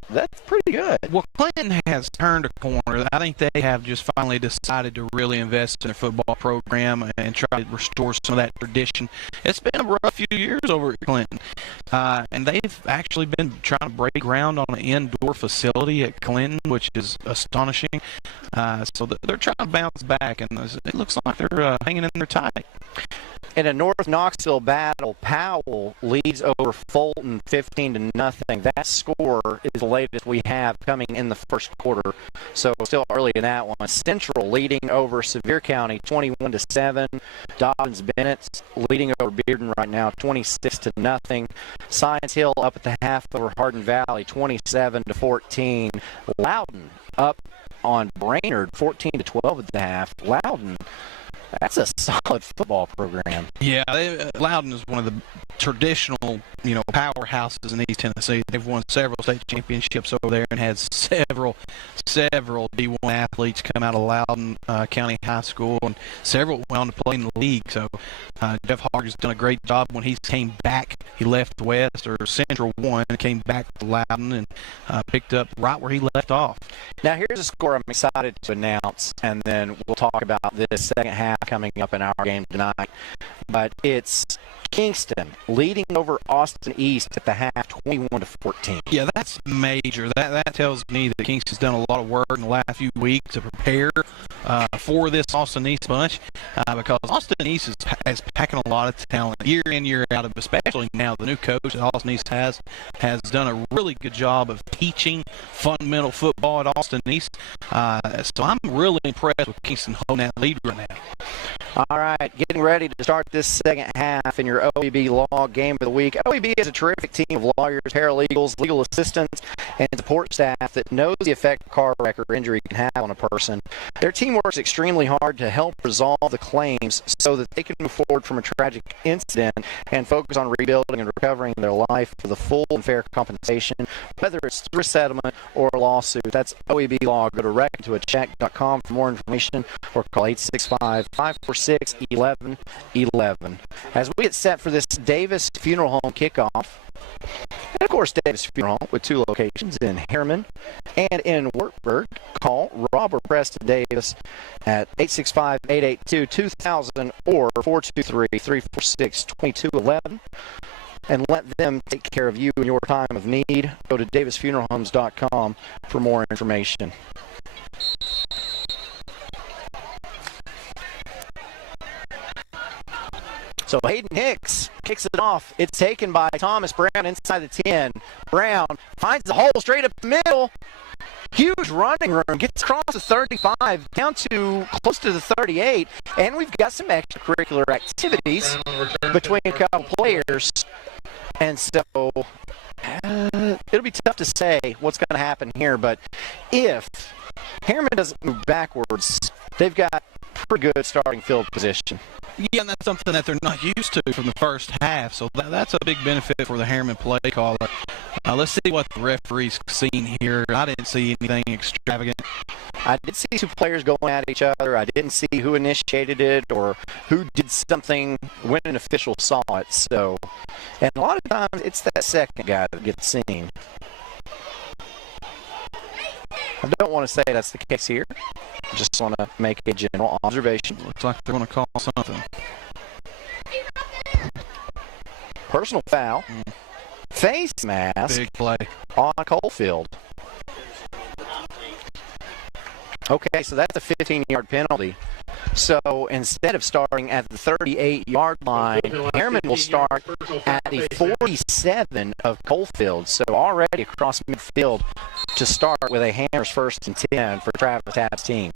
pretty good. Well, Clinton has turned a corner. I think they have just finally decided to really invest in their football program and try to restore some of that tradition. It's been a rough few years over at Clinton, and they've actually been trying to break ground on an indoor facility at Clinton, which is astonishing. So they're trying to bounce back, and it looks like they're hanging in there tight. In a North Knoxville battle, Powell leads over Fulton 15-0. That score is the latest we have coming in the first quarter, so still early in that one. Central leading over Sevier County 21-7. Dobbins Bennett leading over Bearden right now 26-0. Science Hill up at the half over Hardin Valley 27-14. Loudon up on Brainerd 14-12 at the half. Loudon, that's a solid football program. Yeah, Loudon is one of the traditional, powerhouses in East Tennessee. They've won several state championships over there and had several D1 athletes come out of Loudon County High School, and several went on to play in the league. So Jeff Harger's done a great job. When he came back, he left West or Central 1 and came back to Loudon and picked up right where he left off. Now here's a score I'm excited to announce, and then we'll talk about this second half coming up in our game tonight. But it's Kingston leading over Austin East at the half 21-14. Yeah, that's major. That tells me that Kingston's done a lot of work in the last few weeks to prepare for this Austin East bunch, because Austin East is packing a lot of talent year in, year out, especially now the new coach that Austin East has done a really good job of teaching fundamental football at Austin East. So I'm really impressed with Kingston holding that lead right now. All right, getting ready to start this second half in your OEB Law Game of the Week. OEB is a terrific team of lawyers, paralegals, legal assistants, and support staff that knows the effect a car wreck or injury can have on a person. Their team works extremely hard to help resolve the claims so that they can move forward from a tragic incident and focus on rebuilding and recovering their life for the full and fair compensation, whether it's through a settlement or a lawsuit. That's OEB Law. Go to rectoacheck.com for more information or call 865-546-1111. As we get set for this Davis Funeral Home kickoff, and of course Davis Funeral Home with two locations locations in Harriman and in Wartburg. Call Rob or Preston Davis at 865-882-2000 or 423-346-2211. And let them take care of you in your time of need. Go to davisfuneralhomes.com for more information. So Hayden Hicks kicks it off. It's taken by Thomas Brown inside the 10. Brown finds the hole straight up the middle. Huge running room. Gets across the 35, down to close to the 38. And we've got some extracurricular activities between a couple players. And so it'll be tough to say what's going to happen here. But if Harriman doesn't move backwards, they've got pretty good starting field position. Yeah, and that's something that they're not used to from the first half, so that's a big benefit for the Harriman play caller. Let's see what the referee's seen here. I didn't see anything extravagant. I did see two players going at each other. I didn't see who initiated it or who did something when an official saw it. So, and a lot of times it's that second guy that gets seen. I don't want to say that's the case here. I just want to make a general observation. Looks like they're going to call something. Personal foul. Face mask. Big play. On Coalfield. Okay, so that's a 15-yard penalty. So instead of starting at the 38-yard line, Harriman will start at the 47 of Coalfield. So already across midfield to start with a Hammers 1st and 10 for Travis Tapp's team.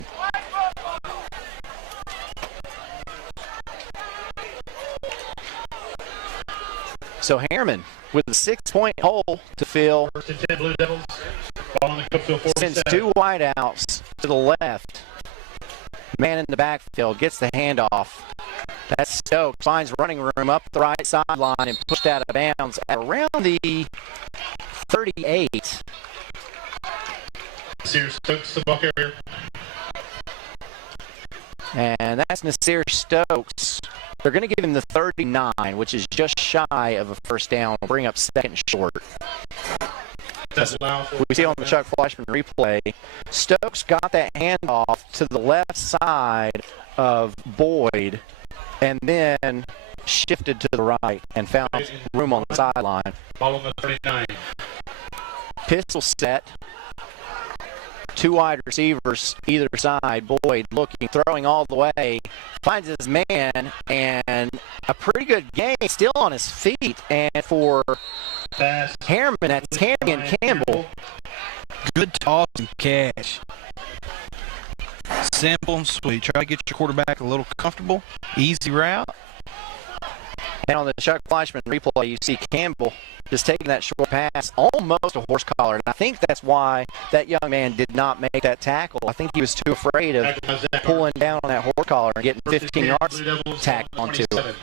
So Harriman with a 6-point hole to fill. Sends two wideouts to the left. Man in the backfield gets the handoff. That's Stokes. Finds running room up the right sideline and pushed out of bounds at around the 38. Nasir Stokes, the ball carrier. And that's Nasir Stokes. They're going to give him the 39, which is just shy of a first down. Bring up second short. We see on the Chuck Fleischman replay, Stokes got that handoff to the left side of Boyd and then shifted to the right and found room on the sideline. Ball on the 39. Pistol set. Two wide receivers either side. Boyd looking, throwing all the way. Finds his man, and a pretty good game still on his feet. And for Harriman, that's Camden Campbell. Good toss and catch. Simple and sweet. Try to get your quarterback a little comfortable. Easy route. And on the Chuck Fleischman replay, you see Campbell just taking that short pass, almost a horse collar. And I think that's why that young man did not make that tackle. I think he was too afraid of pulling down on that horse collar and getting 15 yards tacked onto it.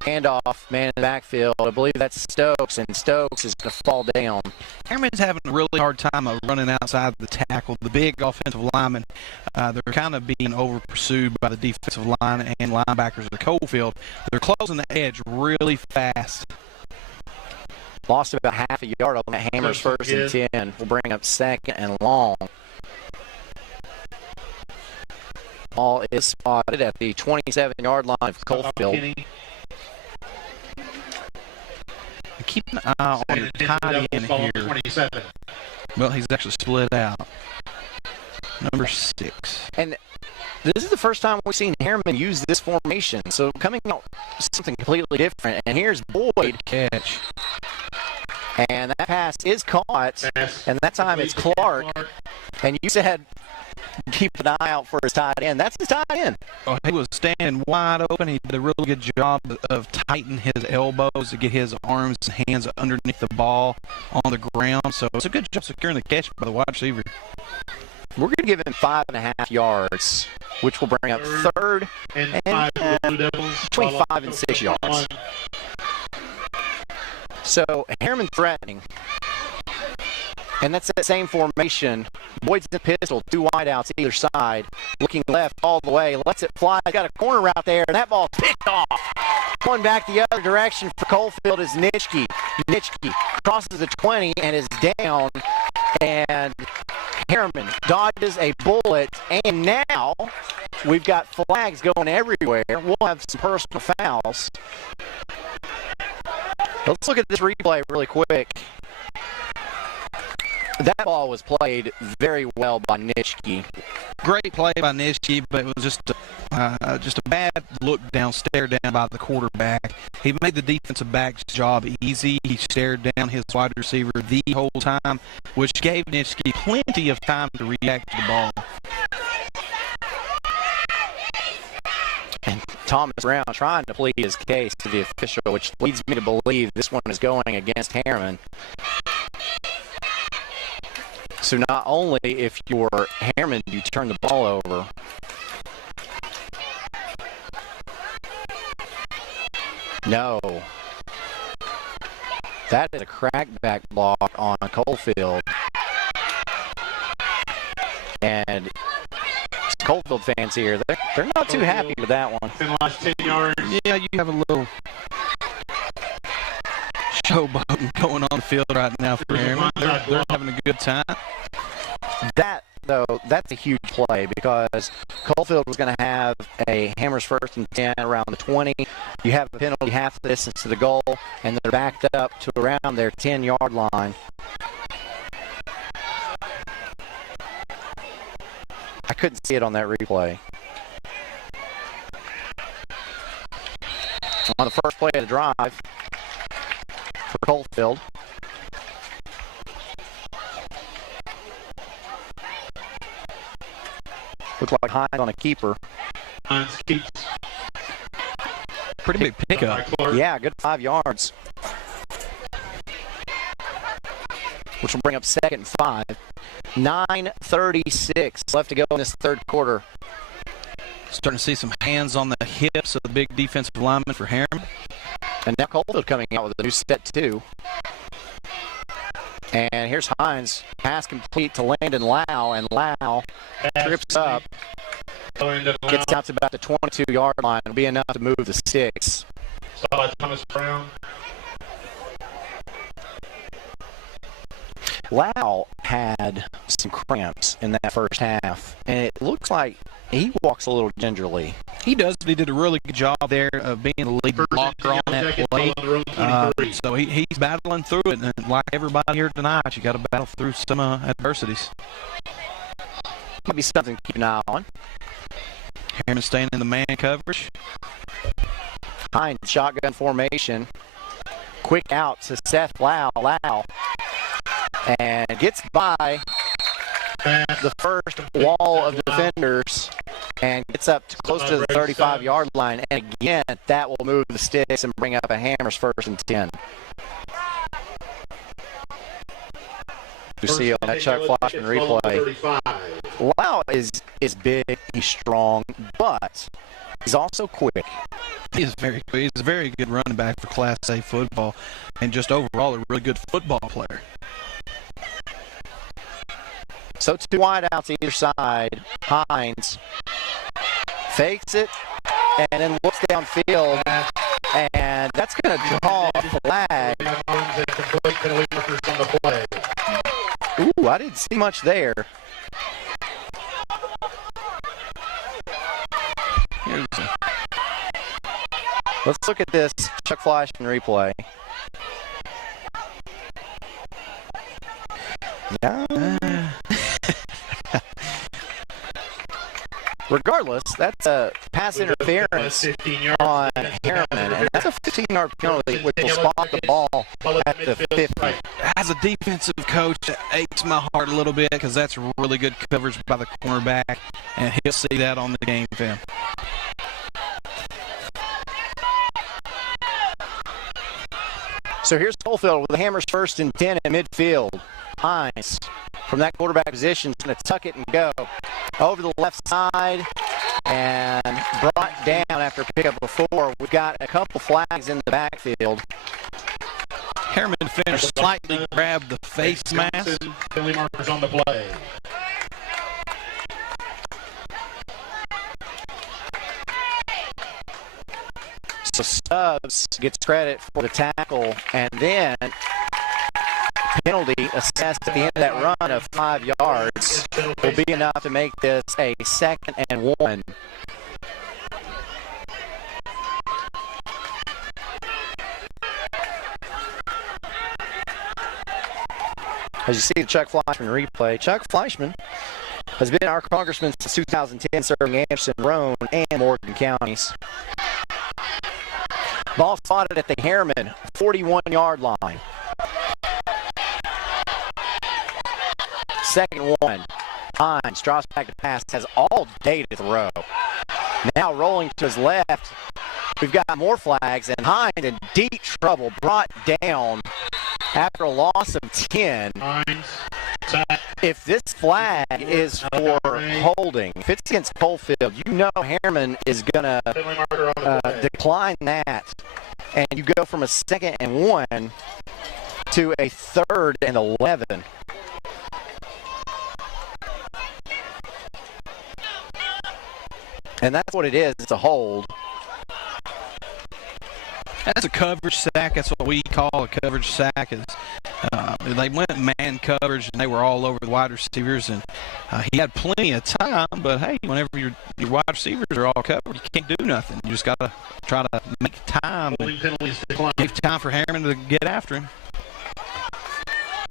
Handoff, man in the backfield. I believe that's Stokes, and Stokes is going to fall down. Harriman's having a really hard time of running outside the tackle. The big offensive linemen, they're kind of being over-pursued by the defensive line and linebackers of Coalfield. They're closing the edge really fast. Lost about half a yard on that Hammers 1st and 10. We'll bring up second and long. Ball is spotted at the 27-yard line of Coalfield. Keep an eye on your tight end here. Well, he's actually split out. Number 6. And this is the first time we've seen Harriman use this formation. So coming out something completely different. And here's Boyd. Catch. And that pass is caught. And that time it's Clark. And you said keep an eye out for his tight end. That's his tight end. Oh, he was standing wide open. He did a really good job of tightening his elbows to get his arms and hands underneath the ball on the ground. So it's a good job securing the catch by the wide receiver. We're going to give him 5.5 yards, which will bring up third and between 5 and 6 yards. So Harriman threatening. And that's that same formation. Boyd's in pistol, two wideouts either side. Looking left all the way, lets it fly. Got a corner route there, and that ball's picked off. Going back the other direction for Coalfield is Nitschke. Nitschke crosses the 20 and is down. And Harriman dodges a bullet. And now we've got flags going everywhere. We'll have some personal fouls. Let's look at this replay really quick. That ball was played very well by Nitschke. Great play by Nitschke, but it was just a bad look down, stare down by the quarterback. He made the defensive back's job easy. He stared down his wide receiver the whole time, which gave Nitschke plenty of time to react to the ball. And Thomas Brown trying to plead his case to the official, which leads me to believe this one is going against Harriman. So not only if you're Harriman, you turn the ball over. No. That is a crackback block on Coalfield. And Coalfield fans here, they're not too happy with that one. Last 10 yards. Yeah, you have a little showboating going on the field right now for Harriman. They're having a good time. That, though, that's a huge play because Coalfield was going to have a Hammers 1st and 10 around the 20. You have a penalty half the distance to the goal, and they're backed up to around their 10-yard line. I couldn't see it on that replay. On the first play of the drive for Coalfield. Looked like Hines on a keeper. Hines keeps. Pretty big pickup. Yeah, good 5 yards. Which will bring up 2nd and 5. 9:36 left to go in this third quarter. Starting to see some hands on the hips of the big defensive lineman for Harriman. And now Coalfield coming out with a new set too. And here's Hines. Pass complete to Landon Lau, and Lau trips up. Gets out to about the 22-yard line. It'll be enough to move the sticks. Thomas Brown. Lau had some cramps in that first half, and it looks like he walks a little gingerly. He does, but he did a really good job there of being the lead blocker on that play. So he's battling through it, and like everybody here tonight, you got to battle through some adversities. Might be something to keep an eye on. Harriman staying in the man coverage. Hines shotgun formation. Quick out to Seth Lau. And gets by the first wall of defenders and gets up to close to the 35-yard line. And again, that will move the sticks and bring up a Hammers 1st and 10. You see on that Chuck Flashman replay. Lau is big, he's strong, but he's also quick. He is very quick. He's a very good running back for Class A football and just overall a really good football player. So 2 wideouts either side. Hines fakes it and then looks downfield, and that's going to draw a flag. Ooh, I didn't see much there. Let's look at this Chuck Flashman replay. Yeah. Regardless, that's a pass interference on Harriman, and that's a 15-yard penalty, which will spot the ball at the 50. As a defensive coach, that aches my heart a little bit because that's really good coverage by the cornerback, and he'll see that on the game film. So here's Coalfield with the Hammers 1st and 10 at midfield. Hines from that quarterback position is going to tuck it and go over the left side and brought down after a pickup before. We've got a couple flags in the backfield. Harriman defender slightly grabbed the face mask. Penalty markers on the play. So Stubbs gets credit for the tackle, and then penalty assessed at the end of that run of 5 yards will be enough to make this a 2nd and 1. As you see the Chuck Fleischman replay, Chuck Fleischman has been our congressman since 2010, serving Anderson, Roane, and Morgan counties. Ball spotted at the Harriman 41-yard line. 2nd 1. Hines drops back to pass, has all day to throw. Now rolling to his left, we've got more flags, and Hines in deep trouble, brought down after a loss of 10. If this flag is for holding, if it's against Coalfield, you know Harriman is going to decline that, and you go from a 2nd and 1 to a 3rd and 11. And that's what it is. It's a hold. That's a coverage sack. That's what we call a coverage sack. They went man coverage, and they were all over the wide receivers. And he had plenty of time, but, hey, whenever your wide receivers are all covered, you can't do nothing. You just got to try to make time and give time for Harriman to get after him.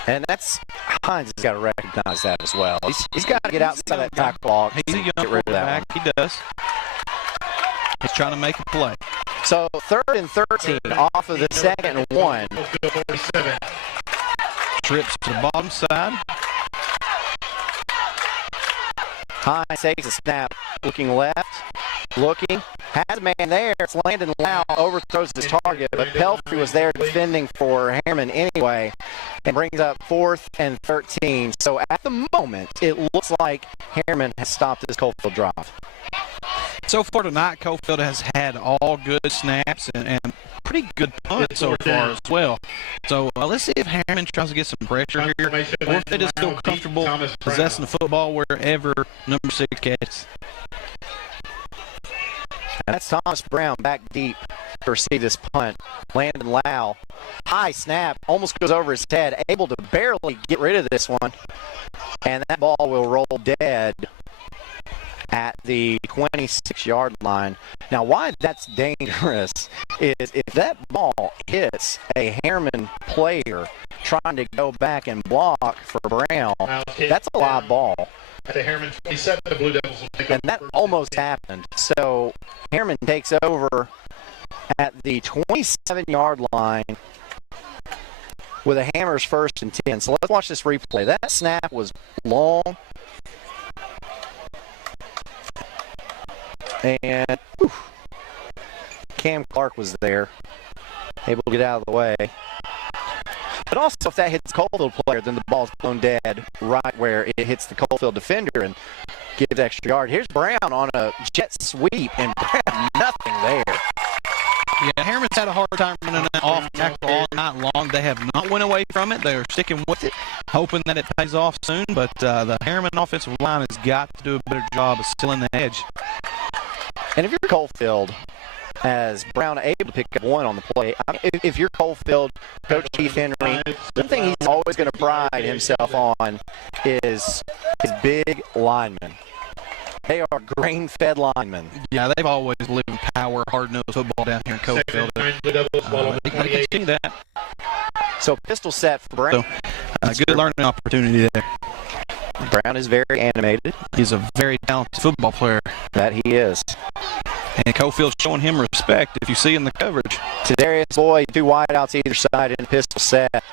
And that's Hines has got to recognize that as well. He's got to get outside that tackle block. He's a young quarterback. He does. He's trying to make a play. So 3rd and 13 off of the 2nd and 1. Trips to the bottom side. Hines takes a snap, looking left, looking, has a man there. It's Landon Lau, overthrows his target, but Pelfrey was there defending for Harriman anyway, and brings up 4th and 13. So at the moment, it looks like Harriman has stopped this Coalfield drive. So far tonight, Coalfield has had all good snaps and pretty good punts so far as well. So let's see if Harriman tries to get some pressure here, or if they just feel comfortable possessing the football wherever number 6 catches. And that's Thomas Brown back deep to receive this punt. Landon Lau, high snap, almost goes over his head, able to barely get rid of this one. And that ball will roll dead at the 26-yard line. Now, why that's dangerous is if that ball hits a Harriman player trying to go back and block for Brown, that's a live ball. At the Harriman 27, the Blue Devils will take and that almost happened. So Harriman takes over at the 27-yard line with a Hammers 1st and 10. So let's watch this replay. That snap was long. And Cam Clark was there, able to get out of the way. But also, if that hits Coalfield player, then the ball's blown dead right where it hits the Coalfield defender and gives extra yard. Here's Brown on a jet sweep, and Brown, nothing there. Yeah, Harriman's had a hard time running that off tackle all night long. They have not went away from it. They are sticking with it, hoping that it pays off soon. But the Harriman offensive line has got to do a better job of sealing the edge. And if you're Coalfield, as Brown able to pick up one on the play, I mean, if you're Coalfield, Coach Keith Henry, the thing he's always going to pride himself on is his big linemen. They are grain-fed linemen. Yeah, they've always lived in power, hard-nosed football down here in Coalfield. They continue that. So pistol set for Brown. So, good learning opportunity there. Brown is very animated. He's a very talented football player. That he is. And Coalfield's showing him respect if you see in the coverage. Tadarius Boyd, 2 wideouts either side in pistol set.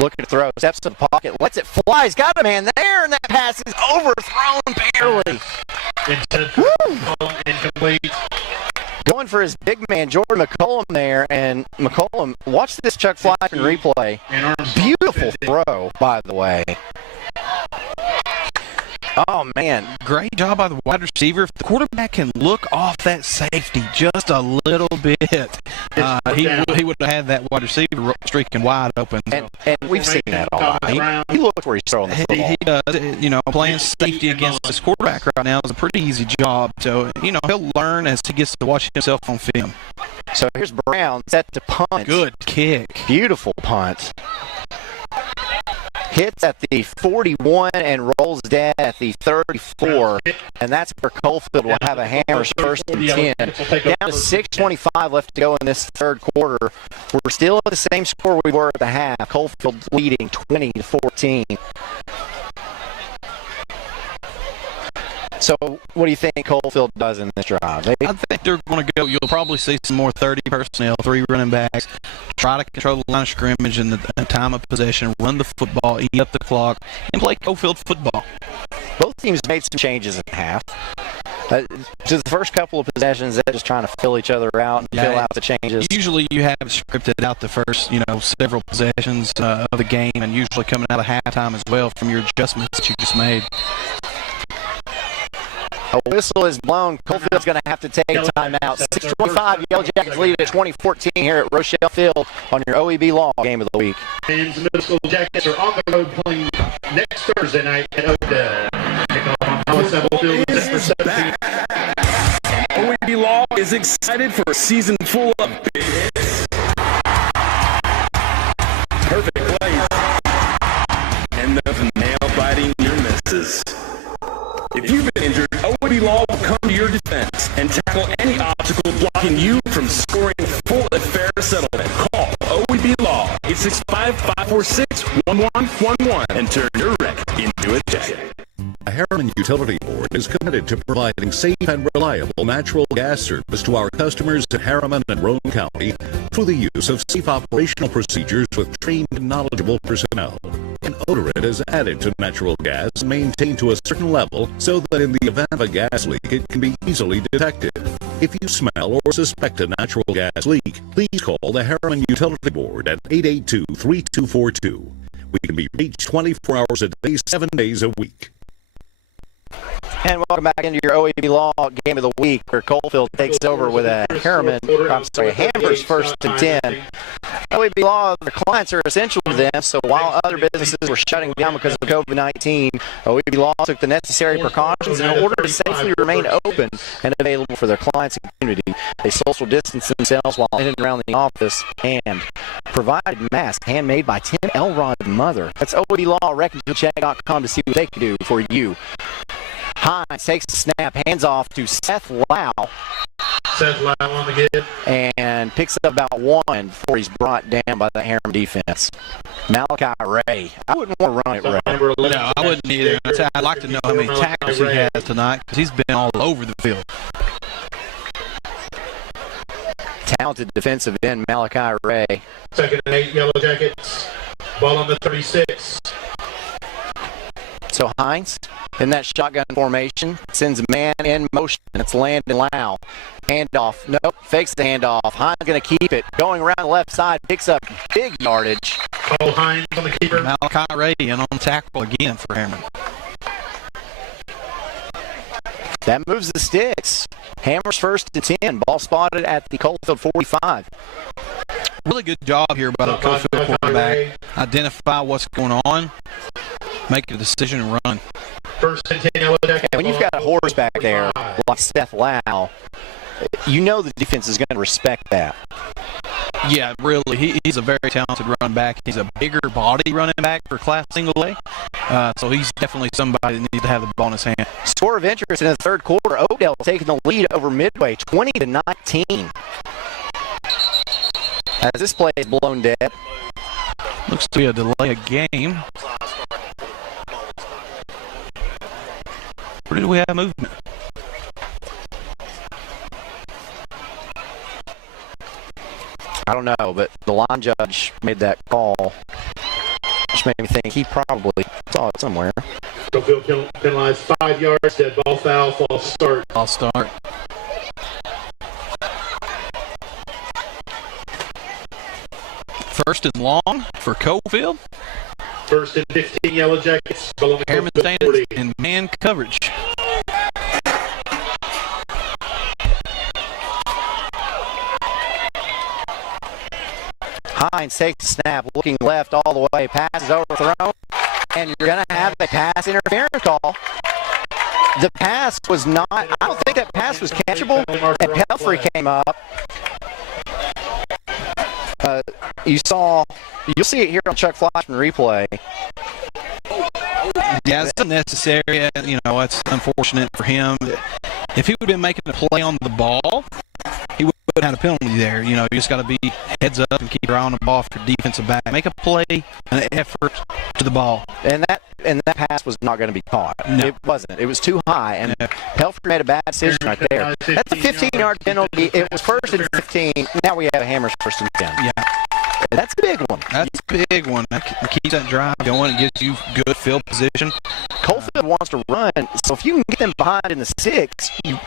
Looking to throw, steps to the pocket, lets it fly. He's got a man there, and that pass is overthrown barely. Incomplete. Going for his big man, Jordan McCollum there, and McCollum, watch this Chuck Fleischman replay. Beautiful throw, by the way. Oh, man. Great job by the wide receiver. If the quarterback can look off that safety just a little bit, he would have had that wide receiver streaking wide open. So. And we've seen that all right. He looks where he's throwing the football. He does. You know, playing safety against this quarterback right now is a pretty easy job. So, you know, he'll learn as he gets to watch himself on film. So here's Brown set to punt. Good kick. Beautiful punt. Hits at the 41 and rolls dead at the 34. And that's where Coalfield will have a Hammers first and 10. Down to 6:25 left to go in this third quarter. We're still at the same score we were at the half. Coalfield leading 20-14. So what do you think Coalfield does in this drive? I think they're going to go. You'll probably see some more 30 personnel, 3 running backs, try to control the line of scrimmage and the time of possession, run the football, eat up the clock, and play Coalfield football. Both teams made some changes in half. To the first couple of possessions, they're just trying to fill each other out and fill out the changes. Usually you have scripted out the first, several possessions of the game, and usually coming out of halftime as well from your adjustments that you just made. A whistle is blown. Coalfield's going to have to take a timeout. 6:25, Yellow Jackets lead at 20-14 here at Rochelle Field on your OEB Law Game of the Week. And the Middle School Jackets are on the road playing next Thursday night at Odell. Kickoff on Coalfield Field is set for 17. OEB Law is excited for a season full of big hits, perfect plays, and those nail-biting near misses. If you've been injured, OEB Law will come to your defense and tackle any obstacle blocking you from scoring full and fair settlement. Call OEB Law 865-546-1111 and turn your wreck into a jacket. The Harriman Utility Board is committed to providing safe and reliable natural gas service to our customers in Harriman and Roane County through the use of safe operational procedures with trained and knowledgeable personnel. An odorant is added to natural gas and maintained to a certain level so that in the event of a gas leak, it can be easily detected. If you smell or suspect a natural gas leak, please call the Harriman Utility Board at 882-3242. We can be reached 24 hours a day, 7 days a week. And welcome back into your OEB Law Game of the Week, where Coalfield takes over with a Hammers first and 10. OEB Law, their clients are essential to them, so while other businesses were shutting down because of COVID-19, OEB Law took the necessary precautions in order to safely remain open and available for their clients and community. They social distanced themselves while in and around the office and provided masks handmade by Tim Elrod's mother. That's OEB Law, reckontocheck.com to see what they can do for you. Hines takes the snap, hands off to Seth Lau. Seth Lau on the give. And picks up about 1 before he's brought down by the Harriman defense. Malachi Ray. I wouldn't want to run it, Ray. No, I wouldn't either. I'd like to know how many tackles he has tonight, because he's been all over the field. Talented defensive end, Malachi Ray. 2nd and 8, Yellow Jackets. Ball on the 36. So Hines, in that shotgun formation, sends a man in motion. It's Landon Lau. Handoff. Nope. Fakes the handoff. Hines going to keep it. Going around the left side. Picks up big yardage. Cole Hines on the keeper. Malachi Ray in on tackle again for Harriman. That moves the sticks. Hammers first and 10. Ball spotted at the Coalfield 45. Really good job here by the Coalfield quarterback. Identify what's going on. Make a decision and run. First and 10, Yellow Jackets. And when you've got a horse back there like Seth Lau, you know the defense is going to respect that. Yeah, really. He's a very talented running back. He's a bigger body running back for Class Single A. So he's definitely somebody that needs to have the ball in his hand. Score of interest in the third quarter. Odell taking the lead over Midway, 20-19. As this play is blown dead. Looks to be a delay of game. Where did we have movement? I don't know, but the line judge made that call, which made me think he probably saw it somewhere. Coalfield penalized 5 yards, dead ball foul, false start. False start. First and long for Coalfield. First and 15 Yellow Jackets. Ball on the Harriman Coalfield staying 40. in man coverage. Hines takes the snap, looking left all the way, pass is overthrown, and you're going to have a pass interference call. The pass was not, I don't think that pass was catchable, and Pelfrey came up. You'll see it here on Chuck Fleischman replay. Yeah, it's unnecessary. It's unfortunate for him. If he would have been making a play on the ball, he would have had a penalty there. You just got to be heads up and keep your eye on the ball for defensive back. Make a play, an effort to the ball. And that pass was not going to be caught. No. It wasn't. It was too high, and Pelfrey made a bad decision right there. That's a 15-yard penalty. It was first and 15. Now we have a Hammers first and 10. Yeah. That's a big one. That's a big one. That keeps that drive going. It gives you good field position. Coalfield wants to run, so if you can get them behind in the 6, you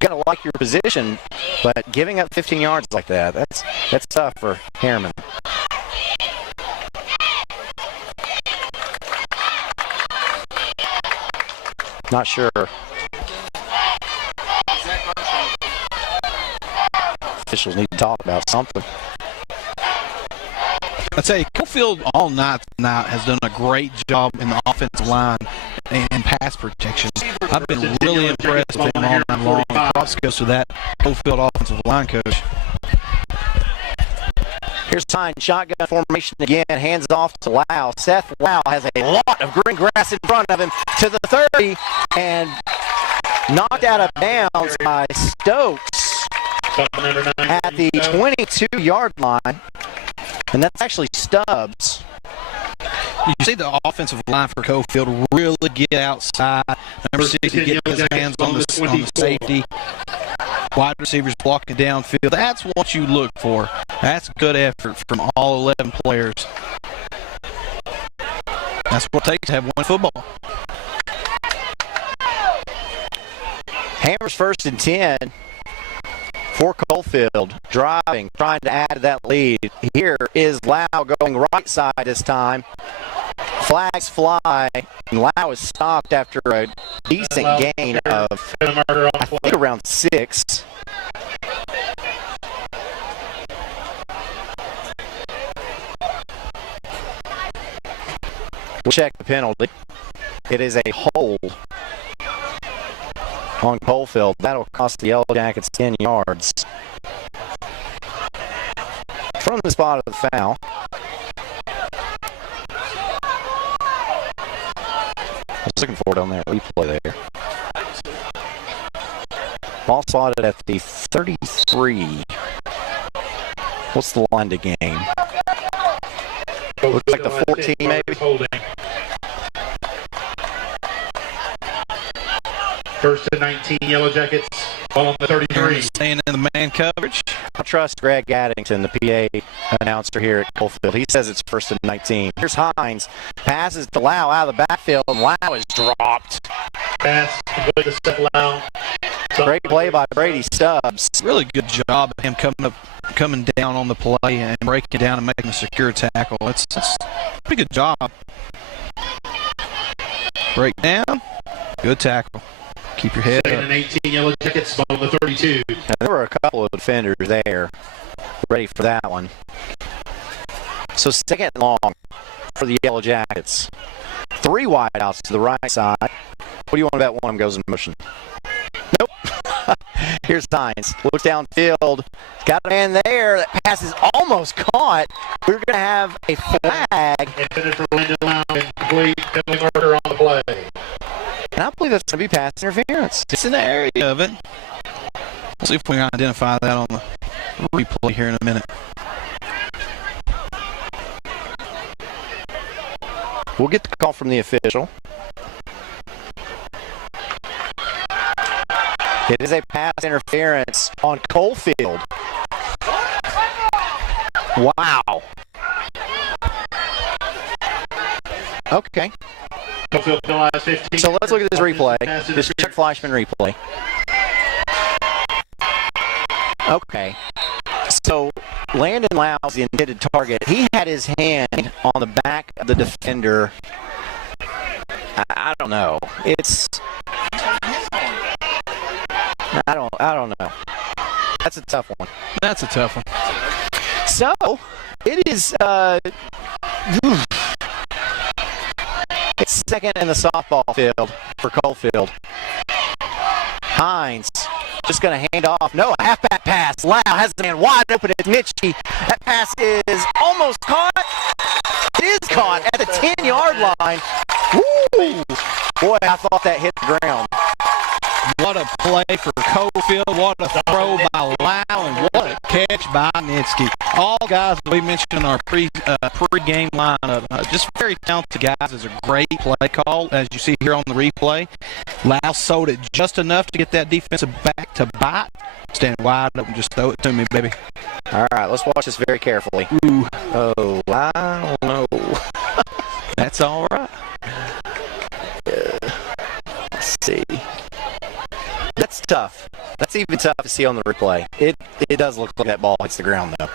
got to like your position. But giving up 15 yards like that's tough for Harriman. Not sure. Officials need to talk about something. I'd say Coalfield all night tonight has done a great job in the offensive line and pass protection. I've been really impressed with him all night long. Props goes to that Coalfield offensive line coach. Here's Tyne, shotgun formation again, hands off to Lau. Seth Lau has a lot of green grass in front of him to the 30 and knocked out of bounds by Stokes at the 22-yard line. And that's actually Stubbs. You see the offensive line for Coalfield really get outside. Number 60 get his hands on the safety. Wide receivers blocking downfield. That's what you look for. That's good effort from all 11 players. That's what it takes to have one football. Hammers first and 10 for Coalfield. Driving, trying to add to that lead. Here is Lau going right side this time. Flags fly, and Lau is stopped after a decent gain of, I think, around 6. We'll check the penalty. It is a hold on Coalfield. That'll cost the Yellow Jackets 10 yards. From the spot of the foul. I was looking for it on that replay there. Ball spotted at the 33. What's the line to game? Looks like the 14 maybe. First and 19 Yellow Jackets. Ball on the 33. Staying in the man coverage. I trust Greg Addington, the PA announcer here at Coalfield. He says it's first and 19. Here's Hines. Passes to Lau out of the backfield, and Lau is dropped. Pass complete to Seth Lau. Great play by Brady Stubbs. Really good job of him coming down on the play and breaking down and making a secure tackle. It's a pretty good job. Break down. Good tackle. Keep your head Second up. and 18 Yellow Jackets. Ball on the 32. And there were a couple of defenders there ready for that one. So second and long for the Yellow Jackets. 3 wideouts to the right side. What do you want to bet one of them goes in motion? Nope. Here's Hines. Looks downfield. Got a man there. That pass is almost caught. We're going to have a flag. Intended for Landon Lau and complete. Penalty marker on the play. And I believe that's going to be pass interference. It's in the area of it. We'll see if we can identify that on the replay here in a minute. We'll get the call from the official. It is a pass interference on Coalfield. Wow. Okay. So let's look at this replay. This Chuck Fleischman replay. Okay. So Landon Lau's the intended target. He had his hand on the back of the defender. I don't know. I don't know. That's a tough one. That's a tough one. So, it is, it's second in the softball field for Coalfield. Hines just going to hand off. No, a halfback pass. Lau has the man wide open. It's Mitchie. That pass is almost caught. It is caught at the 10-yard line. Woo! Boy, I thought that hit the ground. What a play for Coalfield. What a throw by Lau, and what a catch by Nitsky. All guys we mentioned in our pre-game lineup. Just very talented guys. It's a great play call, as you see here on the replay. Lau sold it just enough to get that defensive back to bite. Stand wide open. Just throw it to me, baby. All right, let's watch this very carefully. Ooh. Oh, Lau, no. That's all right. Let's see. That's tough. That's even tough to see on the replay. It does look like that ball hits the ground, though.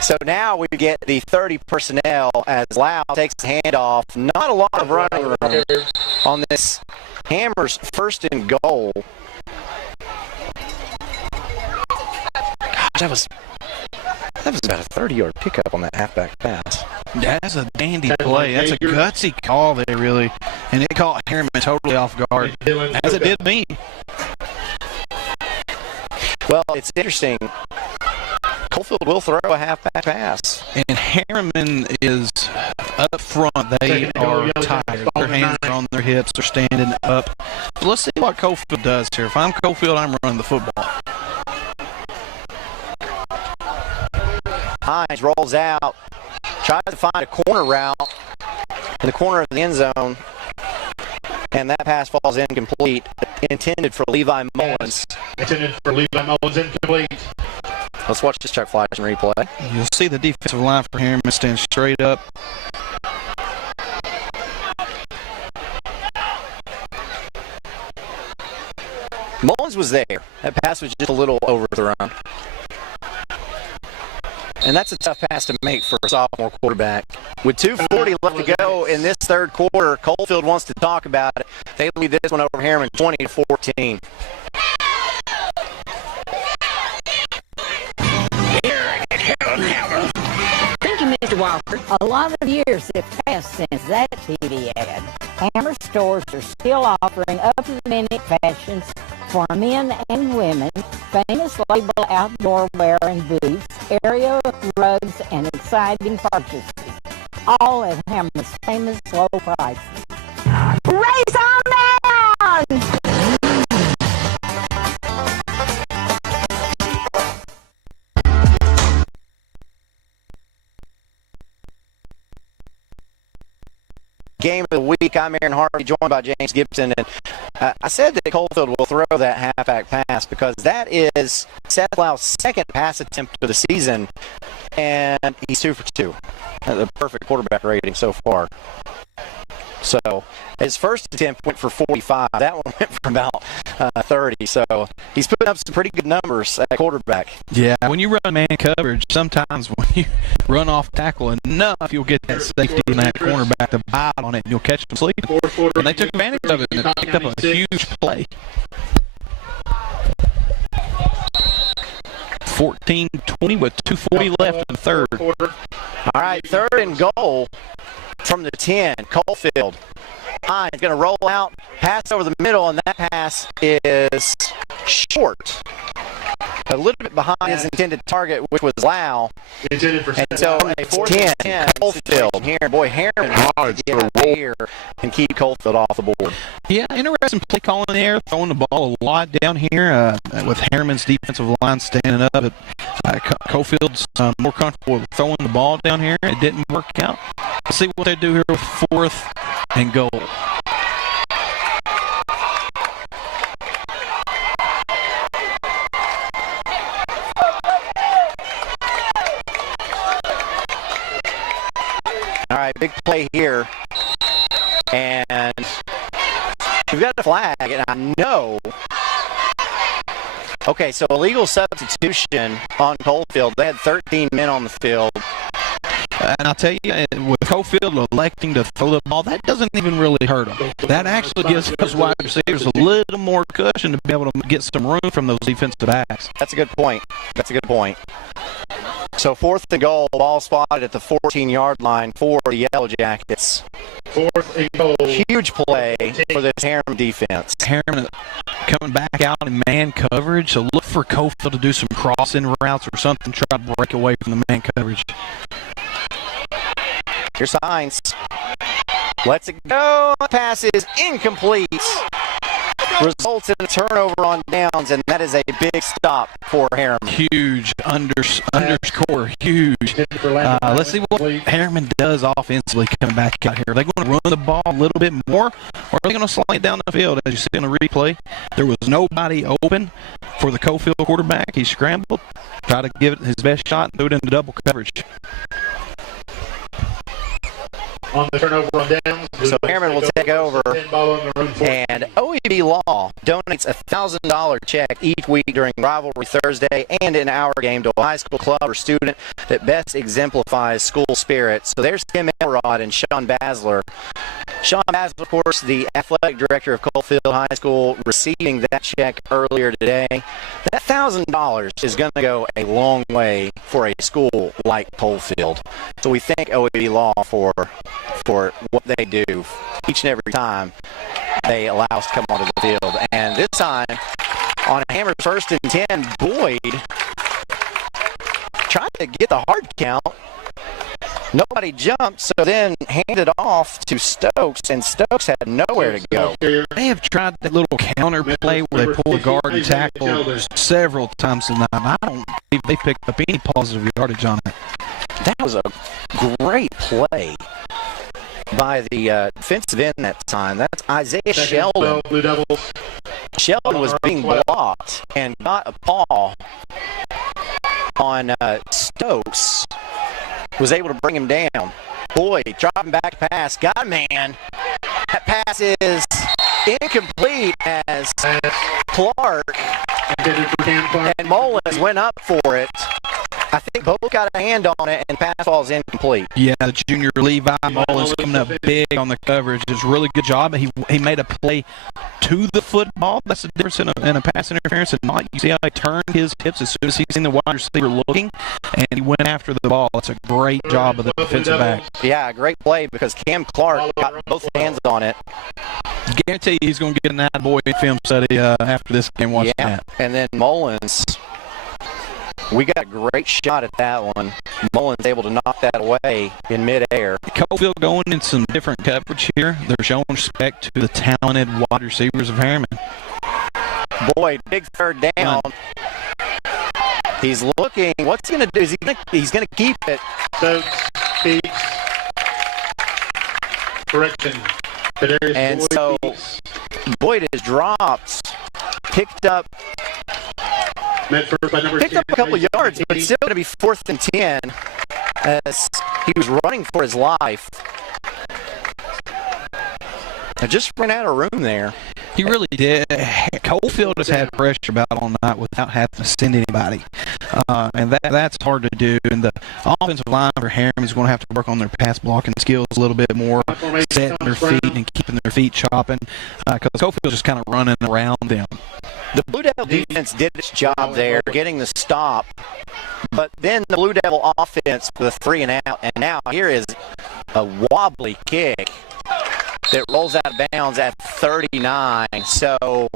So now we get the 30 personnel as Lau takes the handoff. Not a lot of running room on this Hammers first and goal. Gosh, that was about a 30-yard pickup on that halfback pass. That's a dandy play. That's a gutsy call there, really. And it caught Harriman totally off guard, as it did me. Well, it's interesting. Coalfield will throw a halfback pass. And Harriman is up front. They are tired. Their hands are on their hips. They're standing up. So let's see what Coalfield does here. If I'm Coalfield, I'm running the football. Hines rolls out, tries to find a corner route in the corner of the end zone, and that pass falls incomplete. Intended for Levi Mullins. Intended for Levi Mullins, incomplete. Let's watch this check flash and replay. You'll see the defensive line for Harriman stand straight up. Mullins was there. That pass was just a little overthrown. And that's a tough pass to make for a sophomore quarterback. With 2:40 left to go in this third quarter, Coalfield wants to talk about it. They lead this one over Harriman 20-14. Thank you, Mr. Walker. A lot of years have passed since that TV ad. Hammer stores are still offering up-to-the-minute fashions for men and women, famous label outdoor wear and boots, area rugs, and exciting purchases. All at Hammer's famous low prices. Race on down! Game of the week. I'm Aaron Harvey, joined by James Gibson. And I said that Coalfield will throw that halfback pass because that is Seth Lau's second pass attempt of the season, and he's 2 for 2. The perfect quarterback rating so far. So his first attempt went for 45. That one went for about 30. So he's putting up some pretty good numbers at quarterback. Yeah, when you run man coverage, sometimes when you run off tackle enough, you'll get that safety in that cornerback to bite on it, and you'll catch them sleeping. And they took advantage of it, and it picked up a huge play. 14-20 with 2:40 left in the third. All right, third and goal from the 10, Coalfield. Hines going to roll out, pass over the middle, and that pass is short. A little bit behind his intended target, which was Lau. And so a 4-10 Coalfield here. Boy, Harriman wants to get out here and keep Coalfield off the board. Yeah, interesting play calling there, throwing the ball a lot down here with Harriman's defensive line standing up. Coalfield's more comfortable with throwing the ball down here. It didn't work out. Let's see what they do here with 4th and goal. All right, big play here. And we've got a flag, and I know Okay, so illegal substitution on Coalfield. They had 13 men on the field. And I'll tell you, with Coalfield electing to throw the ball, that doesn't even really hurt them. That actually gives those wide receivers a little more cushion to be able to get some room from those defensive backs. That's a good point. So 4th and goal, ball spotted at the 14-yard line for the Yellow Jackets. 4th and goal. Huge play for this Harriman defense. Harriman coming back out in man coverage, so look for Coalfield to do some crossing routes or something, try to break away from the man coverage. Here's Hines. Lets it go. Pass is incomplete. Results in a turnover on downs, and that is a big stop for Harriman. Huge underscore, huge. Let's see what Harriman does offensively coming back out here. Are they going to run the ball a little bit more, or are they going to slide down the field? As you see on the replay, there was nobody open for the Coalfield quarterback. He scrambled, tried to give it his best shot, and threw it into double coverage. On the turnover on downs. So Harriman will take over, and OEB Law donates a $1,000 check each week during Rivalry Thursday and in our game to a high school club or student that best exemplifies school spirit. So there's Tim Elrod and Sean Basler. Sean Basler, of course, the athletic director of Coalfield High School, receiving that check earlier today. That $1,000 is going to go a long way for a school like Coalfield. So we thank OEB Law for what they do each and every time they allow us to come onto the field. And this time, on Hammer's 1st and 10, Boyd trying to get the hard count. Nobody jumped, so then handed off to Stokes, and Stokes had nowhere to go. They have tried that little counter play where they pull a guard and tackle several times tonight. I don't believe they picked up any positive yardage on it. That was a great play by the defensive end that time. That's Isaiah Sheldon. Blue Devils. Sheldon was being blocked and got a paw on Stokes. Was able to bring him down. Boyd dropping back pass. Got a man. That pass is incomplete as Clark and Mullins went up for it. I think both got a hand on it, and the pass ball is incomplete. Yeah, the junior Levi Mullins coming up big on the coverage. It was a really good job. He made a play to the football. That's the difference in a pass interference and not. You see how he turned his hips as soon as he seen the wide receiver looking, and he went after the ball. That's a great job of the defensive back. Yeah, great play because Cam Clark got both hands on it. Guarantee you he's going to get an attaboy film study after this game. Watch that. And then Mullins. We got a great shot at that one. Mullins able to knock that away in midair. Coalfield going in some different coverage here. They're showing respect to the talented wide receivers of Harriman. Boyd, big third down. He's looking. What's he going to do? He's going to keep it. Stokes keeps. Correction. And so Boyd is dropped. Picked up a couple of yards, but still going to be 4th and 10 as he was running for his life. I just ran out of room there. He really did. Coalfield has had pressure about all night without having to send anybody. And that's hard to do. And the offensive line for Harriman is going to have to work on their pass blocking skills a little bit more, setting their feet and keeping their feet chopping, because Coalfield just kind of running around them. The Blue Devil defense did its job there, getting the stop. But then the Blue Devil offense with a 3 and out. And now here is a wobbly kick that rolls out of bounds at 39. So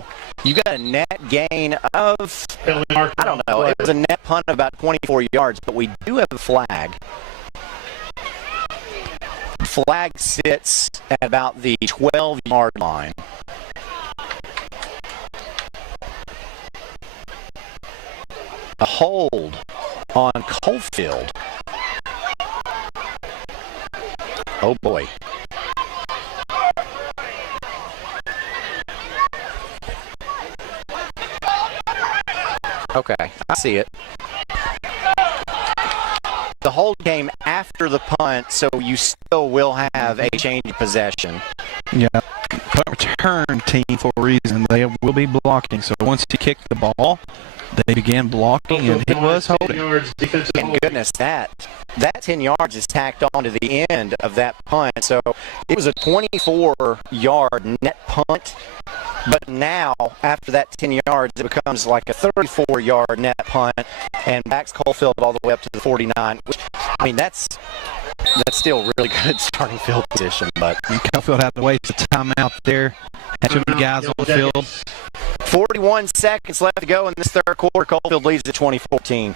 you got a net gain of, I don't know, it was a net punt of about 24 yards, but we do have a flag. Flag sits at about the 12-yard line. A hold on Coalfield. Oh boy. Okay, I see it. The hold came after the punt, so you still will have a change of possession. Yeah, punt return team for a reason. They will be blocking. So once he kicked the ball, they began blocking, and he was holding. And goodness, that 10 yards is tacked on to the end of that punt. So it was a 24-yard net punt. But now, after that 10 yards, it becomes like a 34-yard net punt and backs Coalfield all the way up to the 49. Which, I mean, that's still really good starting field position. But Coalfield had to waste a timeout there. Had too many guys on the field. 41 seconds left to go in this third quarter. Coalfield leads at 2014.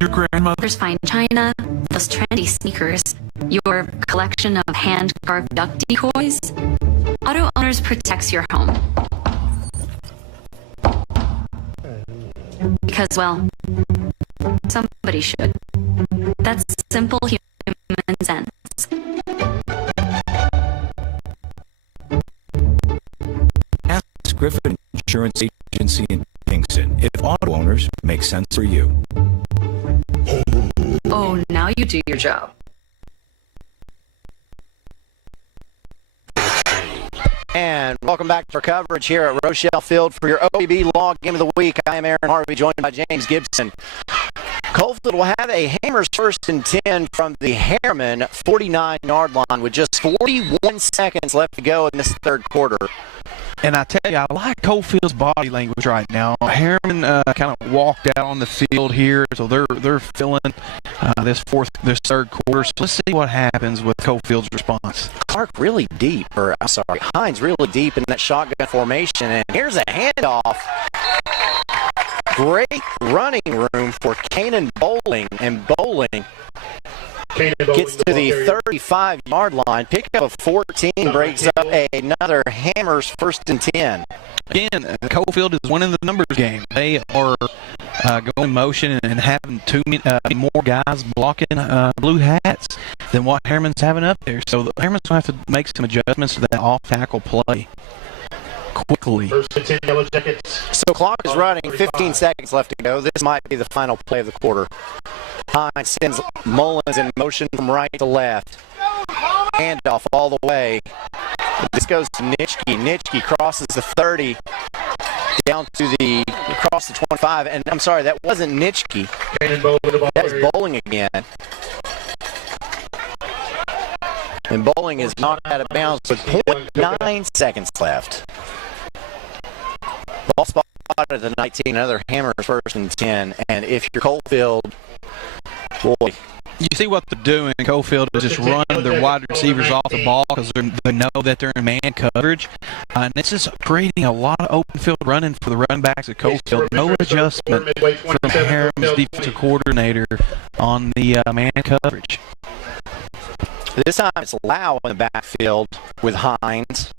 Your grandmother's fine china, those trendy sneakers, your collection of hand-carved duck decoys. Auto Owners protects your home. Because, well, somebody should. That's simple human sense. Ask Griffin Insurance Agency in Kingston if auto owners make sense for you. Oh, now you do your job. And welcome back to our coverage here at Rochelle Field for your OEB Log Game of the Week. I am Aaron Harvey, joined by James Gibson. Coalfield will have a Hammers 1st and 10 from the Harriman 49-yard line with just 41 seconds left to go in this third quarter. And I tell you, I like Coalfield's body language right now. Harriman kind of walked out on the field here, so they're filling this third quarter. So let's see what happens with Coalfield's response. Hines really deep in that shotgun formation, and here's a handoff. Great running room for Kanan Bowling, and Bowling gets to the 35-yard line. Pickup of 14 breaks up another Hammers 1st and 10. Again, Coalfield is winning the numbers game. They are going motion and having more guys blocking blue hats than what Harriman's having up there. So the Harriman's going to have to make some adjustments to that off-tackle play quickly. So clock is running, 15 seconds left to go. This might be the final play of the quarter. Hines sends Mullins in motion from right to left. Handoff all the way. This goes to Nitschke. Nitschke crosses the 30 down to across the 25. And I'm sorry, that wasn't Nitschke. That was Bowling again. And Bowling is knocked out of bounds with 0.9 seconds left. Ball spot at the 19, another Hammers 1st and 10. And if you're Coalfield, boy. You see what they're doing. Coalfield is just running their wide receivers off the ball because they know that they're in man coverage. And this is creating a lot of open field running for the running backs at Coalfield. No adjustment from Harriman's defensive coordinator on the man coverage. This time it's Lau in the backfield with Hines.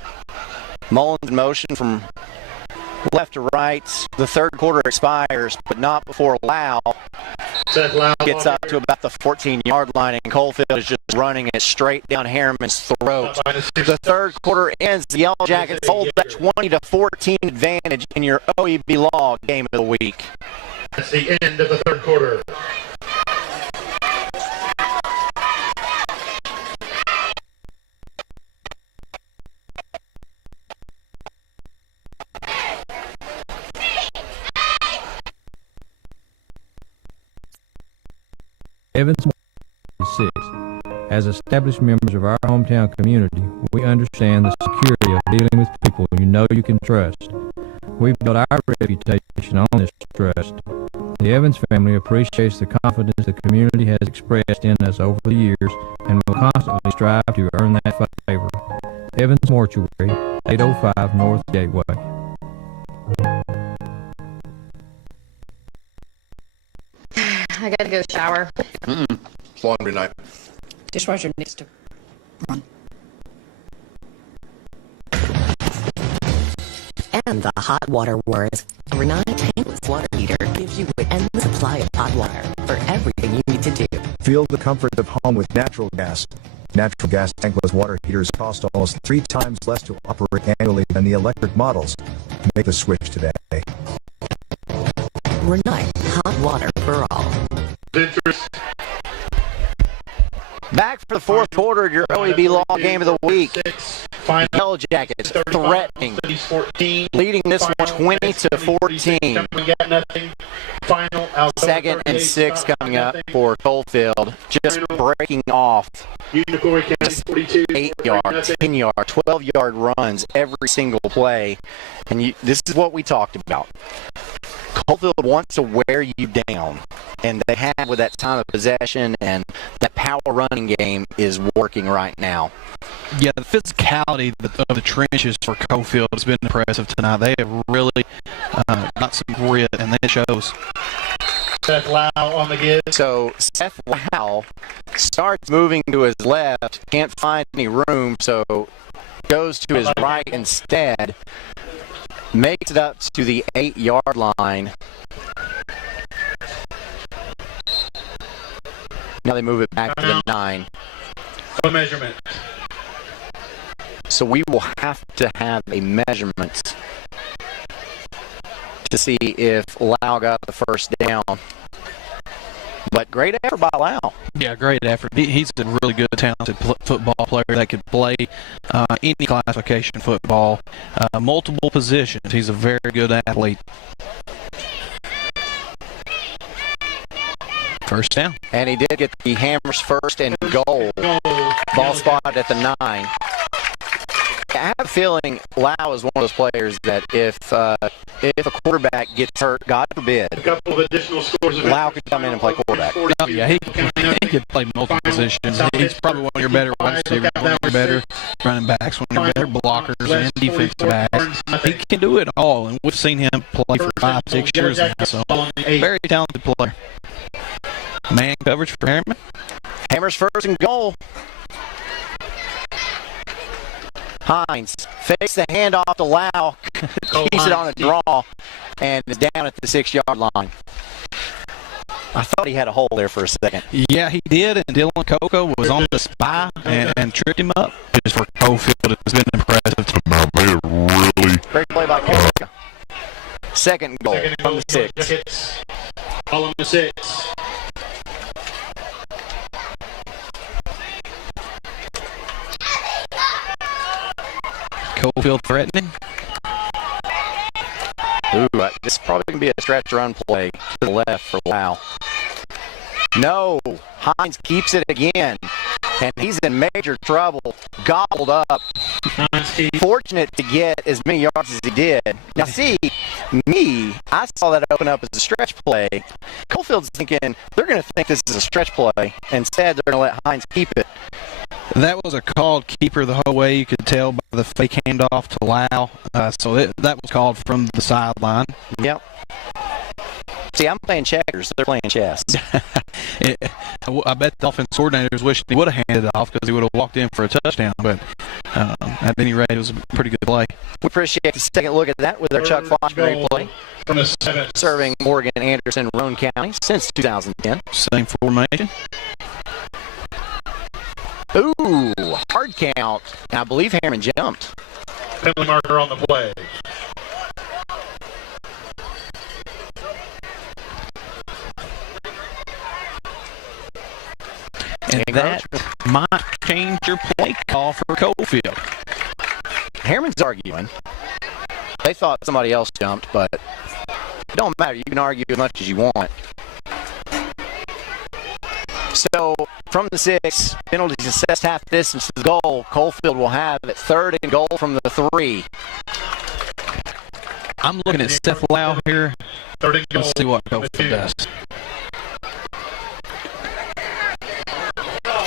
Mullins in motion from left to right. The third quarter expires, but not before Lau gets up to about the 14-yard line, and Coalfield is just running it straight down Harriman's throat. The third quarter ends. The Yellow Jackets hold that 20-14 advantage in your OEB Log Game of the Week. That's the end of the third quarter. Evans 6. As established members of our hometown community, we understand the security of dealing with people you know you can trust. We've built our reputation on this trust. The Evans family appreciates the confidence the community has expressed in us over the years and will constantly strive to earn that favor. Evans Mortuary, 805 North Gateway. I gotta go shower. It's laundry night. Dishwasher needs to run. And the hot water wars. A Renai tankless water heater gives you an endless supply of hot water for everything you need to do. Feel the comfort of home with natural gas. Natural gas tankless water heaters cost almost 3 times less to operate annually than the electric models. Make the switch today. Renai, hot water for all. Interest. Back for the fourth quarter, your OEB Law game of the week. Yellow Jackets threatening, leading this one 20-14. Second and 6 coming up for Coalfield, just breaking off 8-yard, 10-yard, 12-yard runs every single play. And this is what we talked about. Coalfield wants to wear you down, and they have with that time of possession, and that power running game is working right now. Yeah, the physicality of the trenches for Coalfield has been impressive tonight. They have really got some grit, and that shows. Seth Lau on the give. So Seth Lau starts moving to his left, can't find any room, so goes to his right instead. Makes it up to the 8-yard line. Now they move it back to the 9. No measurement. So we will have to have a measurement to see if Lau got the first down. But great effort by Lau. Yeah, great effort. He's a really good, talented football player that could play any classification football, multiple positions. He's a very good athlete. First down. And he did get the Hammers first and goal. Ball spotted at the 9. I have a feeling Lau is one of those players that if a quarterback gets hurt, God forbid, A couple of additional scores. Lau could come in and play quarterback. Oh, yeah, he could play multiple positions. He's probably one of your better wide receivers, one of your better running backs, one of your better blockers and defensive backs. He can do it all, and we've seen him play for 5-6 years now, so very talented player. Man coverage for Harriman. Hammers first and goal. Hines fakes the handoff to Lau, keeps it on a draw, and is down at the 6-yard line. I thought he had a hole there for a second. Yeah, he did, and Dylan Coco was on the spy and tripped him up. Just for Coalfield, it's been impressive. Really great play by Coco. Second goal from the 6. All on the 6. Coalfield threatening. Ooh, this is probably going to be a stretch run play to the left for Lau. No, Hines keeps it again, and he's in major trouble. Gobbled up. Fortunate to get as many yards as he did. Now see, I saw that open up as a stretch play. Coalfield's thinking they're going to think this is a stretch play. Instead, they're going to let Hines keep it. That was a called keeper the whole way. You could tell by the fake handoff to Lau. So that was called from the sideline. Yep. See, I'm playing checkers. They're playing chess. I bet the offense coordinators wished he would have handed it off because he would have walked in for a touchdown. But at any rate, it was a pretty good play. We appreciate the second look at that with our Chuck Foster play. From the 7. Serving Morgan, Anderson, Roane County since 2010. Same formation. Ooh, hard count. I believe Harriman jumped. Penalty marker on the play. And that might change your play call for Coalfield. Harriman's arguing. They thought somebody else jumped, but it don't matter. You can argue as much as you want. So, from the 6, penalties assessed half distance to the goal. Coalfield will have it 3rd and goal from the 3. I'm looking at Seth Lau here. 3rd and goal. Let's see what Coalfield does.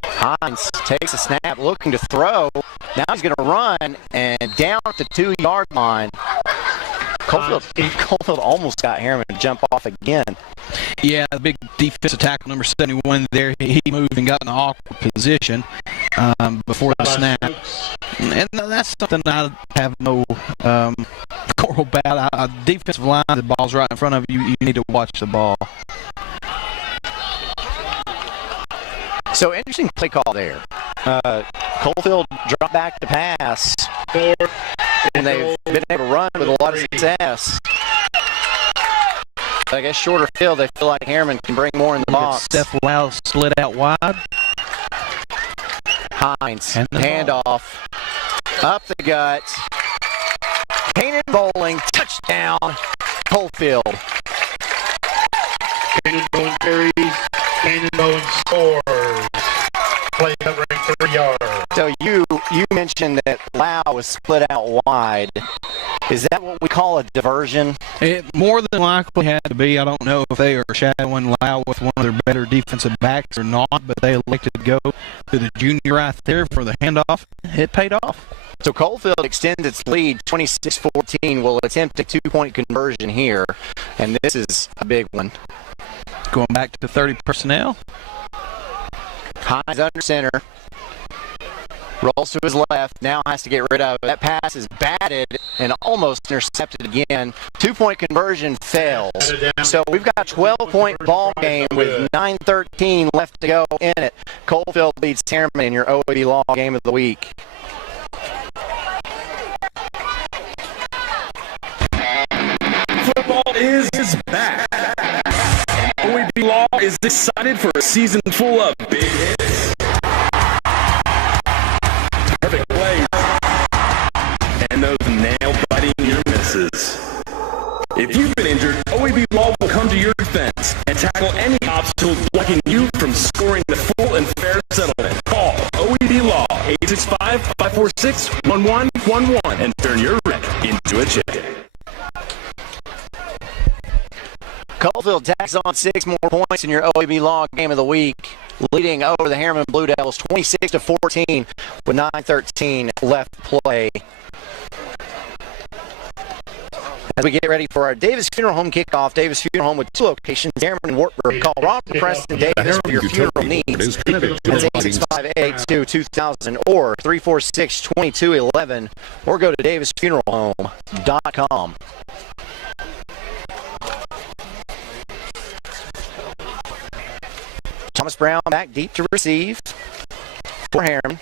Hines takes a snap, looking to throw. Now he's going to run, and down at the 2-yard line. Coalfield almost got Harriman to jump off again. Yeah, the big defensive tackle, number 71 there, he moved and got in an awkward position before the snap. And that's something I have no quarrel about. A defensive line, the ball's right in front of you, you need to watch the ball. So interesting play call there. Coalfield dropped back to pass, and they've been able to run with a lot of success. I guess shorter field, they feel like Harriman can bring more in the box. Seth Lau slid out wide. Hines, handoff, up the gut. Cannon Bowling, touchdown, Coalfield. Cannon Bowling carries. Cannon Bowling scores. Play covering 3 yards. So you mentioned that Lau was split out wide. Is that what we call a diversion? It more than likely had to be. I don't know if they are shadowing Lau with one of their better defensive backs or not, but they elected to go to the junior right there for the handoff. It paid off. So Coalfield extends its lead 26-14, will attempt a 2-point conversion here, and this is a big one. Going back to 30 personnel. Hines under center. Rolls to his left, now has to get rid of it. That pass is batted and almost intercepted again. 2-point conversion fails. So we've got a 12-point ball game with 9:13 left to go in it. Coalfield leads Harriman in your OAB Law Game of the Week. Football is back. OAB Law is excited for a season full of big hits, perfect plays, and those nail-biting near misses. If you've been injured, OAB Law will come to your defense and tackle any obstacle blocking you from scoring the full and fair settlement. Call OAB Law 865-546-1111 and turn your wreck into a check. Coalfield tacks on 6 more points in your OAB Law Game of the Week, leading over the Harriman Blue Devils 26-14 with 9:13 left to play. As we get ready for our Davis Funeral Home kickoff, Davis Funeral Home with 2 locations, Harriman and Wartburg. Call Ron Preston Davis for your funeral needs. That's 865-882-2000 or 346-2211, or go to davisfuneralhome.com. Thomas Brown back deep to receive for Harriman.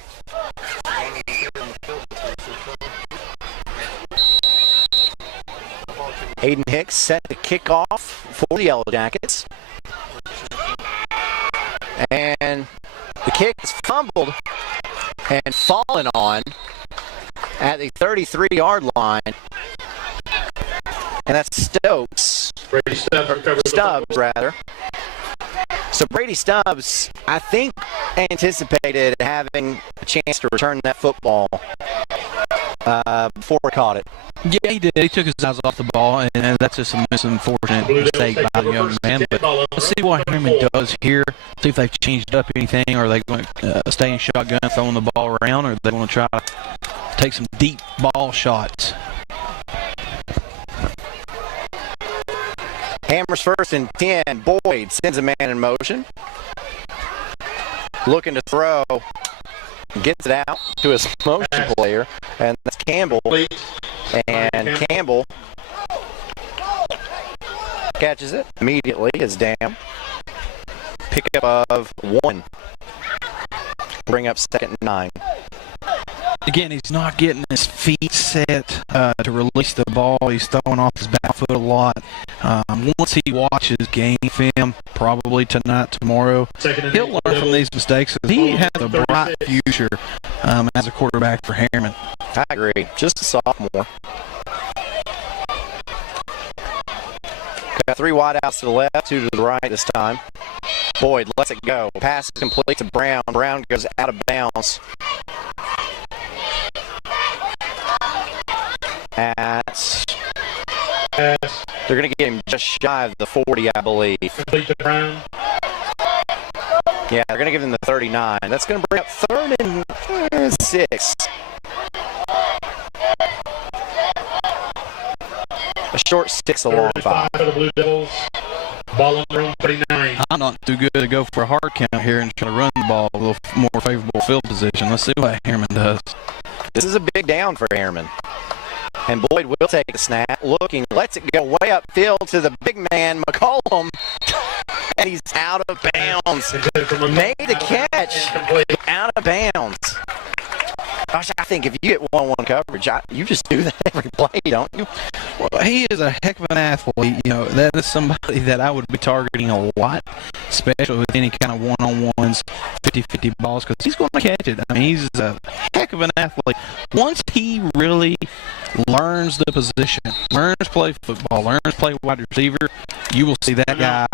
Aiden Hicks set the kickoff for the Yellow Jackets. And the kick is fumbled and fallen on at the 33-yard line. And that's Stokes. Brady Stubbs, rather. So Brady Stubbs, I think, anticipated having a chance to return that football before he caught it. Yeah, he did. He took his eyes off the ball, and that's just a unfortunate mistake by the young man. But let's see what Harriman does here. See if they've changed up anything, or are they going to stay in shotgun, throwing the ball around, or they want to try to take some deep ball shots. Hammers first and 10. Boyd sends a man in motion. Looking to throw. Gets it out to his motion player. And that's Campbell. And Campbell catches it immediately as down. Pickup of 1. Bring up 2nd and 9. Again, he's not getting his feet set to release the ball. He's throwing off his back foot a lot. Once he watches game film, probably tonight, tomorrow, he'll learn from these mistakes. He has a bright future as a quarterback for Harriman. I agree. Just a sophomore. Got 3 wideouts to the left, 2 to the right this time. Boyd lets it go. Pass is complete to Brown. Brown goes out of bounds. They're going to get him just shy of the 40, I believe. Yeah, they're going to give him the 39. That's going to bring up 3rd and 6. A short 6, a long 5. For the Blue Devils. Ball on their own 39. I'm not too good to go for a hard count here and try to run the ball a little more favorable field position. Let's see what Harriman does. This is a big down for Harriman. And Boyd will take the snap, looking, lets it go way upfield to the big man, McCollum, and he's out of bounds. Made the catch, out of bounds. Gosh, I think if you get one-on-one coverage, you just do that every play, don't you? Well, he is a heck of an athlete. You know, that is somebody that I would be targeting a lot. special with any kind of one-on-ones, 50-50 balls, because he's going to catch it. I mean, he's a heck of an athlete. Once he really learns the position, learns to play football, learns to play wide receiver, you will see that guy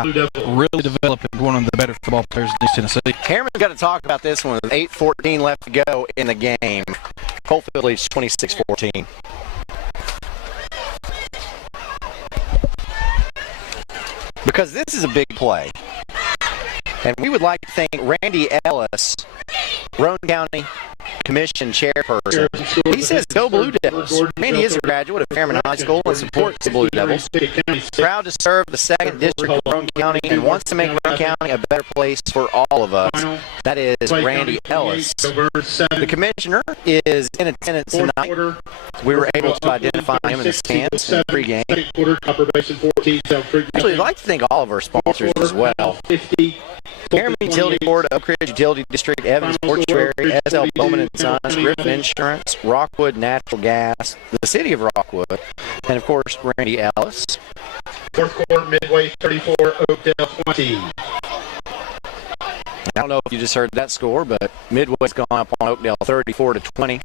really develop into one of the better football players in East Tennessee. Harriman's got to talk about this one with 8:14 left to go in the game. Coalfield leads 26-14. Because this is a big play. And we would like to thank Randy Ellis, Roane County Commission chairperson. He says, "Go Blue Devils." Randy is a graduate of Harriman High School and supports the Blue Devils. Proud to serve the 2nd District of Roane County and wants to make Roane County a better place for all of us. That is Randy Ellis. The commissioner is in attendance tonight. We were able to identify him in the stands in pregame. Actually, I'd like to thank all of our sponsors as well. Harriman Utility Board, Oak Ridge Utility District, Evans Mortuary, SL Bowman & Sons, Griffin Insurance, Rockwood Natural Gas, the City of Rockwood, and of course, Randy Ellis. Fourth quarter, Midway 34, Oakdale 20. I don't know if you just heard that score, but Midway's gone up on Oakdale 34-20.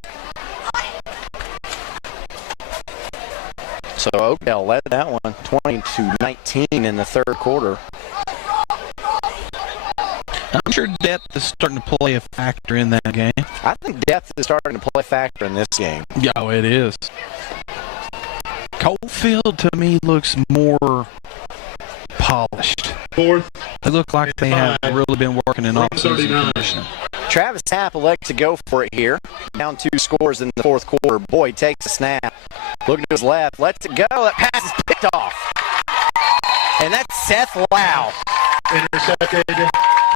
So Oakdale led that one 20-19 in the third quarter. I'm sure depth is starting to play a factor in that game. I think depth is starting to play a factor in this game. Yeah, it is. Coalfield, to me, looks more polished. Fourth. They look like they have really been working in off-season conditioning. Travis Tapp elects to go for it here. Down 2 scores in the fourth quarter. Boyd takes a snap. Looking to his left. Lets it go. That pass is picked off. And that's Seth Lau. Intercepted.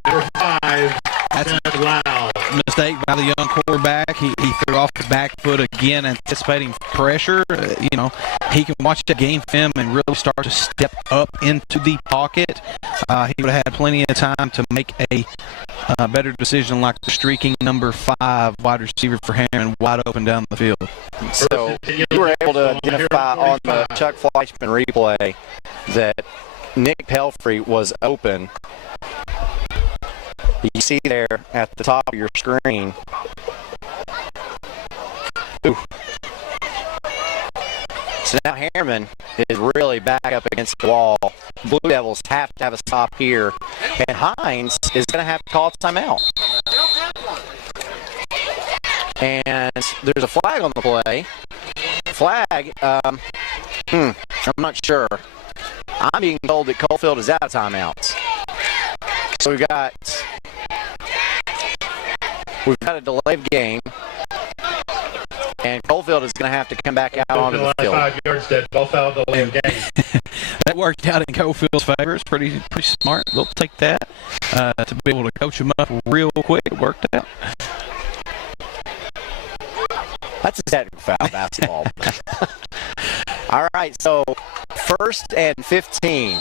Number 5. That's Seth Lau. Mistake by the young quarterback. He threw off his back foot again, anticipating pressure. He can watch the game film and really start to step up into the pocket. He would have had plenty of time to make a better decision, like the streaking number 5 wide receiver for Harriman, wide open down the field. So you were able to identify on the Chuck Fleischman replay that Nick Pelfrey was open. You see there at the top of your screen. Ooh. So now Harriman is really back up against the wall. Blue Devils have to have a stop here. And Hines is going to have to call a timeout. And there's a flag on the play. Flag, I'm not sure. I'm being told that Coalfield is out of timeouts. So we've got a delayed game, and Coalfield is going to have to come back out onto the field. 5 yards dead. Ball foul, delayed game. That worked out in Coalfield's favor. It's pretty smart. They'll take that to be able to coach them up real quick. It worked out. That's a technical foul basketball. All right, so 1st and 15.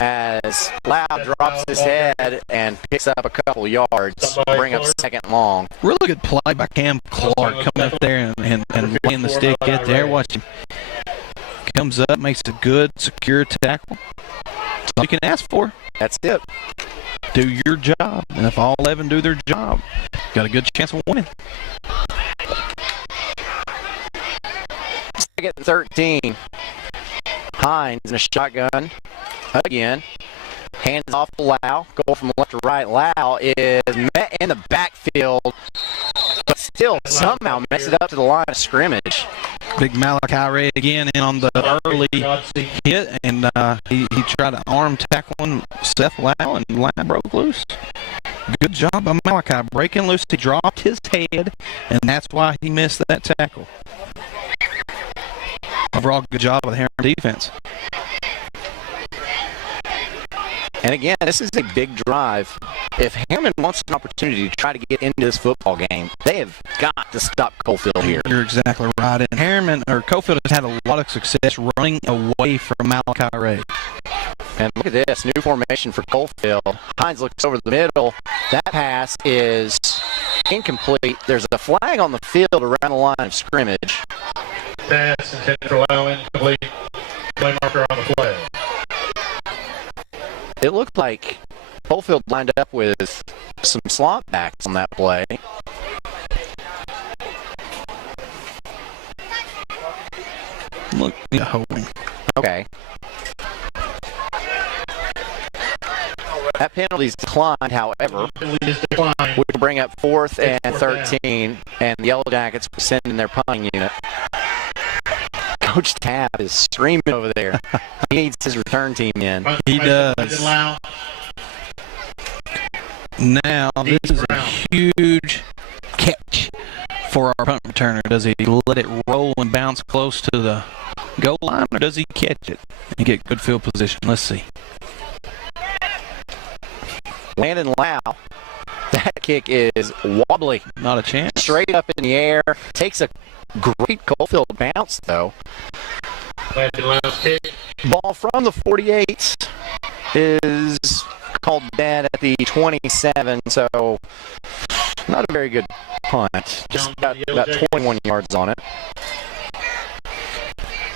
As Lau drops his head and picks up a couple yards, bring up 2nd and long. Really good play by Cam Clark coming up there and laying the stick at there. Watch him. Comes up, makes a good, secure tackle. That's all you can ask for. That's it. Do your job. And if all 11 do their job, got a good chance of winning. 2nd and 13. Hines in a shotgun. Again, hands off to Lau, go from left to right. Lau is met in the backfield, but still somehow makes it up to the line of scrimmage. Big Malachi Ray again in on the early hit, and he tried to arm tackling Seth Lau, and Lau broke loose. Good job by Malachi breaking loose. He dropped his head, and that's why he missed that tackle. Overall, good job of the Harriman defense. And again, this is a big drive. If Harriman wants an opportunity to try to get into this football game, they have got to stop Coalfield here. You're exactly right. And Coalfield has had a lot of success running away from Malachi Ray. And look at this, new formation for Coalfield. Hines looks over the middle. That pass is incomplete. There's a flag on the field around the line of scrimmage. Pass intended for Lau, incomplete. Play marker on the play. it looked like Coalfield lined up with some slot backs on that play. Look, holding. Okay. That penalty's declined, however, which will bring up 4th and 13, and the Yellow Jackets will send in their punting unit. Coach Tabb is screaming over there. He needs his return team in. He does. Now, this is a huge catch for our punt returner. Does he let it roll and bounce close to the goal line, or does he catch it and get good field position? Let's see. Landon Lau, that kick is wobbly. Not a chance. Straight up in the air. Takes a great Coalfield bounce, though. Landon Lau's kick. Ball from the 48 is called dead at the 27, so not a very good punt. Just got about 21 yards on it.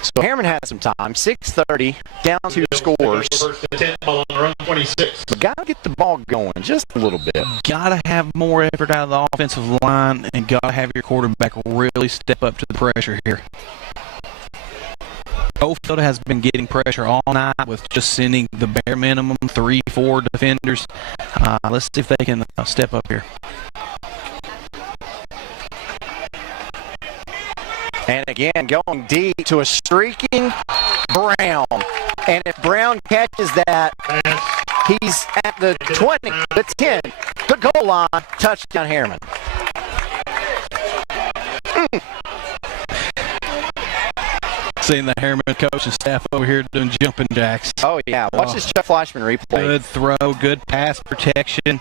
So Harriman has some time. 6:30, down 2 scores. But gotta get the ball going just a little bit. Gotta have more effort out of the offensive line, and gotta have your quarterback really step up to the pressure here. Coalfield has been getting pressure all night with just sending the bare minimum 3-4 defenders. Let's see if they can step up here. And again, going deep to a streaking Brown. And if Brown catches that, he's at the 20, the 10, the goal line, touchdown Harriman. Seeing the Harriman coaching staff over here doing jumping jacks. Oh, yeah. Watch this Chuck Fleischman replay. Good throw, good pass protection.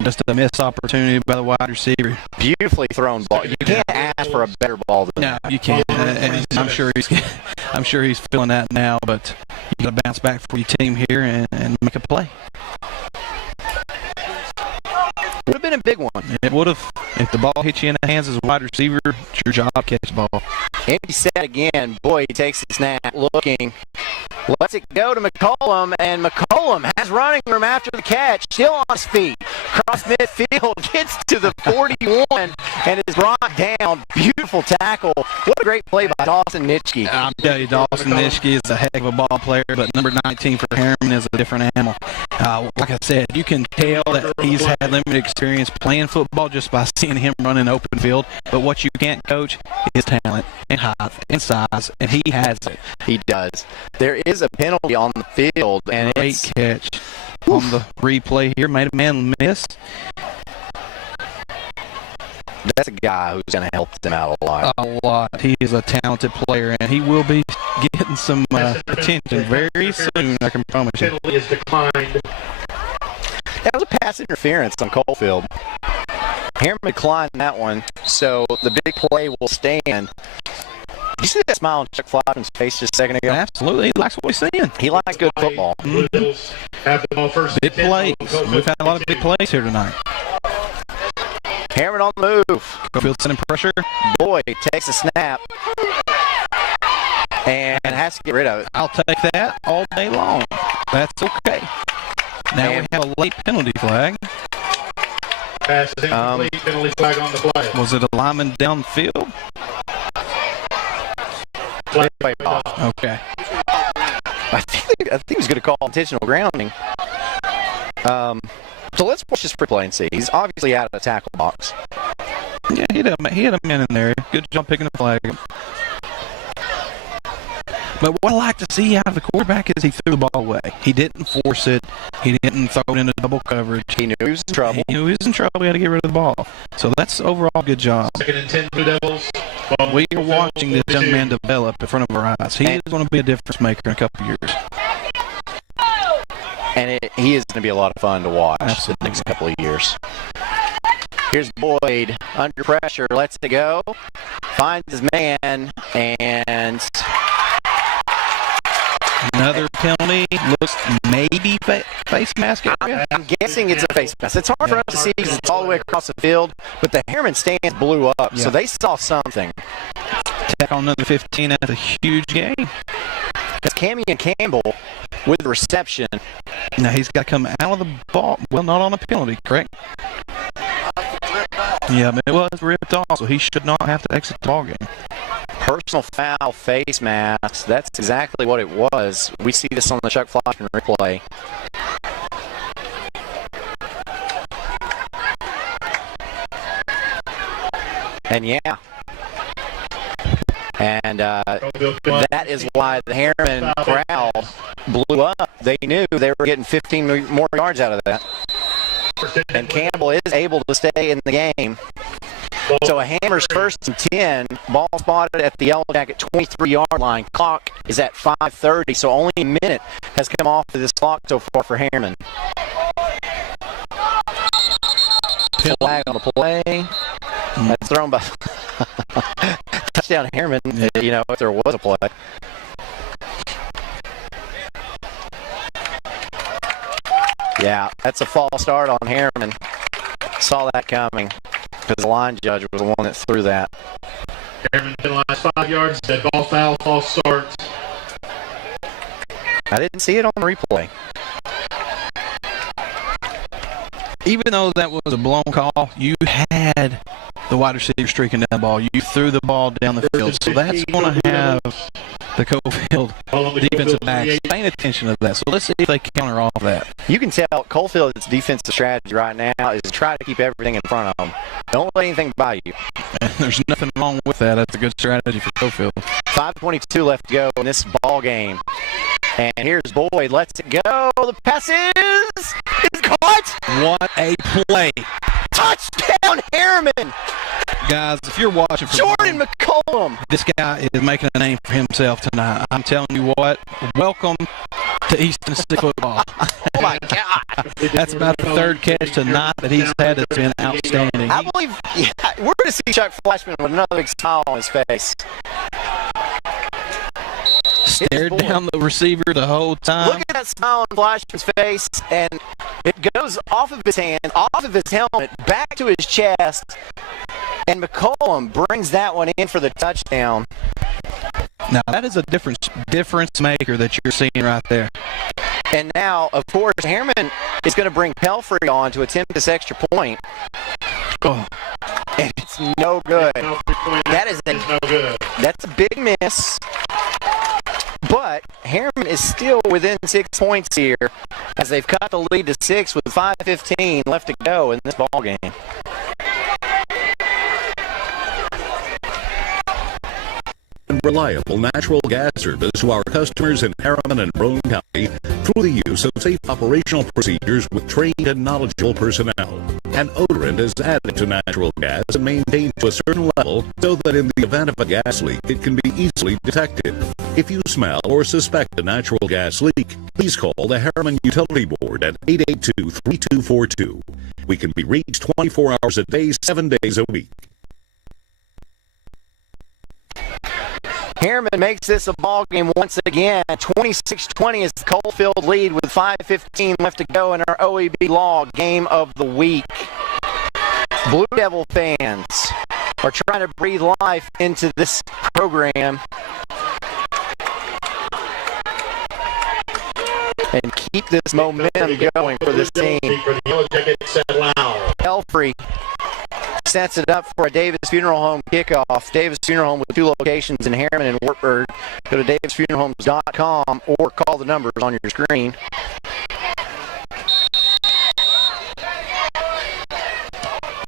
Just a missed opportunity by the wide receiver. Beautifully thrown ball. You can't ask for a better ball than that. No, you can't. And I'm sure he's feeling that now, but you got to bounce back for your team here and make a play. Would have been a big one. It would have. If the ball hits you in the hands as a wide receiver, it's your job to catch the ball. Empty set again. Boy, he takes the snap, looking. Lets it go to McCollum, and McCollum has running room after the catch. Still on his feet. Cross midfield, gets to the 41, and is brought down. Beautiful tackle. What a great play by Dawson Nitschke. I'll tell you, Dawson Nitschke is a heck of a ball player, but number 19 for Harriman is a different animal. Like I said, you can tell that he's had limited experience playing football just by seeing him run in open field. But what you can't coach is talent and height and size, and he has it. He does. There is a penalty on the field, and great catch on the replay here. Made a man miss. That's a guy who's going to help them out a lot. A lot. He is a talented player, and he will be getting some attention very soon, I can promise you. Penalty is declined. That was a pass interference on Coalfield. Harriman declined that one, so the big play will stand. Did you see that smile on Chuck Fleischman's face just a second ago? Absolutely. He likes what he's seeing. He likes good football. Blue Devils have the ball first. Big plays. We've had a lot of big plays here tonight. Harriman on the move. Coalfield sending pressure. Boyd takes a snap and has to get rid of it. I'll take that all day long. That's okay. Now we have a late penalty flag. Pass is incomplete. Penalty flag on the play. Was it a lineman downfield? Play off. Okay. I think he was going to call intentional grounding. So let's watch this replay and see. He's obviously out of the tackle box. Yeah, he had a man in there. Good job picking the flag. But what I like to see out of the quarterback is he threw the ball away. He didn't force it. He didn't throw it into double coverage. He knew he was in trouble. He knew he was in trouble. We had to get rid of the ball. So that's overall a good job. 2nd and 10 Blue Devils. We are watching this young man develop in front of our eyes. He is going to be a difference maker in a couple of years. And he is going to be a lot of fun to watch Absolutely. the next couple of years. Here's Boyd under pressure, lets it go, finds his man, and another penalty. Looks maybe face mask area. I'm guessing it's a face mask. It's hard for us to see because it's all the way across the field, but the Harriman stands blew up, so they saw something. Tack on another 15. That's a huge game. Because Cammy and Campbell with the reception. Now he's got to come out of the ball. Well, not on a penalty, correct? Yeah, but it was ripped off, so he should not have to exit the ball game. Personal foul, face mask. That's exactly what it was. We see this on the Chuck Fleischman replay. And yeah. And that is why the Harriman crowd blew up. They knew they were getting 15 more yards out of that. And Campbell is able to stay in the game. So a Hammers 1st and 10, ball spotted at the Yellow Jacket 23-yard line. Clock is at 5:30, so only a minute has come off of this clock so far for Harriman. Flag on the play. That's thrown by touchdown Harriman, you know, if there was a play. Yeah, that's a false start on Harriman. Saw that coming because the line judge was the one that threw that. Harriman penalized 5 yards, dead ball foul, false start. I didn't see it on the replay. Even though that was a blown call, you had the wide receiver streaking down the ball. You threw the ball down the field. So that's going to have the Coalfield defensive backs paying attention to that. So let's see if they counter off that. You can tell Coalfield's defensive strategy right now is to try to keep everything in front of them. Don't let anything by you. And there's nothing wrong with that. That's a good strategy for Coalfield. 5:22 left to go in this ball game. And here's Boyd, lets it go. The pass is caught. What a play. Touchdown, Harriman. Guys, if you're watching for Jordan McCollum, this guy is making a name for himself tonight. I'm telling you what, welcome to East Tennessee football. Oh, my God. That's about the third catch tonight that he's had that's been outstanding. I believe we're going to see Chuck Fleischman with another big smile on his face. Stared down the receiver the whole time. Look at that smile on Fleischman's face, and it goes off of his hand, off of his helmet, back to his chest, and McCollum brings that one in for the touchdown. Now, that is a difference maker that you're seeing right there. And now, of course, Harriman is going to bring Pelfrey on to attempt this extra point. Oh. And it's no good. That is no good. That's a big miss. But Harriman is still within 6 points here as they've cut the lead to 6 with 5:15 left to go in this ball game. Reliable natural gas service to our customers in Harriman and Roane County through the use of safe operational procedures with trained and knowledgeable personnel. An odorant is added to natural gas and maintained to a certain level so that in the event of a gas leak, it can be easily detected. If you smell or suspect a natural gas leak, please call the Harriman Utility Board at 882-3242. We can be reached 24 hours a day, 7 days a week. Harriman makes this a ball game once again. 26-20 is the Coalfield lead with 5:15 left to go in our OEB Law Game of the Week. Blue Devil fans are trying to breathe life into this program and keep this momentum going for this team. Pelfrey sets it up for a Davis Funeral Home kickoff. Davis Funeral Home with 2 locations in Harriman and Wartburg. Go to davisfuneralhomes.com or call the numbers on your screen.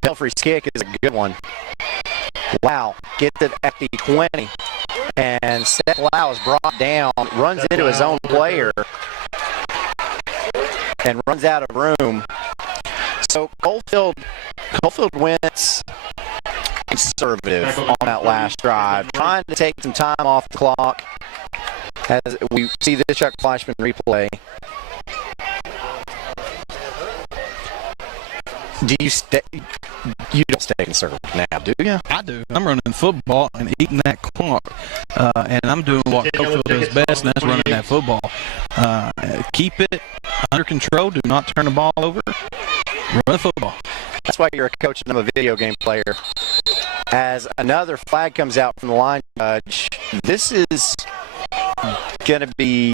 Pelfrey's kick is a good one. Wow, gets it at the 20. And Seth Lau is brought down, runs into his own player, and runs out of room. So Coalfield wins conservative on that last drive, trying to take some time off the clock as we see this Chuck Fleischman replay. You don't stay conservative now, do you? I do. I'm running football and eating that clock, and I'm doing what Coalfield does best, and that's running that football. Keep it under control. Do not turn the ball over. Run the football. That's why you're a coach and I'm a video game player. As another flag comes out from the line judge, this is going to be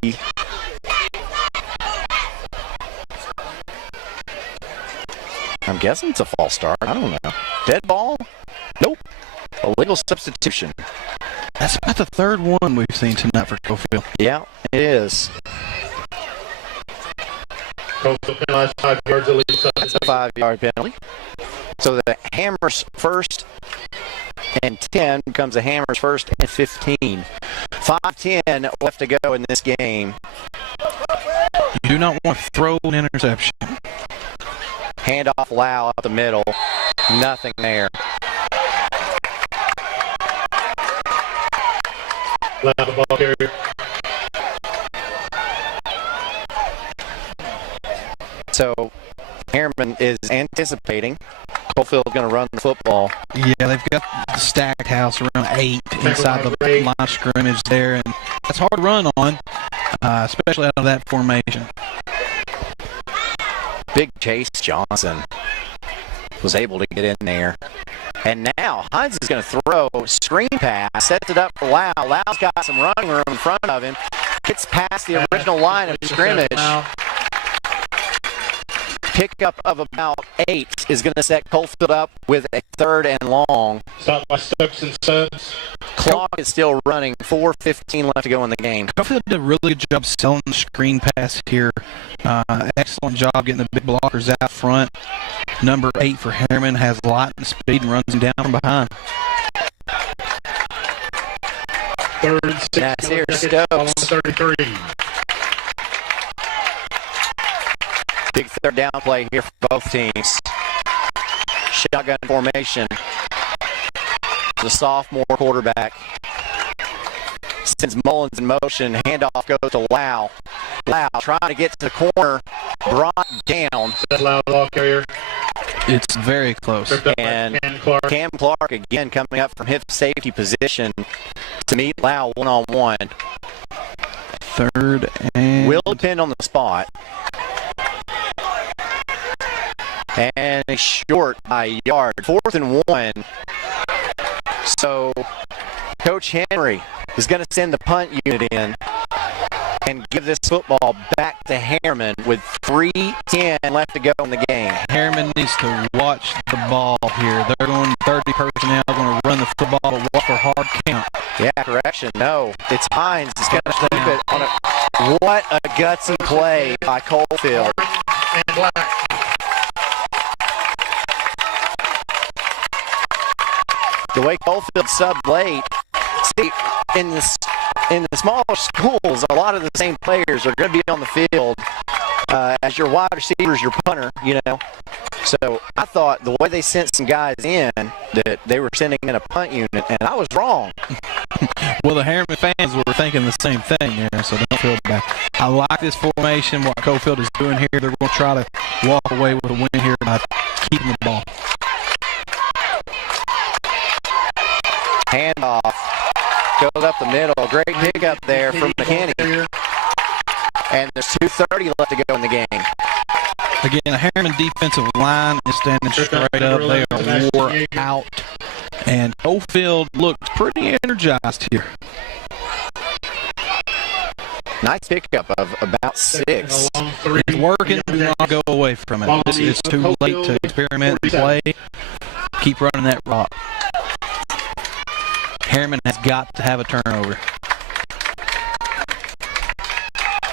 I'm guessing it's a false start. I don't know. Dead ball? Nope. Illegal substitution. That's about the third one we've seen tonight for Coalfield. Yeah, it is. Coalfield penalized 5 yards illegal substitution. That's a 5-yard penalty. So the Hammers first and 10 becomes a Hammers first and 15. 5:10 left to go in this game. You do not want to throw an interception. Handoff Lau up the middle. Nothing there. Lau the ball carrier. So Harriman is anticipating Coalfield going to run the football. Yeah, they've got the stacked house around 8 inside the line of scrimmage there, and that's hard to run on, especially out of that formation. Big Chase Johnson was able to get in there. And now Hines is going to throw screen pass, sets it up for Lau. Lau's got some running room in front of him. Gets past the original line of scrimmage. Pickup of about 8 is going to set Coalfield up with a 3rd and long. Stopped by Stokes and Sons. Clock is still running. 4:15 left to go in the game. Coalfield did a really good job selling the screen pass here. Excellent job getting the big blockers out front. Number 8 for Harriman has lightning speed and runs him down from behind. 3rd and 6. That's here, Stokes. 33. Big 3rd down play here for both teams. Shotgun formation. The sophomore quarterback sends Mullins in motion. Handoff goes to Lau. Lau trying to get to the corner. Brought down. Lau ball carrier. It's very close. And Cam Clark again coming up from hip safety position to meet Lau one-on-one. 3rd and... Will depend on the spot. And a short by a yard. 4th and 1. So Coach Henry is going to send the punt unit in and give this football back to Harriman with 3:10 left to go in the game. Harriman needs to watch the ball here. They're going 30 personnel, going to run the football, but watch for hard count. Yeah, correction. No, it's Hines. He's going to keep it on a... What a gutsy play by Coalfield. And Black. The way Coalfield subbed late, see, in the smaller schools, a lot of the same players are going to be on the field as your wide receivers, your punter, you know. So I thought the way they sent some guys in, that they were sending in a punt unit, and I was wrong. Well, the Harriman fans were thinking the same thing there, so don't feel bad. I like this formation, what Coalfield is doing here. They're going to try to walk away with a win here by keeping the ball. Handoff goes up the middle. Great pickup there from McKinney. And there's 2:30 left to go in the game. Again, the Harriman defensive line is standing straight up. They are wore out. And Coalfield looks pretty energized here. Nice pickup of about 6. It's working. Do not go away from it. It's too late to experiment and play. Keep running that rock. Harriman has got to have a turnover.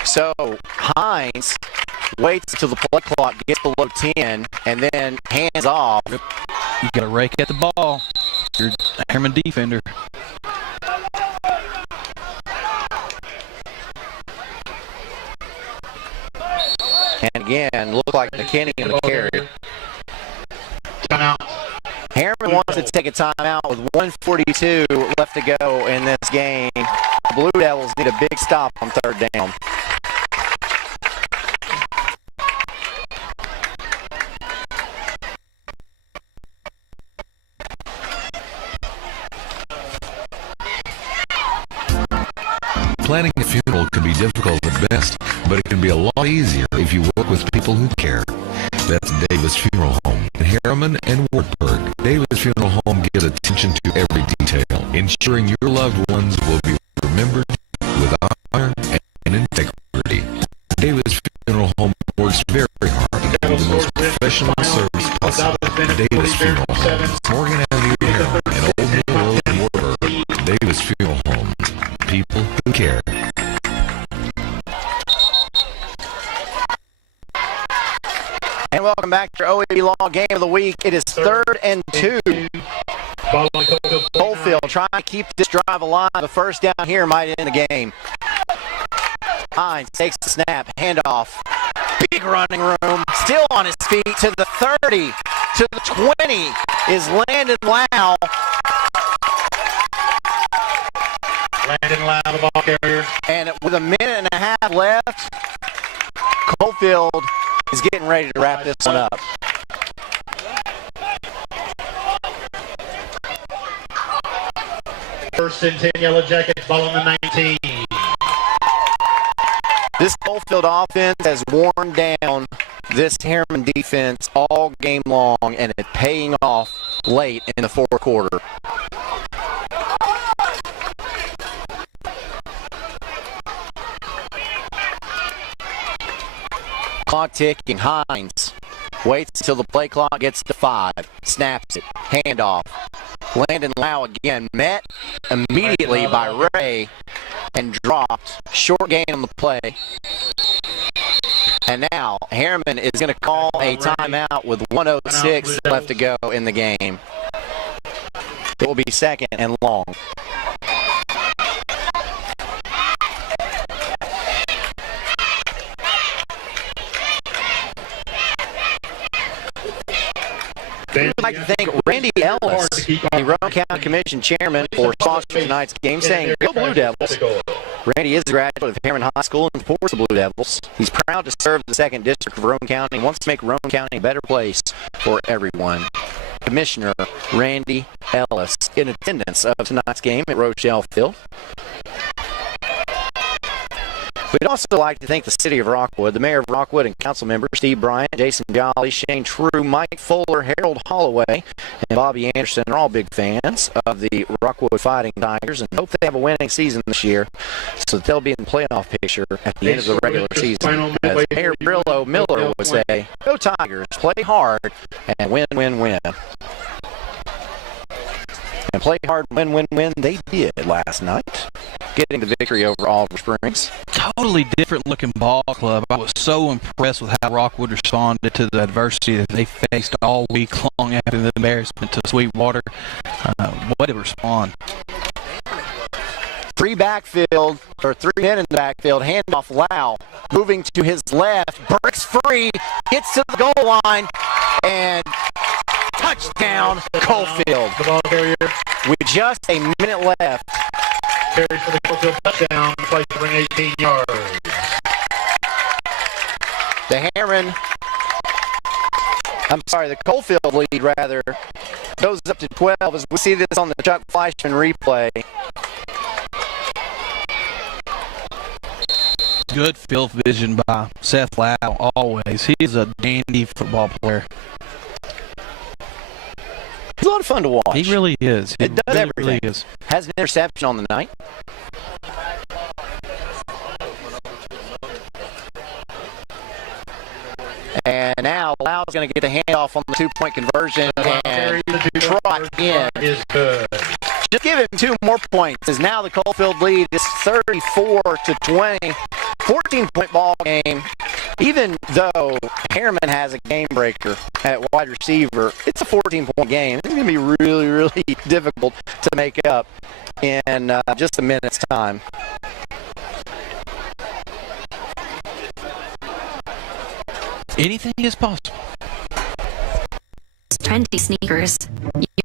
So Hines waits until the play clock gets below 10 and then hands off. You got to rake at the ball. You're a Harriman defender. And again, look like McKinney in the carry. Timeout. Harriman wants to take a timeout with 1:42 left to go in this game. The Blue Devils need a big stop on 3rd down. Planning a funeral can be difficult at best, but it can be a lot easier if you work with people who care. That's Davis Funeral Home in Harriman and Wartburg. Davis Funeral Home gives attention to every detail, ensuring your loved ones will be remembered with honor and integrity. Davis Funeral Home works very hard to do the most professional service possible. And welcome back to our OAB Law Game of the Week. It is 3rd and 2. Coalfield trying to keep this drive alive. The first down here might end the game. Hines takes the snap, handoff. Big running room, still on his feet to the 30, to the 20 is Landon Lau. Landon Lau, the ball carrier. And with a minute and a half left, Coalfield is getting ready to wrap this one up. First and 10 Yellow Jackets, ball on the 19. This Coalfield offense has worn down this Harriman defense all game long, and it's paying off late in the fourth quarter. Clock ticking. Hines waits until the play clock gets to 5. Snaps it. Handoff. Landon Lau again met immediately by Ray and dropped. Short gain on the play. And now Harriman is going to call a timeout with 1:06 left to go in the game. It will be second and long. We'd like to thank Randy Ellis, the Rowan County Commission Chairman, for sponsoring tonight's game, saying, "Go Blue Devils." Randy is a graduate of Harriman High School and supports the Blue Devils. He's proud to serve the 2nd District of Rowan County and wants to make Rowan County a better place for everyone. Commissioner Randy Ellis in attendance of tonight's game at Rochelle Field. We'd also like to thank the City of Rockwood, the Mayor of Rockwood, and council members Steve Bryant, Jason Jolly, Shane True, Mike Fuller, Harold Holloway, and Bobby Anderson are all big fans of the Rockwood Fighting Tigers and hope they have a winning season this year so that they'll be in the playoff picture at the end of the regular season. As Mayor Brillo Miller would say, "Go Tigers, play hard, and win, win, win." And play hard, win, win, win, they did last night, getting the victory over Oliver Springs. Totally different looking ball club. I was so impressed with how Rockwood responded to the adversity that they faced all week long after the embarrassment to Sweetwater. Way to respond. 3 men in the backfield. Handoff Lau, moving to his left, breaks free, gets to the goal line, and touchdown, Coalfield. The ball carrier. With just a minute left. Carries for the Coalfield touchdown, play to bring 18 yards. The Coalfield lead, rather, goes up to 12 as we see this on the Chuck Fleischman replay. Good field vision by Seth Lau, always. He's a dandy football player. He's a lot of fun to watch. He really is. It does everything. Really is. Has an interception on the night. And now Lau's going to get the handoff on the 2-point conversion and trot in. Just give him 2 more points, as now the Coalfield lead is 34-20. 14-point ball game. Even though Harriman has a game breaker at wide receiver, it's a 14-point game. It's going to be really, really difficult to make up in just a minute's time. Anything is possible. Trendy sneakers,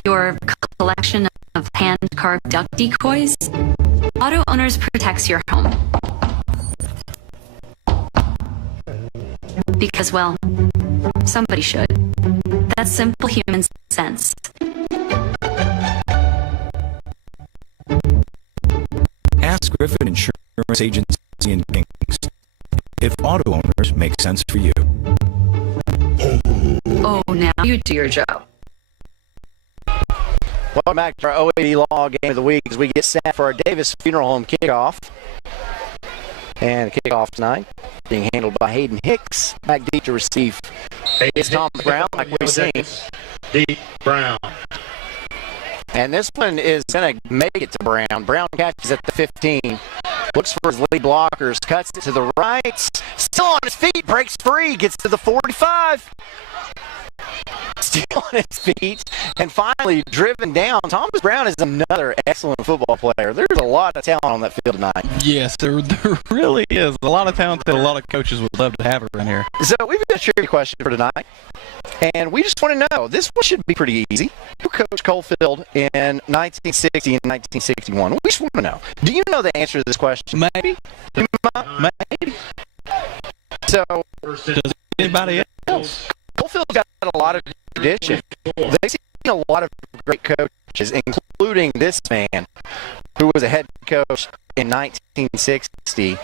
your collection of hand-carved duck decoys. Auto Owners protects your home. Because, well, somebody should. That's simple human sense. Ask Griffin Insurance Agency in Kingston if auto owners make sense for you. Oh, now you do your job. Welcome back to our OAB Law Game of the Week as we get set for our Davis Funeral Home kickoff. And the kickoff tonight being handled by Hayden Hicks. Back deep to receive is Tom Brown, like we've seen. Deep Brown. And this one is going to make it to Brown. Brown catches at the 15. looks for his lead blockers, cuts it to the right, still on his feet, breaks free, gets to the 45. Still on his feet, and finally driven down. Thomas Brown is another excellent football player. There's a lot of talent on that field tonight. Yes, there really is. A lot of talent that a lot of coaches would love to have around here. So we've got a trivia question for tonight, and we just want to know, this one should be pretty easy. Who coached Coalfield in 1960 and 1961? We just want to know. Do you know the answer to this question? Maybe. Maybe. So, does anybody else? Coalfield's got a lot of tradition. They've seen a lot of great coaches, including this man, who was a head coach in 1960,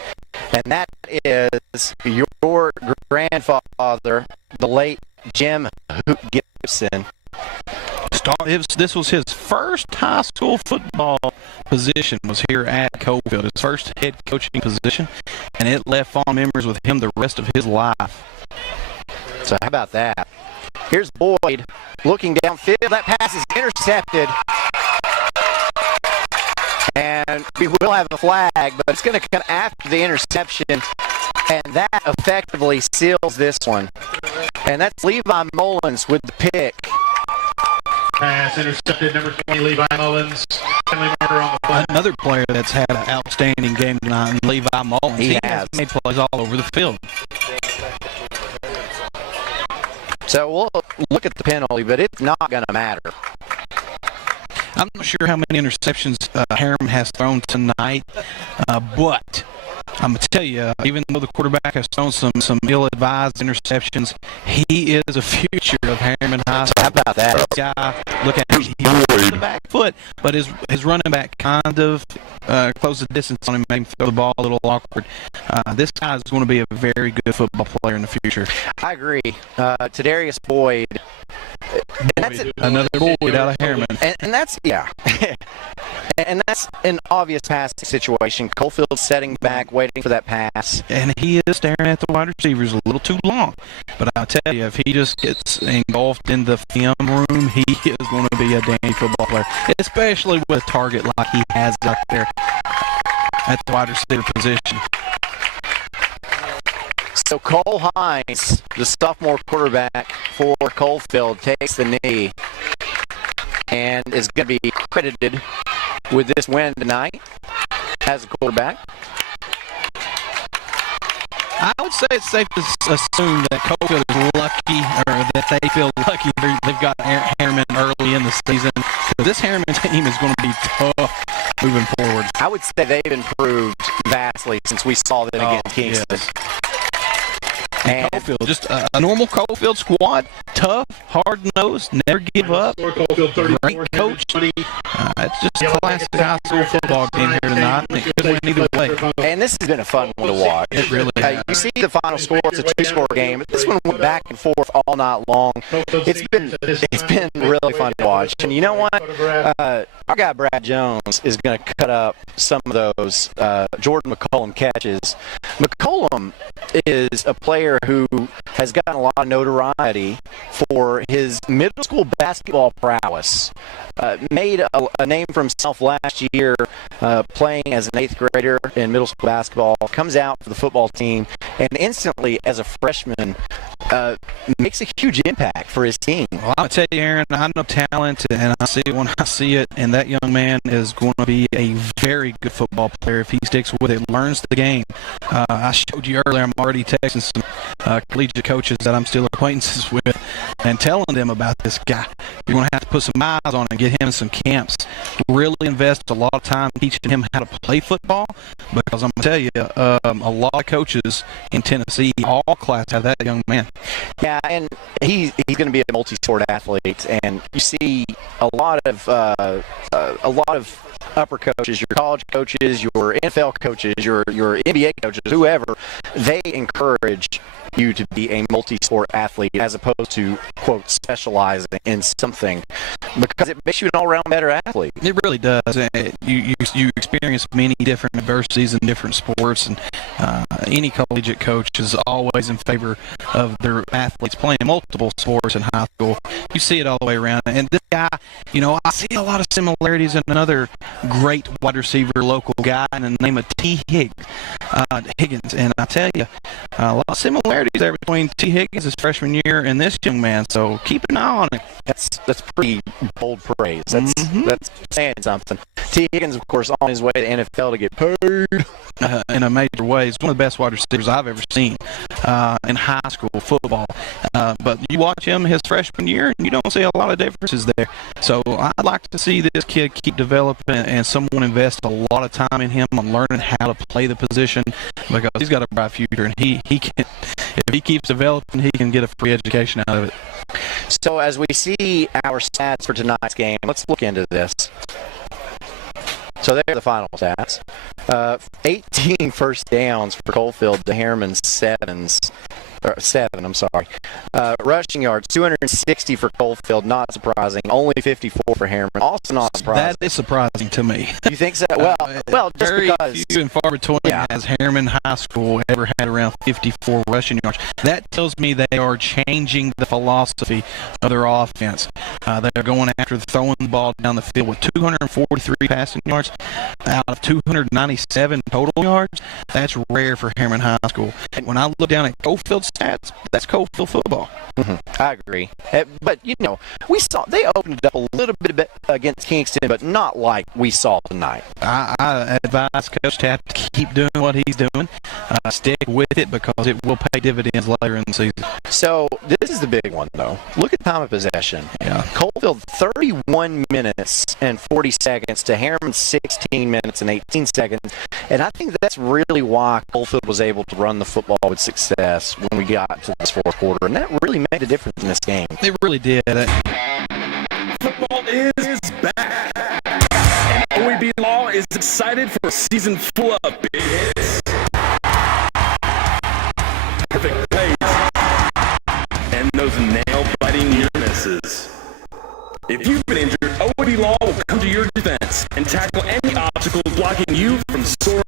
and that is your grandfather, the late Jim Hoot Gibson. This was his first high school football position, was here at Coalfield, his first head coaching position, and it left fond memories with him the rest of his life. So how about that? Here's Boyd looking downfield. That pass is intercepted. And we will have a flag, but it's going to come after the interception. And that effectively seals this one. And that's Levi Mullins with the pick. Pass intercepted, number 20, Levi Mullins. Family marker on the flag. Another player that's had an outstanding game tonight, Levi Mullins. He has made plays all over the field. So we'll look at the penalty, but it's not going to matter. I'm not sure how many interceptions Harriman has thrown tonight, but I'm going to tell you, even though the quarterback has thrown some ill-advised interceptions, he is a future of Harriman High School. How about that? This guy, look at him. He was the back foot, but his running back kind of closed the distance on him, made him throw the ball a little awkward. This guy is going to be a very good football player in the future. I agree. Tadarius Boyd. Another Boyd out of Harriman. And that's, yeah. And that's an obvious passing situation. Coalfield setting back, waiting for that pass. And he is staring at the wide receivers a little too long. But I'll tell you, if he just gets engulfed in the film room, he is going to be a dandy football player, especially with a target like he has out there at the wide receiver position. So Cole Hines, the sophomore quarterback for Coalfield, takes the knee and is going to be credited with this win tonight as a quarterback. I would say it's safe to assume that Coalfield is lucky, or that they feel lucky they've got Harriman early in the season. This Harriman team is going to be tough moving forward. I would say they've improved vastly since we saw them against Kingston. Yes. And Coalfield, just a normal Coalfield squad, tough, hard-nosed, never give up, great coach. It's just a classic high school football game here tonight, and it could win either way. And this has been a fun one to watch. It really has. You see the final score, it's a two-score game, but this one went back and forth all night long. It's been really fun to watch. And you know what? Our guy Brad Jones is going to cut up some of those Jordan McCollum catches. McCollum is a player who has gotten a lot of notoriety for his middle school basketball prowess. Made a name for himself last year playing as an 8th grader in middle school basketball, comes out for the football team, and instantly as a freshman makes a huge impact for his team. Well, I'll tell you, Aaron, I know talent, and I see it when I see it, and that young man is going to be a very good football player if he sticks with it, learns the game. I showed you earlier, I'm already texting some collegiate coaches that I'm still acquaintances with and telling them about this guy. You're going to have to put some eyes on and get him in some camps. Really invest a lot of time teaching him how to play football, because I'm going to tell you, a lot of coaches in Tennessee, all class, have that young man. Yeah, and he's going to be a multi-sport athlete, and you see a lot of upper coaches, your college coaches, your NFL coaches, your NBA coaches, whoever, they encourage you to be a multi-sport athlete as opposed to to, quote, specializing in something, because it makes you an all-around better athlete. It really does. You experience many different adversities in different sports, and any collegiate coach is always in favor of their athletes playing multiple sports in high school. You see it all the way around. And this guy, I see a lot of similarities in another great wide receiver, local guy, in the name of T. Higgins. And I tell you, a lot of similarities there between T. Higgins' his freshman year and this young man. So keep an eye on it. That's pretty bold praise. That's saying something. T. Higgins, of course, on his way to the NFL to get paid in a major way. He's one of the best wide receivers I've ever seen in high school football. But you watch him his freshman year, and you don't see a lot of differences there. So I'd like to see this kid keep developing, and someone invest a lot of time in him on learning how to play the position, because he's got a bright future, and he can, if he keeps developing, he can get a free education out of it. So as we see our stats for tonight's game, let's look into this. So there are the final stats. 18 first downs for Coalfield to Harriman's 7. Rushing yards, 260 for Coalfield, not surprising. Only 54 for Harriman, also not surprising. That is surprising to me. You think so? Well, just very because. Few and far between has Harriman High School ever had around 54 rushing yards. That tells me they are changing the philosophy of their offense. They're going after throwing the ball down the field with 243 passing yards out of 297 total yards. That's rare for Harriman High School. When I look down at Coalfield stats, that's Coalfield football. I agree. But, we saw they opened it up a little bit against Kingston, but not like we saw tonight. I advise Coach Tapp to keep doing what he's doing. Stick with it, because it will pay dividends later in the season. So this is the big one, though. Look at time of possession. Yeah. Coalfield 31 minutes and 40 seconds to Harriman 16 minutes and 18 seconds. And I think that's really why Coalfield was able to run the football with success when we got to this fourth quarter. And that really made a difference in this game. It really did. Football is back. And OAB Law is excited for a season full of big hits, perfect plays, and those nail-biting near misses. If you've been injured, OAB Law will come to your defense and tackle any obstacles blocking you from soaring